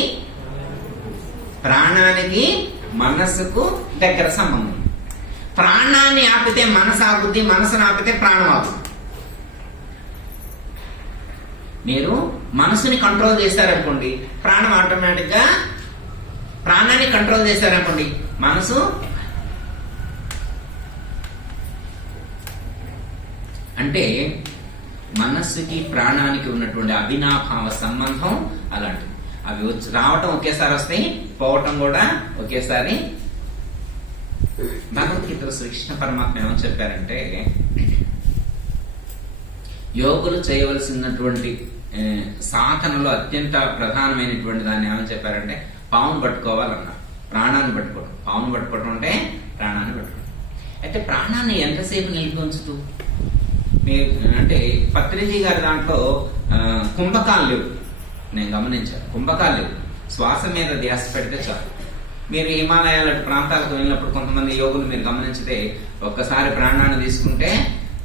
ప్రాణానికి మనస్సుకు దగ్గర సంబంధం. ప్రాణాన్ని ఆపితే మనసు ఆగుద్ది, మనసును ఆపితే ప్రాణం ఆగుద్ది. మీరు మనసుని కంట్రోల్ చేశారనుకోండి, ప్రాణం ఆటోమేటిక్ గా. ప్రాణాన్ని కంట్రోల్ చేశారనుకోండి, మనసు. అంటే మనస్సుకి ప్రాణానికి ఉన్నటువంటి అవినాభావ సంబంధం అలాంటిది. అవి రావటం ఒకేసారి వస్తాయి, పోవటం కూడా ఒకేసారి. భగవద్గీతలో శ్రీకృష్ణ పరమాత్మ ఏమని చెప్పారంటే, యోగులు చేయవలసినటువంటి సాధనలో అత్యంత ప్రధానమైనటువంటి దాన్ని ఏమని చెప్పారంటే పావును పట్టుకోవాలన్నారు. ప్రాణాన్ని పట్టుకోవడం. పావును పట్టుకోవడం అంటే ప్రాణాన్ని పట్టుకోవడం. అయితే ప్రాణాన్ని ఎంతసేపు నిలిపి ఉంచుతూ అంటే పత్రిజీ గారి దాంట్లో కుంభకాలు లేవు. నేను గమనించాను, కుంభకాలు లేవు. శ్వాస మీద ధ్యాస పెడితే చాలు. మీరు హిమాలయాల ప్రాంతాలకు వెళ్ళినప్పుడు కొంతమంది యోగులు మీరు గమనించితే ఒక్కసారి ప్రాణాన్ని తీసుకుంటే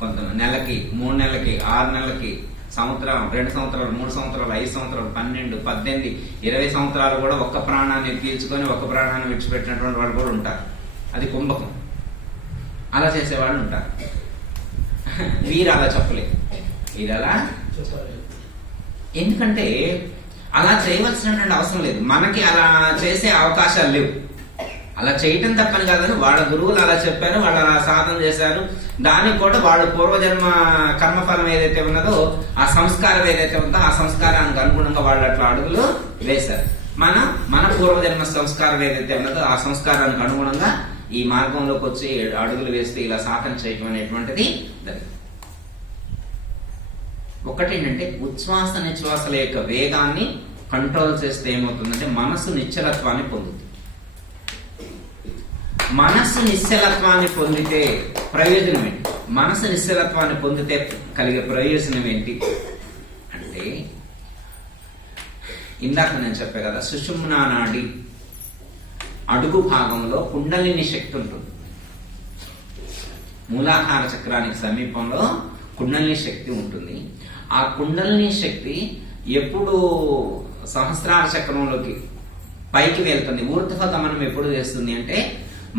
కొంత నెలకి, 3 నెలలకి, 6 నెలలకి, సంవత్సరం, 2 సంవత్సరాలు, 3 సంవత్సరాలు, 5 సంవత్సరాలు, 12, 18, 20 సంవత్సరాలు కూడా ఒక్క ప్రాణాన్ని పీల్చుకొని ఒక్క ప్రాణాన్ని విడిచిపెట్టినటువంటి వాళ్ళు కూడా ఉంటారు. అది కుంభకం. అలా చేసేవాళ్ళు ఉంటారు. వీరు అలా చెప్పలేదు. వీరు అలా ఎందుకంటే అలా చేయవలసినటువంటి అవసరం లేదు. మనకి అలా చేసే అవకాశాలు లేవు. అలా చేయటం తప్పని కాదని వాళ్ళ గురువులు అలా చెప్పారు, వాళ్ళు అలా సాధన చేశారు. దానికి కూడా వాళ్ళ పూర్వజన్మ కర్మఫలం ఏదైతే ఉన్నదో, ఆ సంస్కారం ఏదైతే ఉందో, ఆ సంస్కారానికి అనుగుణంగా వాళ్ళు అట్లా అడుగులు వేశారు. మన పూర్వజన్మ సంస్కారం ఏదైతే ఉన్నదో ఆ సంస్కారానికి అనుగుణంగా ఈ మార్గంలోకి వచ్చి అడుగులు వేస్తే ఇలా సాధన చేయటం అనేటువంటిది జరిగింది. ఒకటి ఏంటంటే ఉచ్ఛ్వాస నిశ్వాసల యొక్క వేగాన్ని కంట్రోల్ చేస్తే ఏమవుతుందంటే మనసు నిశ్చలత్వాన్ని పొందుతుంది. మనసు నిశ్చలత్వాన్ని పొందితే ప్రయోజనం ఏంటి? మనసు నిశ్చలత్వాన్ని పొందితే కలిగే ప్రయోజనం ఏంటి అంటే, ఇందాక నేను చెప్పా కదా, సుషుమ్నా నాడి అడుగు భాగంలో కుండలిని శక్తి ఉంటుంది. మూలాధార చక్రానికి సమీపంలో కుండలిని శక్తి ఉంటుంది. ఆ కుండలిని శక్తి ఎప్పుడు సహస్రార చక్రంలోకి పైకి వెళ్తుంది, ఊర్ధ్వ గమనం ఎప్పుడు చేస్తుంది అంటే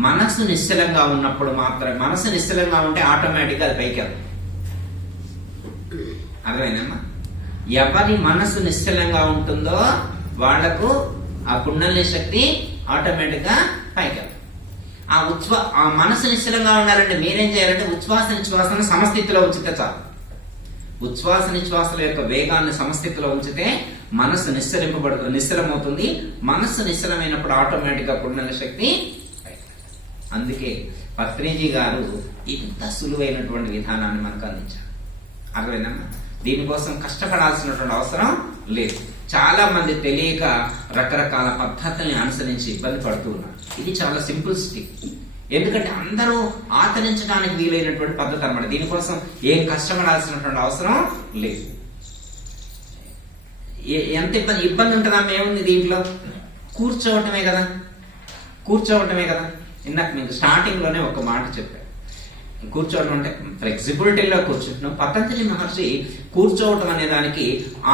మనసు నిశ్చలంగా ఉన్నప్పుడు మాత్రమే. మనసు నిశ్చలంగా ఉంటే ఆటోమేటిక్గా అది పైకి వెళ్తుంది. అర్థమైందమ్మా? ఎవరి మనసు నిశ్చలంగా ఉంటుందో వాళ్లకు ఆ కుండలిని శక్తి ఆటోమేటిక్ గా పైకి వెళ్తుంది. ఆ మనసు నిశ్చలంగా ఉండాలంటే మీరేం చేయాలంటే ఉచ్ఛ్వాస నిశ్వాసాన్ని సమస్థితిలో ఉంచితే చాలు. ఉచ్ఛ్వాస నిశ్వాసాల యొక్క వేగాన్ని సమస్థితిలో ఉంచితే మనస్సు నిశ్చలమవుతుంది. మనస్సు నిశ్చలమైనప్పుడు ఆటోమేటిక్ గా కుండలిని శక్తి. అందుకే పత్రిజీ గారు ఇంత సులువైనటువంటి విధానాన్ని మనకు అందించారు. అర్థమైందమ్మా? దీనికోసం కష్టపడాల్సినటువంటి అవసరం లేదు. చాలా మంది తెలియక రకరకాల పద్ధతుల్ని అనుసరించి ఇబ్బంది పడుతూ ఉన్నారు. ఇది చాలా సింపుల్ స్టిక్. ఎందుకంటే అందరూ ఆచరించడానికి వీలైనటువంటి పద్ధతి అన్నమాట. దీనికోసం ఏం కష్టపడాల్సినటువంటి అవసరం లేదు. ఎంత ఇబ్బంది ఉంటుందా? ఏముంది దీంట్లో? కూర్చోవటమే కదా. ఇందాక మీకు స్టార్టింగ్ లోనే ఒక మాట చెప్పారు, కూర్చోవడం అంటే ఫ్లెక్సిబిలిటీలో కూర్చుంటున్నాం. పతంజలి మహర్షి కూర్చోవటం అనే దానికి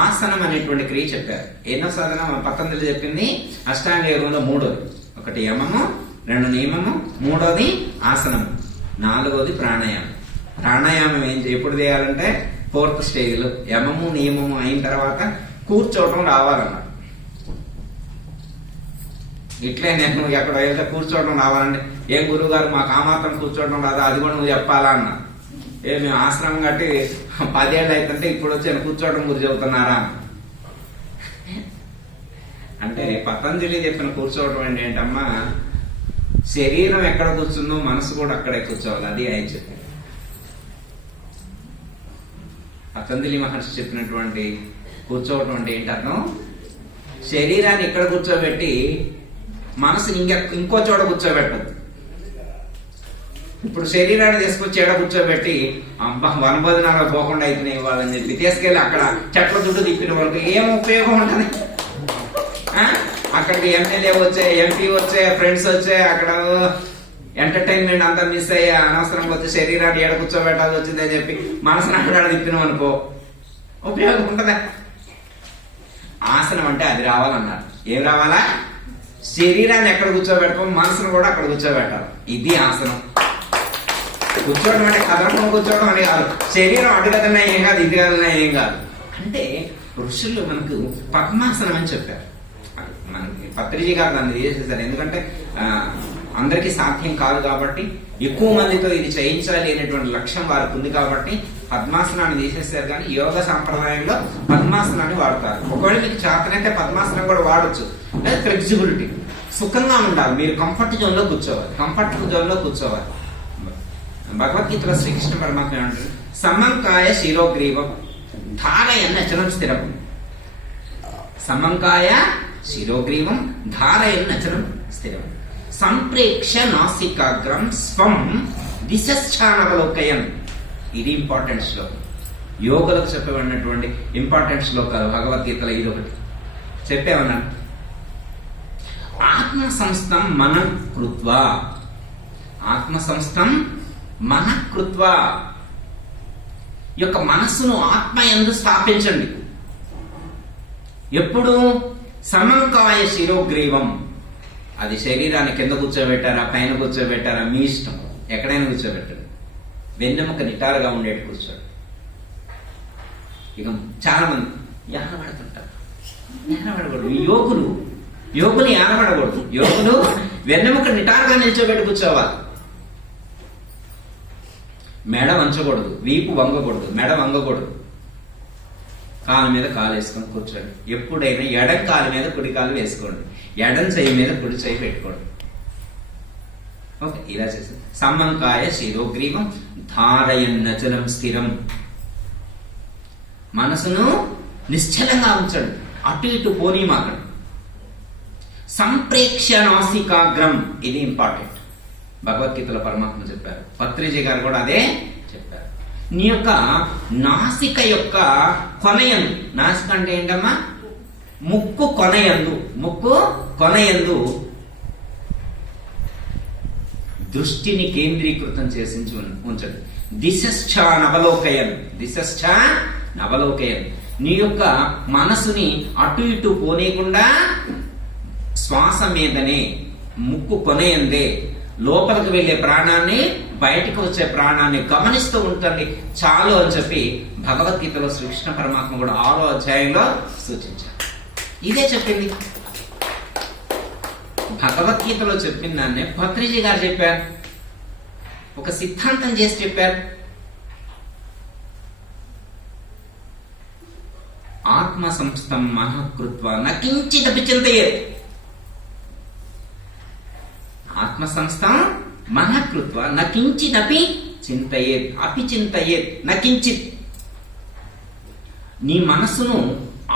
ఆసనం అనేటువంటి క్రియ చెప్పారు. ఎన్నో సాధన పతంజలి చెప్పింది? అష్టాంగ యోగంలో 3వది. 1 యమము, 2 నియమము, 3వది ఆసనము, 4వది ప్రాణాయామం. ప్రాణాయామం ఎప్పుడు చేయాలంటే 4th స్టేజ్లో యమము నియమము అయిన తర్వాత కూర్చోవటం రావాలన్నమాట. ఇట్లే నేను ఎక్కడ వెళ్తే కూర్చోవడం రావాలంటే, ఏం గురువు గారు మాకు ఆ మాత్రం కూర్చోవడం రాదా, అది కూడా నువ్వు చెప్పాలా అన్న. మేము ఆశ్రమం కట్టి 10 ఏళ్ళు అవుతుంటే ఇప్పుడు వచ్చి కూర్చోవడం గురించి చెబుతున్నారా అంటే, పతంజలి చెప్పిన కూర్చోవడం అంటే ఏంటమ్మా, శరీరం ఎక్కడ కూర్చుందో మనసు కూడా అక్కడే కూర్చోవాలి. అది ఆయన చెప్పారు. పతంజలి మహర్షి చెప్పినటువంటి కూర్చోవడం అంటే ఏంటి అర్థం? శరీరాన్ని ఇక్కడ కూర్చోబెట్టి మనసుని ఇంకో చోట కూర్చోబెట్టదు. ఇప్పుడు శరీరాన్ని తీసుకొచ్చి ఎడ కూర్చోబెట్టి వనభోజనాలు పోకుండా అయిపోయినాయి వాళ్ళని చెప్పి తీసుకెళ్ళి అక్కడ చెట్ల చుట్టూ తిప్పిన వాళ్ళకి ఏం ఉపయోగం ఉంటుంది? అక్కడికి ఎమ్మెల్యే వచ్చే, ఎంపీ వచ్చే, ఫ్రెండ్స్ వచ్చే, అక్కడ ఎంటర్టైన్మెంట్ అంతా మిస్ అయ్యి అనవసరంగా వచ్చి శరీరాన్ని ఎడ కూర్చోబెట్టాల్సి వచ్చిందని చెప్పి మనసుని అక్కడ తిప్పినాం అనుకో, ఉపయోగం ఉంటుందా? ఆసనం అంటే అది రావాలన్నారు. ఏం రావాలా? శరీరాన్ని ఎక్కడ కూర్చోబెట్టుకో, మనసును కూడా అక్కడ కూర్చోబెట్టాలి. ఇది ఆసనం. కూర్చోవడం అంటే కదలకుండా కూర్చోవడం అని కాదు. శరీరం అడుగదన్నా ఏం కాదు, ఇది కదన్నా ఏం కాదు. అంటే ఋషులు మనకు పద్మాసనం అని చెప్పారు. మనకి పత్రిజీ గారు దాన్ని చేసేసారు. ఎందుకంటే అందరికీ సాధ్యం కాదు కాబట్టి, ఎక్కువ మందితో ఇది చేయించాలి అనేటువంటి లక్ష్యం వారికి ఉంది కాబట్టి పద్మాసనాన్ని తీసేస్తారు. కానీ యోగ సంప్రదాయంలో పద్మాసనాన్ని వాడతారు. ఒకవేళ మీకు చేతనైతే పద్మాసనం కూడా వాడచ్చు. లేదా ఫ్లెక్సిబిలిటీ, సుఖంగా ఉండాలి. మీరు కంఫర్ట్ జోన్ లో కూర్చోవాలి. భగవద్గీతలో శ్రీకృష్ణ పరమాత్మ ఏమంటారు? సమంకాయ శిరోగ్రీవం ధారయన్నచలం స్థిరం. సమంకాయ శిరోగ్రీవం ధారయన్నచలం స్థిరం. సంప్రేక్ష నాసికాగ్రం స్వం దిశానవలోకయం. ఇది ఇంపార్టెంట్ శ్లోకం. యోగులకు చెప్పబడినటువంటి ఇంపార్టెంట్ శ్లోకాలు భగవద్గీతలో ఇది ఒకటి చెప్పేమన్నాను. ఆత్మ సంస్థం మన కృత్వా, ఆత్మ సంస్థం మన కృత్వా. యొక్క మనస్సును ఆత్మ యందు స్థాపించండి. ఎప్పుడు? సమంకాయ శిరోగ్రీవం. అది శరీరాన్ని కింద కూర్చోబెట్టారా, పైన కూర్చోబెట్టారా, మీ ఇష్టం. ఎక్కడైనా కూర్చోబెట్టండి. వెన్నెముక నిటారుగా ఉండేట్టు కూర్చోండి. ఇక చాలా మంది యానబడుతుంటారు. యానబడకూడదు. యోగులు యానబడకూడదు. యోగులు వెన్నెముక నిటారుగా నిల్చోబెట్టి కూర్చోవాలి. మెడ వంచకూడదు, వీపు వంగకూడదు, మెడ వంగకూడదు. కాలు మీద కాలు వేసుకొని కూర్చోండి. ఎప్పుడైనా ఎడం కాలు మీద కుడి కాలు వేసుకోండి, ఎడం చెయ్యి మీద కుడి చెయ్యి పెట్టుకోండి. ఓకే, ఇలా చేసి సమంకాయ శిరోగ్రీవం ధారయన్నచలం స్థిరం. మనసును నిశ్చలంగా ఉంచండి, అటు ఇటు పోనీమాకండి. సంప్రేక్ష నాసికాగ్రం. ఇది ఇంపార్టెంట్. భగవద్గీతలో పరమాత్మ చెప్పారు. పత్రిజీ గారు కూడా అదే చెప్పారు. నీ యొక్క నాసిక యొక్క కొనయందు, నాసిక అంటే ఏంటమ్మా? ముక్కు కొనయందు దృష్టిని కేంద్రీకృతం చేసి ఉంచండి. దిశశ్చ నవలోకయం. నీ యొక్క మనసుని అటు ఇటు పోనీయకుండా శ్వాస మీదనే, ముక్కు కొనయందే లోపలికి వెళ్లే ప్రాణాన్ని, బయటకు వచ్చే ప్రాణాన్ని గమనిస్తూ ఉంటుంది చాలు అని చెప్పి భగవద్గీతలో శ్రీకృష్ణ పరమాత్మ కూడా 6వ అధ్యాయంలో సూచించారు. ఇదే చెప్పింది భగవద్గీతలో చెప్పిన దాన్నే పత్రిజీ గారు చెప్పారు. ఒక సిద్ధాంతం చేసి చెప్పారు. ఆత్మ సంస్థం మహాకృత్వ నకించిదపి చింతయేత్. ఆత్మ సంస్థం మనఃకృత్వ నకించిదపి చింతయేత్ అపి చింతయేత్ నకించిత్. నీ మనసును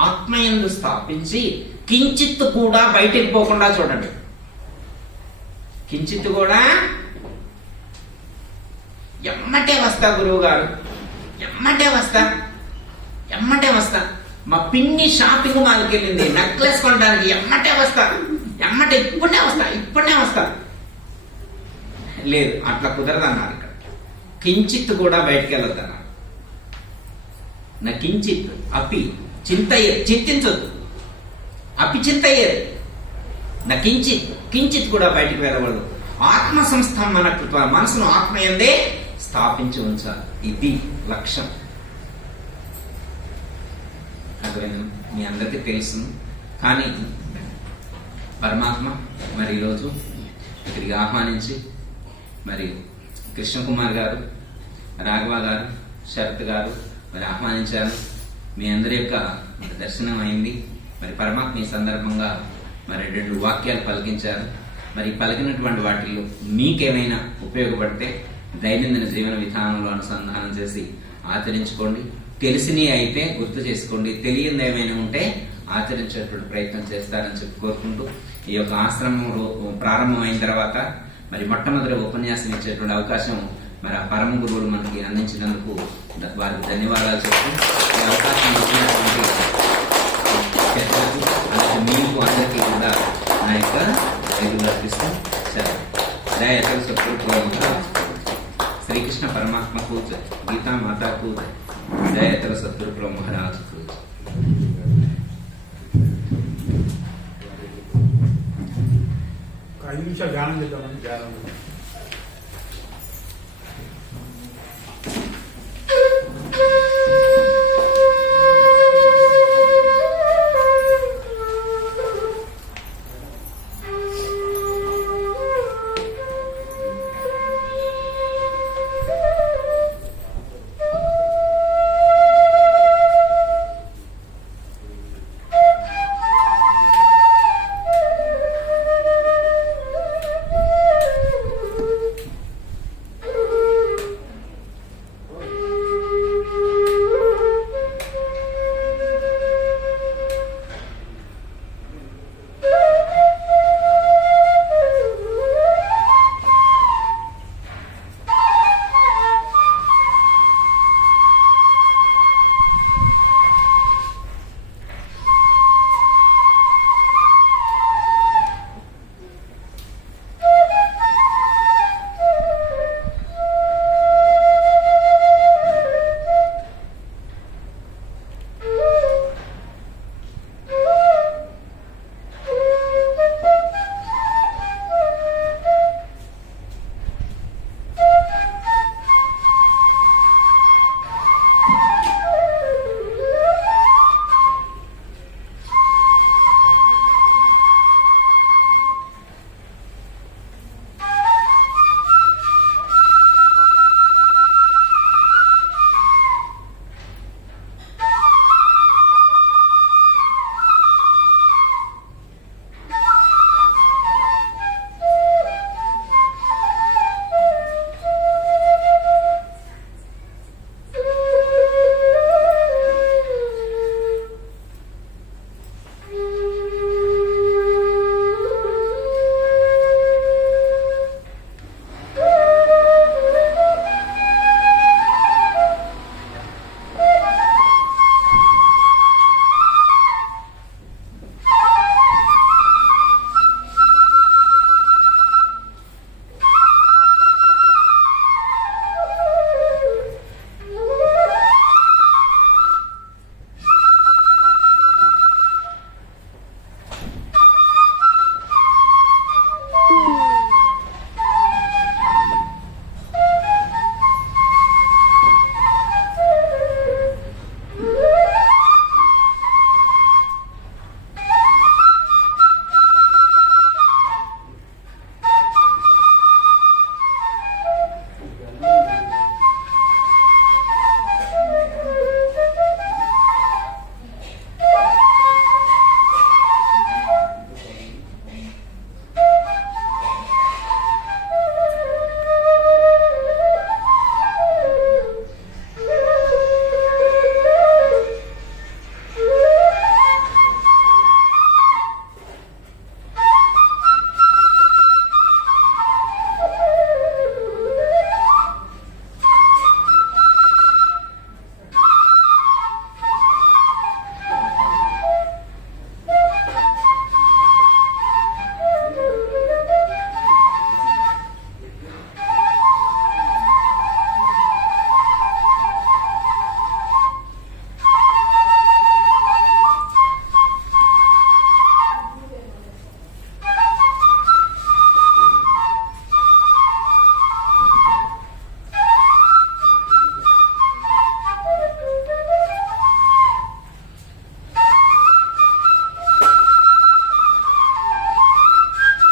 ఆత్మయందు స్థాపించి కించిత్ కూడా బయటికి పోకుండా చూడండి. కించిత్ కూడా ఎమ్మటే వస్తా గురువు గారు, ఎమ్మటే వస్తా. మా పిన్ని షాపింగ్ మాల్కి వెళ్ళింది నెక్లెస్ కొనడానికి, ఎమ్మటే వస్తా, ఇప్పుడే వస్తా. లేదు, అట్లా కుదరదన్నారు. ఇక్కడ కించిత్ కూడా బయటికి వెళ్ళొద్దన్నారు. నా కించిత్ అపి చింతయ్యేది, చింతించొద్దు. అపి చింతయ్యేది నా కించిత్ కూడా బయటికి వెళ్ళకూడదు. ఆత్మ సంస్థాన కృత్వ, మనసును ఆత్మయందే స్థాపించి ఉంచాలి. ఇది లక్ష్యం. అర్థమైంది? మీ అందరికీ తెలుసు. కానీ పరమాత్మ మరి ఈరోజు ఇక్కడికి ఆహ్వానించి మరి కృష్ణకుమార్ గారు, రాఘవ గారు, శరత్ గారు మరి ఆహ్వానించారు. మీ అందరి యొక్క దర్శనం అయింది. మరి పరమాత్మ ఈ సందర్భంగా మరి 2 వాక్యాలు పలికించారు. మరి పలికినటువంటి వాటిల్లో మీకేమైనా ఉపయోగపడితే దైనందిన జీవన విధానంలో అనుసంధానం చేసి ఆచరించుకోండి. తెలిసినవి అయితే గుర్తు చేసుకోండి, తెలియనిది ఏమైనా ఉంటే ఆచరించేటువంటి ప్రయత్నం చేస్తారని చెప్పి కోరుకుంటూ, ఈ యొక్క ఆశ్రమం ప్రారంభమైన తర్వాత మరి మొట్టమొదటి ఉపన్యాసం ఇచ్చేటువంటి అవకాశం మరి ఆ పరమ గురువులు మనకి అందించినందుకు వారికి ధన్యవాదాలు చెప్తూ, ఈ అవకాశం ఇచ్చినటువంటి అలాగే మీకు అందరికీ కూడా నా యొక్క రైతులు అర్పిస్తూ జయ అటల్ సత్పురు శ్రీకృష్ణ పరమాత్మకు గీతా మాతాకు జయ అటల్ సత్పురు మహారాజుకు. ఒక 5 నిమిషాలు ధ్యానం చేద్దామని.